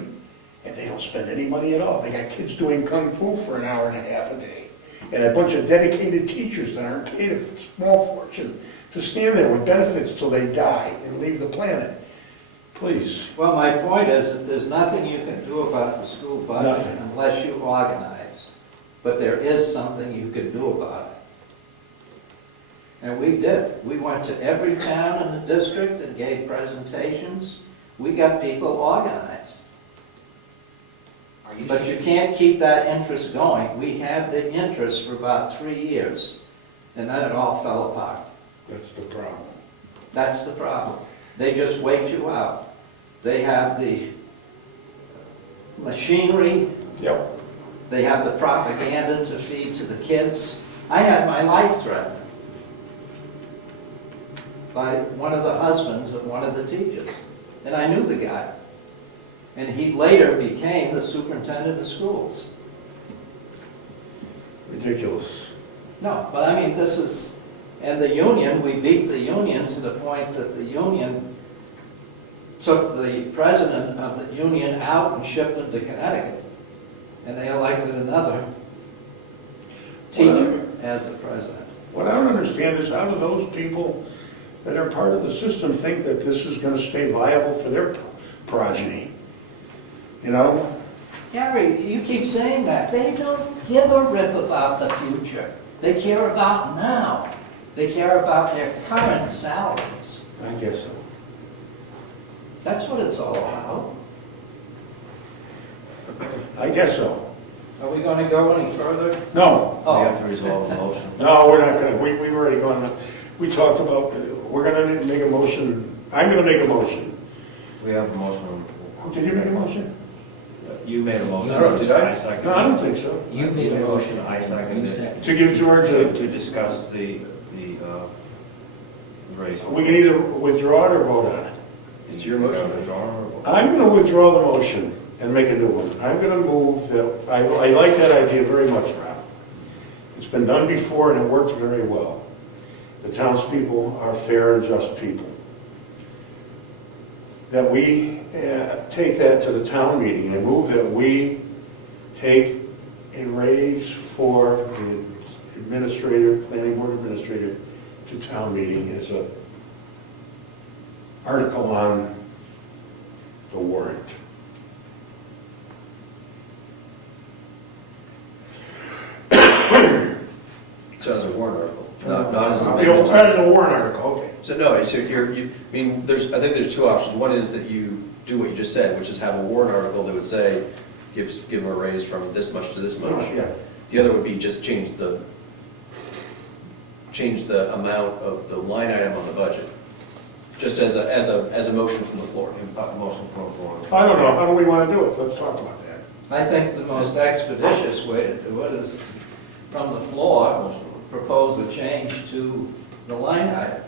and they don't spend any money at all. They got kids doing kung fu for an hour and a half a day, and a bunch of dedicated teachers that aren't paid a small fortune to stand there with benefits till they die and leave the planet. Please. Well, my point is that there's nothing you can do about the school budget Nothing. unless you organize. But there is something you can do about it. And we did. We went to every town in the district and gave presentations. We got people organized. Are you But you can't keep that interest going. We had the interest for about 3 years, and then it all fell apart. That's the problem. That's the problem. They just wait you out. They have the machinery, Yep. they have the propaganda to feed to the kids. I had my life threatened by one of the husbands of one of the teachers, and I knew the guy. And he later became the superintendent of schools. Ridiculous. No, but I mean, this is, and the union, we beat the union to the point that the union took the president of the union out and shipped him to Connecticut. And they elected another teacher as the president. What I don't understand is how do those people that are part of the system think that this is going to stay viable for their progeny? You know? Gary, you keep saying that. They don't give a rip about the future. They care about now. They care about their current salaries. I guess so. That's what it's all about. I guess so. Are we going to go any further? No, We Oh, have to resolve the motion. no, we're not going to, we've already gone, we talked about, we're going to make a motion, I'm going to make a motion. We have a motion. Did you make a motion? You made a motion. No, did I? seconded No, I it. don't think so. You made a motion, I seconded You it. seconded. To give George a, To discuss the raise. we can either withdraw it or vote on it. It's your motion. I'm going to withdraw the motion and make a new one. I'm going to move that, I like that idea very much, Rob. It's been done before and it works very well. The townspeople are fair and just people. That we take that to the town meeting and move that we take a raise for the administrator, planning board administrator to town meeting as a article on the warrant. So as a warrant article, not as an You know, amendment. as a warrant article, okay. So no, so I mean, I think there's two options. One is that you do what you just said, which is have a warrant article that would say, give them a raise from this much to this much. Yeah. The other would be just change the amount of the line item on the budget, just as a motion from the floor. Motion for a floor. I don't know, how do we want to do it? Let's talk about that. I think the most expeditious way to do it is from the floor, propose a change to the line item.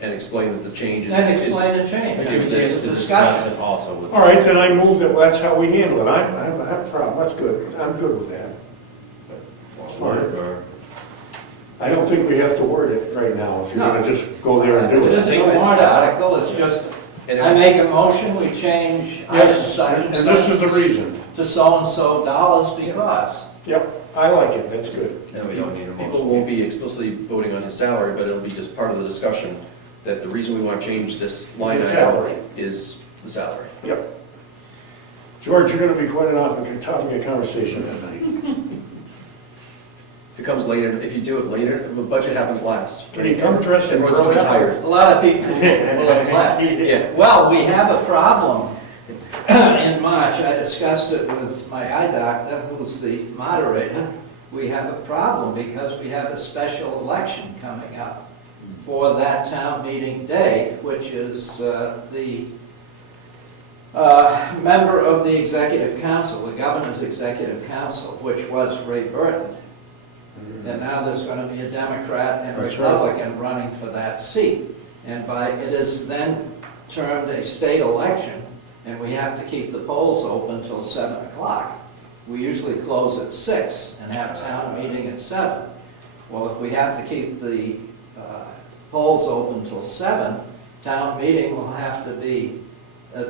And explain that the change is. And explain the change. Gives It's the a discussion. Also with. All right, then I move that that's how we handle it. I have a problem, that's good. I'm good with that. Or- I don't think we have to word it right now, if you're No. gonna just go there and do It it. isn't a warrant article, it's just, And I make a motion, we change item Yes, such and and this is the such reason. to so-and-so dollars because. Yep, I like it, that's good. Then we don't need a People motion. won't be explicitly voting on his salary, but it'll be just part of the discussion that the reason we want to change this line The item salary. is the salary. Yep. George, you're gonna be quite an topic of conversation that night. If it comes later, if you do it later, the budget happens last. Can you come dressed in Everyone's gonna be burlap? tired. A lot of people will have left. Yeah. Well, we have a problem. In March, I discussed it with my eye doctor, who's the moderator, we have a problem because we have a special election coming up for that town meeting day, which is the member of the executive council, the governor's executive council, which was Ray Burton. And now there's going to be a Democrat and a That's right. Republican running for that seat. And it is then termed a state election, and we have to keep the polls open until 7 o'clock. We usually close at 6 and have town meeting at 7. Well, if we have to keep the polls open until 7, town meeting will have to be at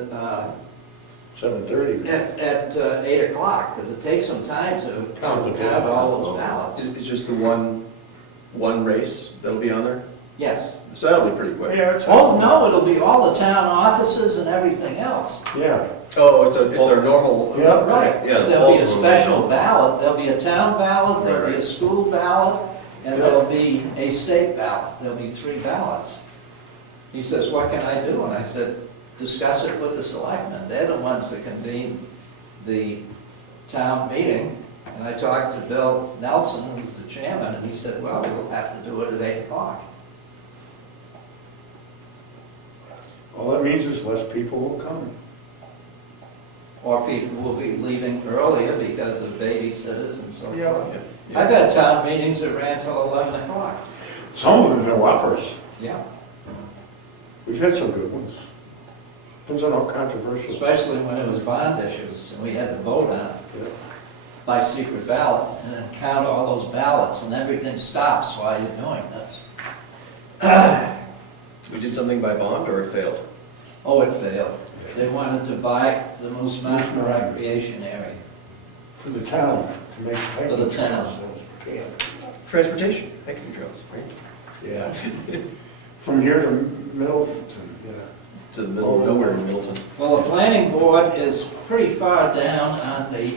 7:30. at 8 o'clock, because it takes some time to Count the count all those ballots. ballots. It's just the one race that'll be on there? Yes. So that'll be pretty quick. Yeah, it's. Oh, no, it'll be all the town offices and everything else. Yeah, Oh, it's our normal. Yeah. Right. Yeah, the There'll be a polls will be special open. ballot, there'll be a town ballot, there'll be a Right. school ballot, and Yeah. there'll be a state ballot. There'll be 3 ballots. He says, what can I do? And I said, discuss it with the selectmen. They're the ones that convene the town meeting. And I talked to Bill Nelson, who's the chairman, and he said, well, we'll have to do it at 8 o'clock. all that means is less people will come. Or people will be leaving earlier because of babysitters and so Yeah. forth. I've had town meetings that ran till 11 o'clock. Some of them are whoppers. Yeah. We've had some good ones. Depends on how controversial. Especially when it was bond issues, and we had to vote on it Yeah. by secret ballot, and then count all those ballots, and everything stops while you're doing this. We did something by bond or it failed? Oh, it failed. They wanted to buy the Moose Mountain Mountain. Recreation Area. For the town, to make For the hiking trails. town. Yeah. Transportation, hiking trails, right? Yeah. From here to Middleton, yeah. To the middle of nowhere in Middleton. Well, the planning board is pretty far down on the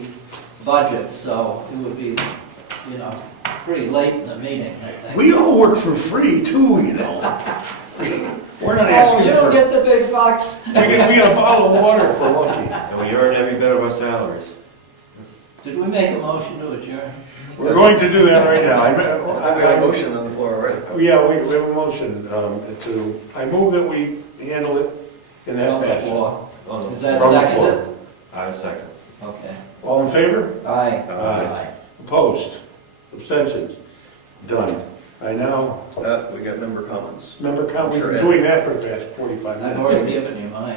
budget, so it would be, pretty late in the meeting, I think. We all work for free too, you know. We're not Oh, asking you for, don't get the big bucks? we get a bottle of water for lucky. And we earn every bit of our salaries. Did we make a motion to adjourn? We're going to do that right now. We got a motion on the floor already. Yeah, we have a motion I move that we handle it in that On the fashion. floor. On the- Is that From the seconded? I second. Okay. All in favor? Aye. Aye. Opposed? Abstentions? Done. I now, We got member comments. member count, we've Sure, been Ed. doing that for the past 45 I've already minutes. given you mine.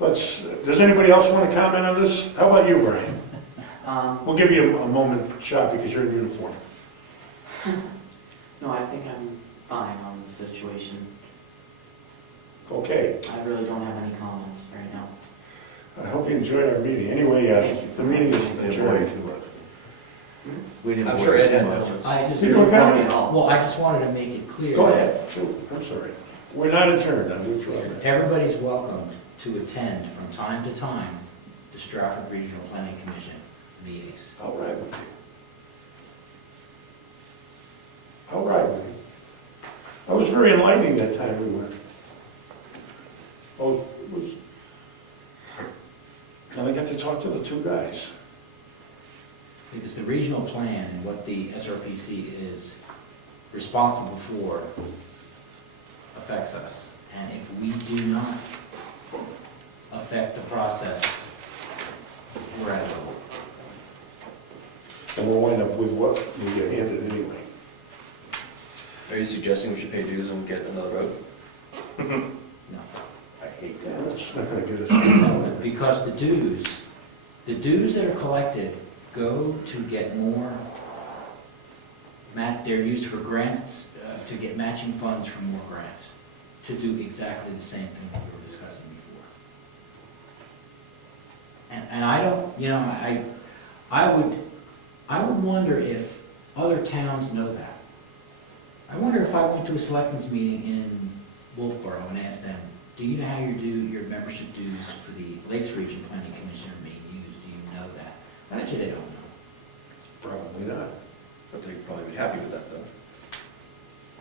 Does anybody else want to comment on this? How about you, Brian? We'll give you a moment shot because you're in uniform. No, I think I'm fine on the situation. Okay. I really don't have any comments right now. I hope you enjoyed our meeting. Anyway, Thank you. the meeting is We didn't adjourned. worry too much. We didn't I'm worry sure Ed too had much. comments. I just, You don't have any? well, I just wanted to make it clear. Go ahead. Shoot, I'm sorry. We're not adjourned. I'm withdrawing. Everybody's welcome to attend from time to time the Stratford Regional Planning Commission meetings. I'll ride with you. I'll ride with you. I was very enlightening that time we went. It was, and I got to talk to the 2 guys. Because the regional plan and what the SRPC is responsible for affects us. And if we do not affect the process, we're out of trouble. And we'll wind up with what we get handed anyway. Are you suggesting we should pay dues and get another road? No. I hate that. That's not gonna get us. Because the dues that are collected go to get more, they're used for grants, to get matching funds for more grants, to do exactly the same thing that we were discussing before. And I don't, I would wonder if other towns know that. I wonder if I went to a selectmen's meeting in Wolfboro and asked them, do you know how your membership dues for the Lakes Region Planning Commission are being used? Do you know that? I bet you they don't know. Probably not. But they'd probably be happy with that though.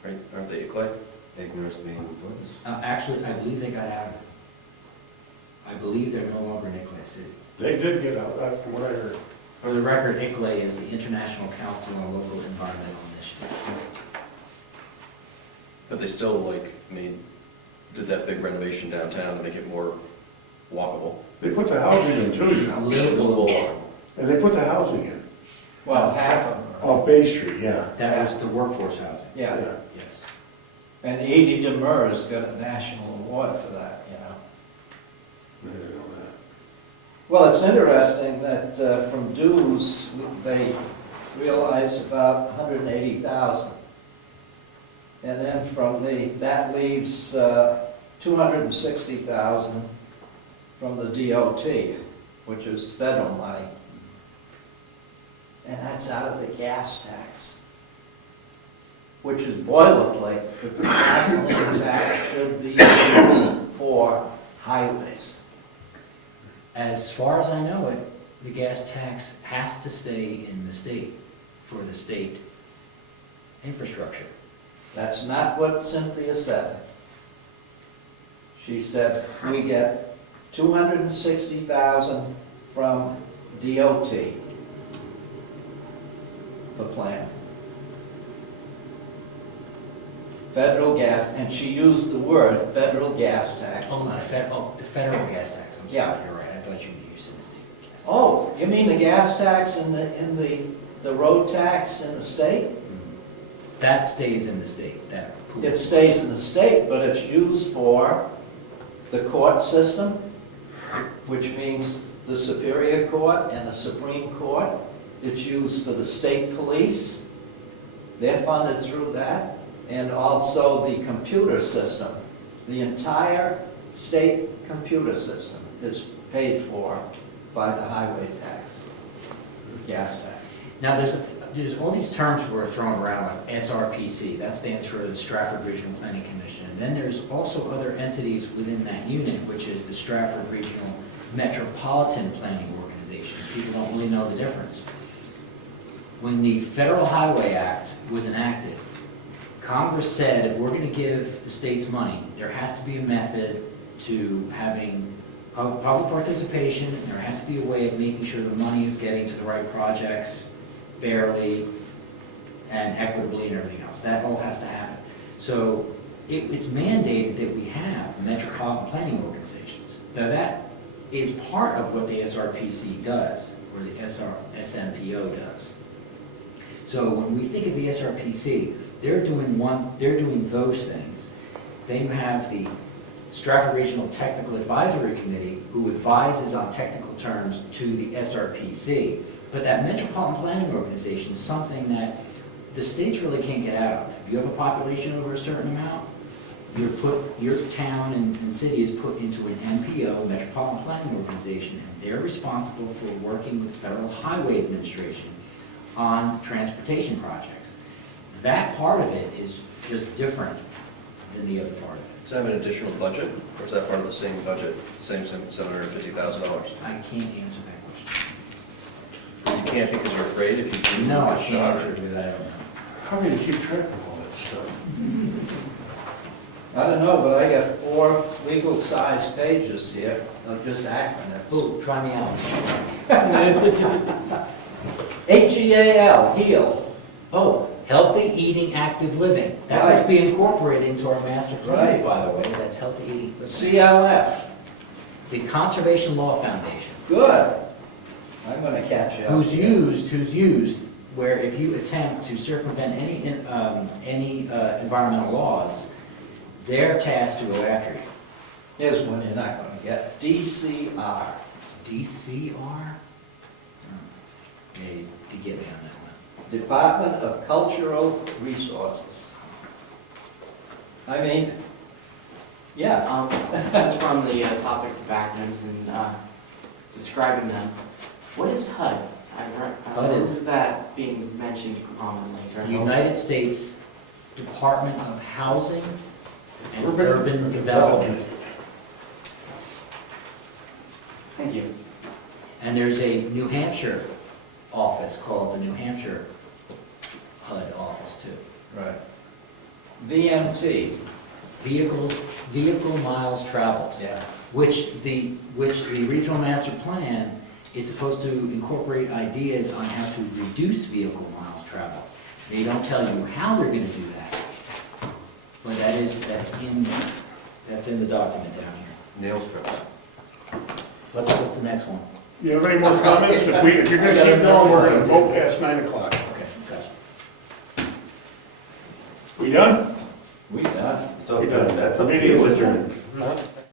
Right? Aren't they, Clay? Ignorance being bliss. Actually, I believe they got out of it. I believe they're no longer in Nicolay City. They did get out, from what I heard. For the record, ICLEI is the International Council on Local Environmental Initiatives. But they still did that big renovation downtown to make it more walkable. They put the housing in too, you know, Little, and they put the housing in, Well, half of them. off Bay Street, yeah. that was the workforce housing. Yeah, Yes. and Edie Demers got a national award for that, you know. I didn't know that. Well, it's interesting that from dues, they realized about 180,000. And then from that leaves 260,000 from the DOT, which is federal money. And that's out of the gas tax, which is boilerplate, but the gasoline tax should be used for highways. As far as I know it, the gas tax has to stay in the state for the state infrastructure. That's not what Cynthia said. She said, we get 260,000 from DOT for plan. Federal gas, and she used the word federal gas tax. The federal gas tax, I'm Yeah. sorry, you're right, I thought you said the state gas. Oh, you mean the gas tax and the road tax in the state? That stays in the state, that pool. It stays in the state, but it's used for the court system, which means the Superior Court and the Supreme Court. It's used for the state police. They're funded through that. And also the computer system. The entire state computer system is paid for by the highway tax, gas tax. Now, there's all these terms were thrown around, like SRPC, that stands for the Stratford Regional Planning Commission. And then there's also other entities within that unit, which is the Stratford Regional Metropolitan Planning Organization. People don't really know the difference. When the Federal Highway Act was enacted, Congress said if we're going to give the states money, there has to be a method to having public participation, and there has to be a way of making sure the money is getting to the right projects fairly and equitably and everything else. That all has to happen. So it's mandated that we have metropolitan planning organizations. Now that is part of what the SRPC does, or the SMPO does. So when we think of the SRPC, they're doing those things. Then you have the Stratford Regional Technical Advisory Committee, who advises on technical terms to the SRPC. But that Metropolitan Planning Organization is something that the states really can't get out of. If you have a population over a certain amount, your town and city is put into an MPO, Metropolitan Planning Organization, and they're responsible for working with the Federal Highway Administration on transportation projects. That part of it is just different than the other part of it. Does that have an additional budget, or is that part of the same budget, same $750,000? I can't answer that question. You can't because you're afraid if you do. No, I get can't shot answer or- to that, I don't know. How do you keep track of all that stuff? I don't know, but I got 4 legal-sized pages here of just acronyms. Oh, try me out. HEAL, HEAL. Oh, healthy eating, active living. That Right. must be incorporated into our master plan, Right. by the way. That's healthy eating. The CLF. The Conservation Law Foundation, Good. I'm going to catch you up. who's here. used where if you attempt to circumvent any environmental laws, they're tasked to go after you. Here's one you're not going to get. DCR. DCR? Maybe you get me on that one. Department of Cultural Resources. I mean, yeah. Since we're on the topic of acronyms and describing them, what is HUD? I've HUD is- heard that being mentioned commonly. The United States Department of Housing and Urban Urban Development. Thank you. And there's a New Hampshire office called the New Hampshire HUD office too. Right. VMT. Vehicle miles traveled, Yeah. which the regional master plan is supposed to incorporate ideas on how to reduce vehicle miles traveled. They don't tell you how they're gonna do that, but that's in the document down here. Nail strips. What's the next one? You have any more comments? If you're gonna keep going, we're gonna go past 9 o'clock. Okay, gotcha. We done? We done. So, that's up to Meeting you. is adjourned.